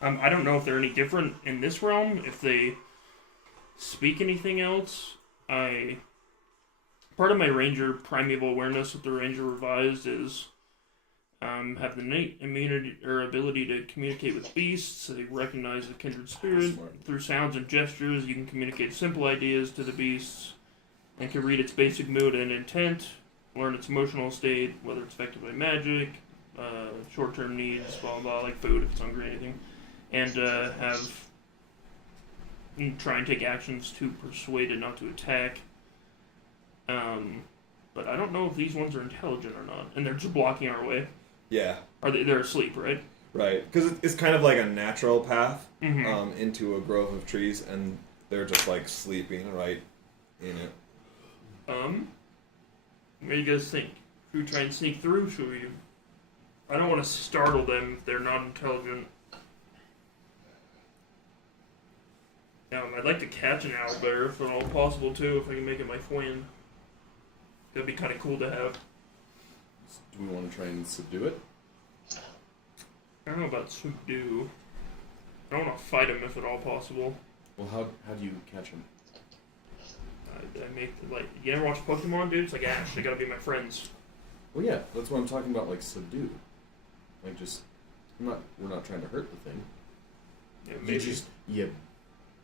I don't know if they're any different in this realm, if they speak anything else. Part of my Ranger Primeval Awareness with the Ranger Revised is have the innate immunity or ability to communicate with beasts. They recognize the kindred spirit. Through sounds and gestures, you can communicate simple ideas to the beasts and can read its basic mood and intent, learn its emotional state, whether it's affected by magic, short-term needs, blah, blah, like food if it's hungry or anything, and have try and take actions to persuade it not to attack. But I don't know if these ones are intelligent or not, and they're just blocking our way. Yeah. They're asleep, right? Right. Because it's kind of like a natural path Mm-hmm. into a grove of trees, and they're just like sleeping right in it. What do you guys think? Should we try and sneak through? Should we? I don't want to startle them if they're not intelligent. I'd like to catch an owlbear if at all possible too, if I can make it my friend. That'd be kind of cool to have. Do we want to try and subdue it? I don't know about subdue. I don't want to fight him if at all possible. Well, how do you catch him? I make like you ever watch Pokemon, dude? It's like Ash. They gotta be my friends. Well, yeah, that's what I'm talking about. Like subdue, like just we're not trying to hurt the thing. Yeah, You maybe. just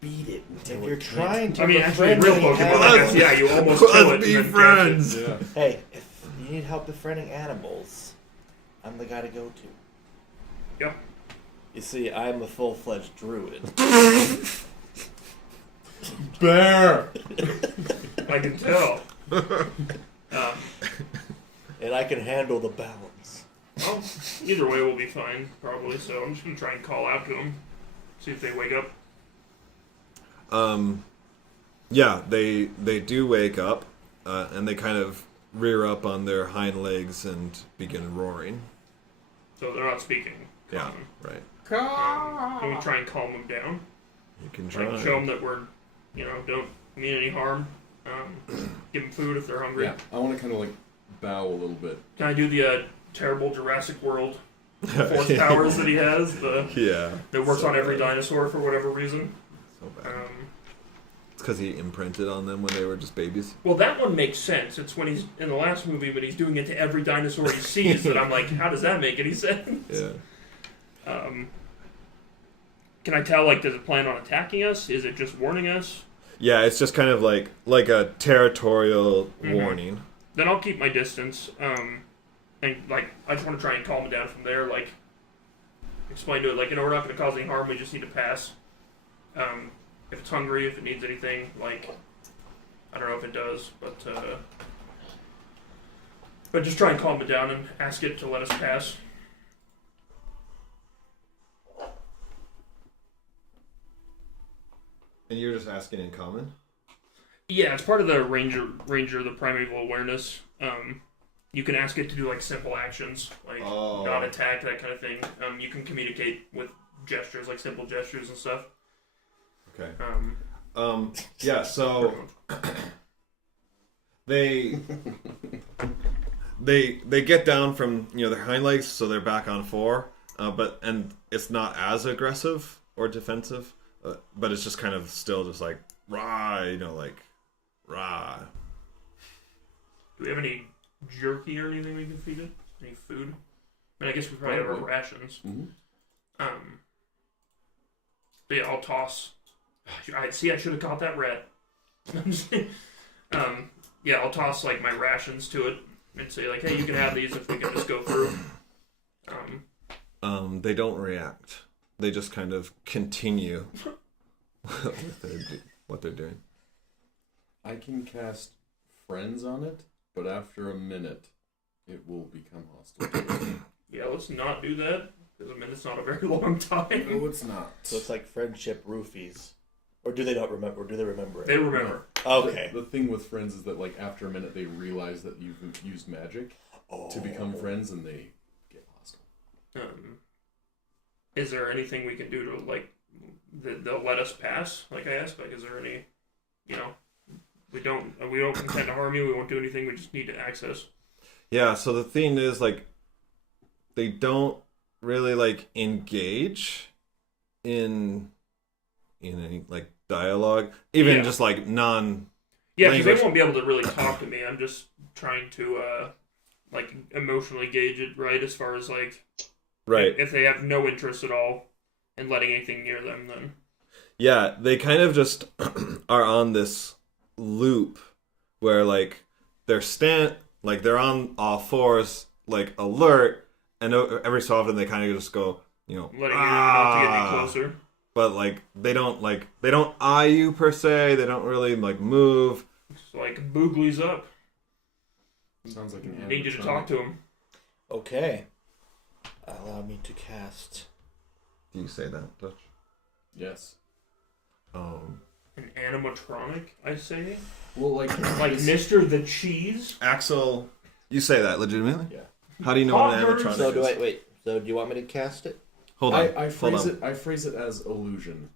beat it until If it you're can't. trying to I mean, actually, befriend real any Pokemon, animals- I guess, yeah, you almost kill it. Let's be and then friends. Yeah. Hey, if you need help befriending animals, I'm the guy to go to. Yep. You see, I'm a full-fledged druid. Bear. I can tell. And I can handle the balance. Well, either way, we'll be fine, probably. So I'm just gonna try and call out to them, see if they wake up. Yeah, they do wake up, and they kind of rear up on their hind legs and begin roaring. So they're not speaking. Yeah, common. right. Can we try and calm them down? You can Like try. show them that we're, don't mean any harm. Give them food if they're hungry. Yeah, I want to kind of like bow a little bit. Can I do the terrible Jurassic World force powers that he has? Yeah. That works So on every bad. dinosaur for whatever reason. So bad. Um, It's because he imprinted on them when they were just babies. well, that one makes sense. It's when he's in the last movie, but he's doing it to every dinosaur he sees. That I'm like, how does that make any sense? Yeah. Can I tell? Like, does it plan on attacking us? Is it just warning us? Yeah, it's just kind of like a territorial Mhm. warning. Then I'll keep my distance. And like, I just want to try and calm it down from there. Like, explain to it, like, we're not going to cause any harm. We just need to pass. If it's hungry, if it needs anything, like, I don't know if it does, but just try and calm it down and ask it to let us pass. And you're just asking in common? Yeah, it's part of the ranger, the primeval awareness. You can ask it to do like simple actions, like not attack, that kind of thing. You can communicate with gestures, like simple gestures and stuff. Okay. Yeah, so they get down from their hind legs, so they're back on four. And it's not as aggressive or defensive, but it's just kind of still just like rah, like rah. Do we have any jerky or anything we can feed it? Any food? I mean, I guess we probably have our rations. Mm-hmm. But yeah, I'll toss. I should have caught that rat. Yeah, I'll toss like my rations to it and say like, hey, you can have these if we can just go through. They don't react. They just kind of continue what they're doing. I can cast friends on it, but after a minute, it will become hostile. Yeah, let's not do that because a minute's not a very long time. No, it's not. So it's like friendship roofies. Or do they not remember? Or do they remember it? They remember. Okay. The thing with friends is that like after a minute, they realize that you've used magic to become friends, and they get hostile. Is there anything we can do to like they'll let us pass? Like I asked, like is there any, we don't intend to harm you. We won't do anything. We just need to access. Yeah, so the thing is, like, they don't really, like, engage in any, like, dialogue. Even just, like, non... Yeah, because they language. won't be able to really talk to me. I'm just trying to, like, emotionally gauge it, right? As far as, like... Right. If they have no interest at all in letting anything near them, then... Yeah, they kind of just are on this loop where, like, they're on all fours, like, alert, and every so often they kind of just go, Letting you know to get me closer. but like they don't eye you per se. They don't really like move. It's like Boogly's up. Sounds like an Need you to animatronic. talk to him. Okay. Allow me to cast. Do you say that, Dutch? Yes. An animatronic, I say? Well, like Mr. the Cheese? Axel, you say that legitimately? Yeah. How do you know what an Hogwarts. animatronic So is? do I wait? So do you want me to cast it? Hold on. I hold phrase on. it. I phrase it as illusion.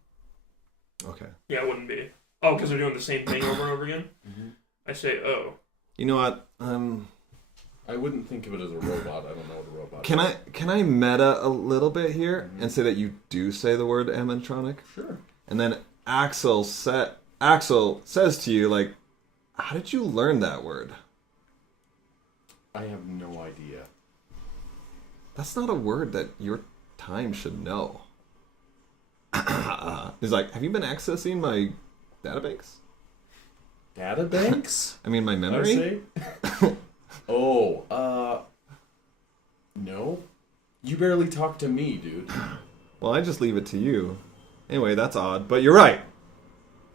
Okay. Yeah, it wouldn't be. Oh, because they're doing the same thing over and over again? Mm-hmm. I say, oh. You know what? I wouldn't think of it as a robot. I don't know what a robot Can is. I meta a little bit here and say that you do say the word animatronic? Sure. And then Axel says to you, like, how did you learn that word? I have no idea. That's not a word that your time should know. He's like, have you been accessing my databanks? Databanks? I mean, my I memory? say? No. You barely talk to me, dude. Well, I just leave it to you. Anyway, that's odd, but you're right.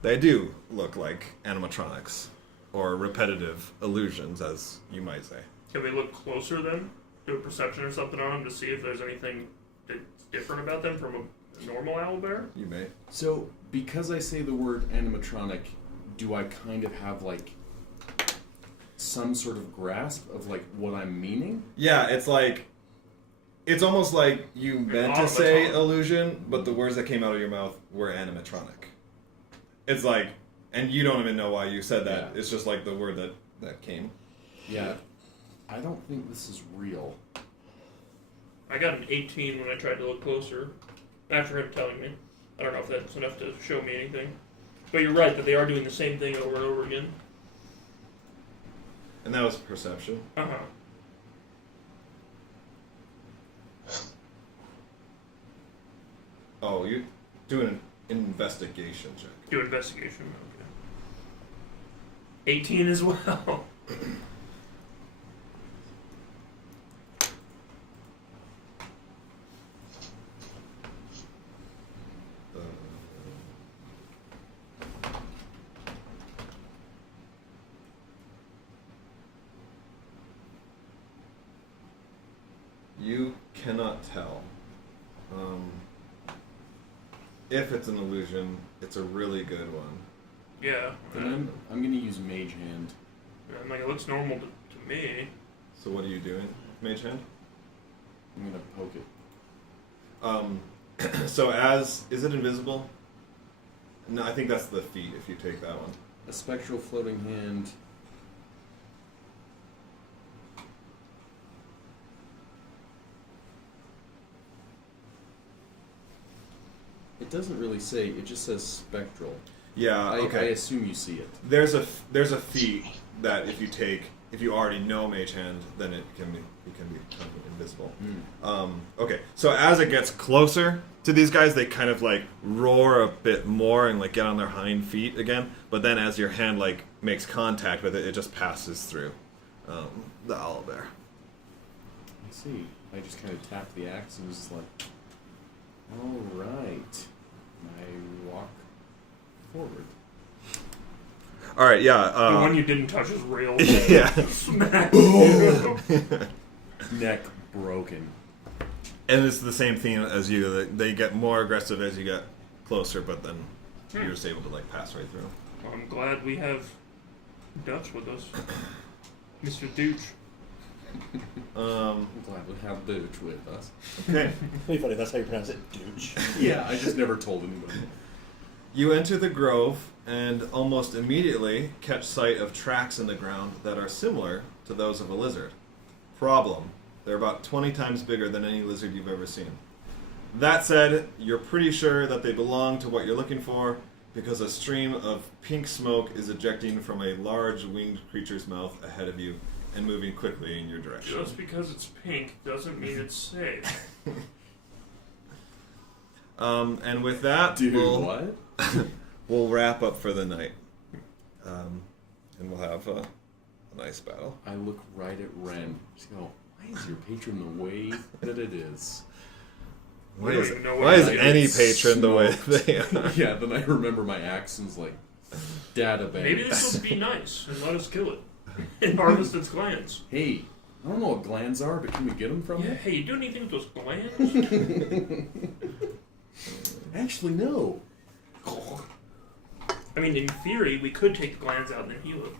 They do look like animatronics, or repetitive illusions, as you might say. Can we look closer then? Do a perception or something on them to see if there's anything that's different about them from a normal owlbear? You may. So, because I say the word animatronic, do I kind of have, like, some sort of grasp of, like, what I'm meaning? Yeah, it's like, it's almost like you meant to say illusion, but the words that came out of your mouth were animatronic. It's like, and you don't even know why you said that. Yeah. It's just like the word that came. Yeah. I don't think this is real. I got an 18 when I tried to look closer. After him telling me. I don't know if that's enough to show me anything. But you're right that they are doing the same thing over and over again. And that was perception. Uh-huh. Oh, you're doing an investigation check. Do investigation. Okay. 18 as well. You cannot tell. If it's an illusion, it's a really good one. Yeah. Then I'm gonna use Mage Hand. I'm like, it looks normal to me. So what are you doing, Mage Hand? I'm gonna poke it. So is it invisible? No, I think that's the feat if you take that one. A spectral floating hand. It doesn't really say. It just says spectral. Yeah, I okay. assume you see it. There's a feat that if you already know Mage Hand, then it can become invisible. Okay, so as it gets closer to these guys, they kind of like roar a bit more and like get on their hind feet again. But then as your hand like makes contact with it, it just passes through the owlbear. I see. I just kind of tapped the axe and was just like, all right. I walk forward. All right, yeah. The one you didn't touch is real. Yeah. Smack. Neck broken. And it's the same thing as you. They get more aggressive as you get closer, but then you're just able to like pass right through. Well, I'm glad we have Dutch with us. Mr. Dooch. I'm glad we have Dooch with us. Okay. It'd be funny, that's how you pronounce it, douche. Yeah, I just never told anybody. You enter the grove and almost immediately catch sight of tracks in the ground that are similar to those of a lizard. Problem: they're about 20 times bigger than any lizard you've ever seen. That said, you're pretty sure that they belong to what you're looking for because a stream of pink smoke is ejecting from a large winged creature's mouth ahead of you and moving quickly in your direction. Just because it's pink doesn't mean it's safe. And with that, Dude, what? we'll wrap up for the night. And we'll have a nice battle. I look right at Ren. Just go, why is your patron the way that it is? Why We don't is, even know why what is it any is. patron the way they are? Yeah, then I remember my accents like data bank. Maybe they're supposed to be nice and let us kill it and harvest its glands. Hey, I don't know what glands are, but can we get them from Yeah, it? hey, you do anything with those glands? Actually, no. I mean, in theory, we could take the glands out and then heal it.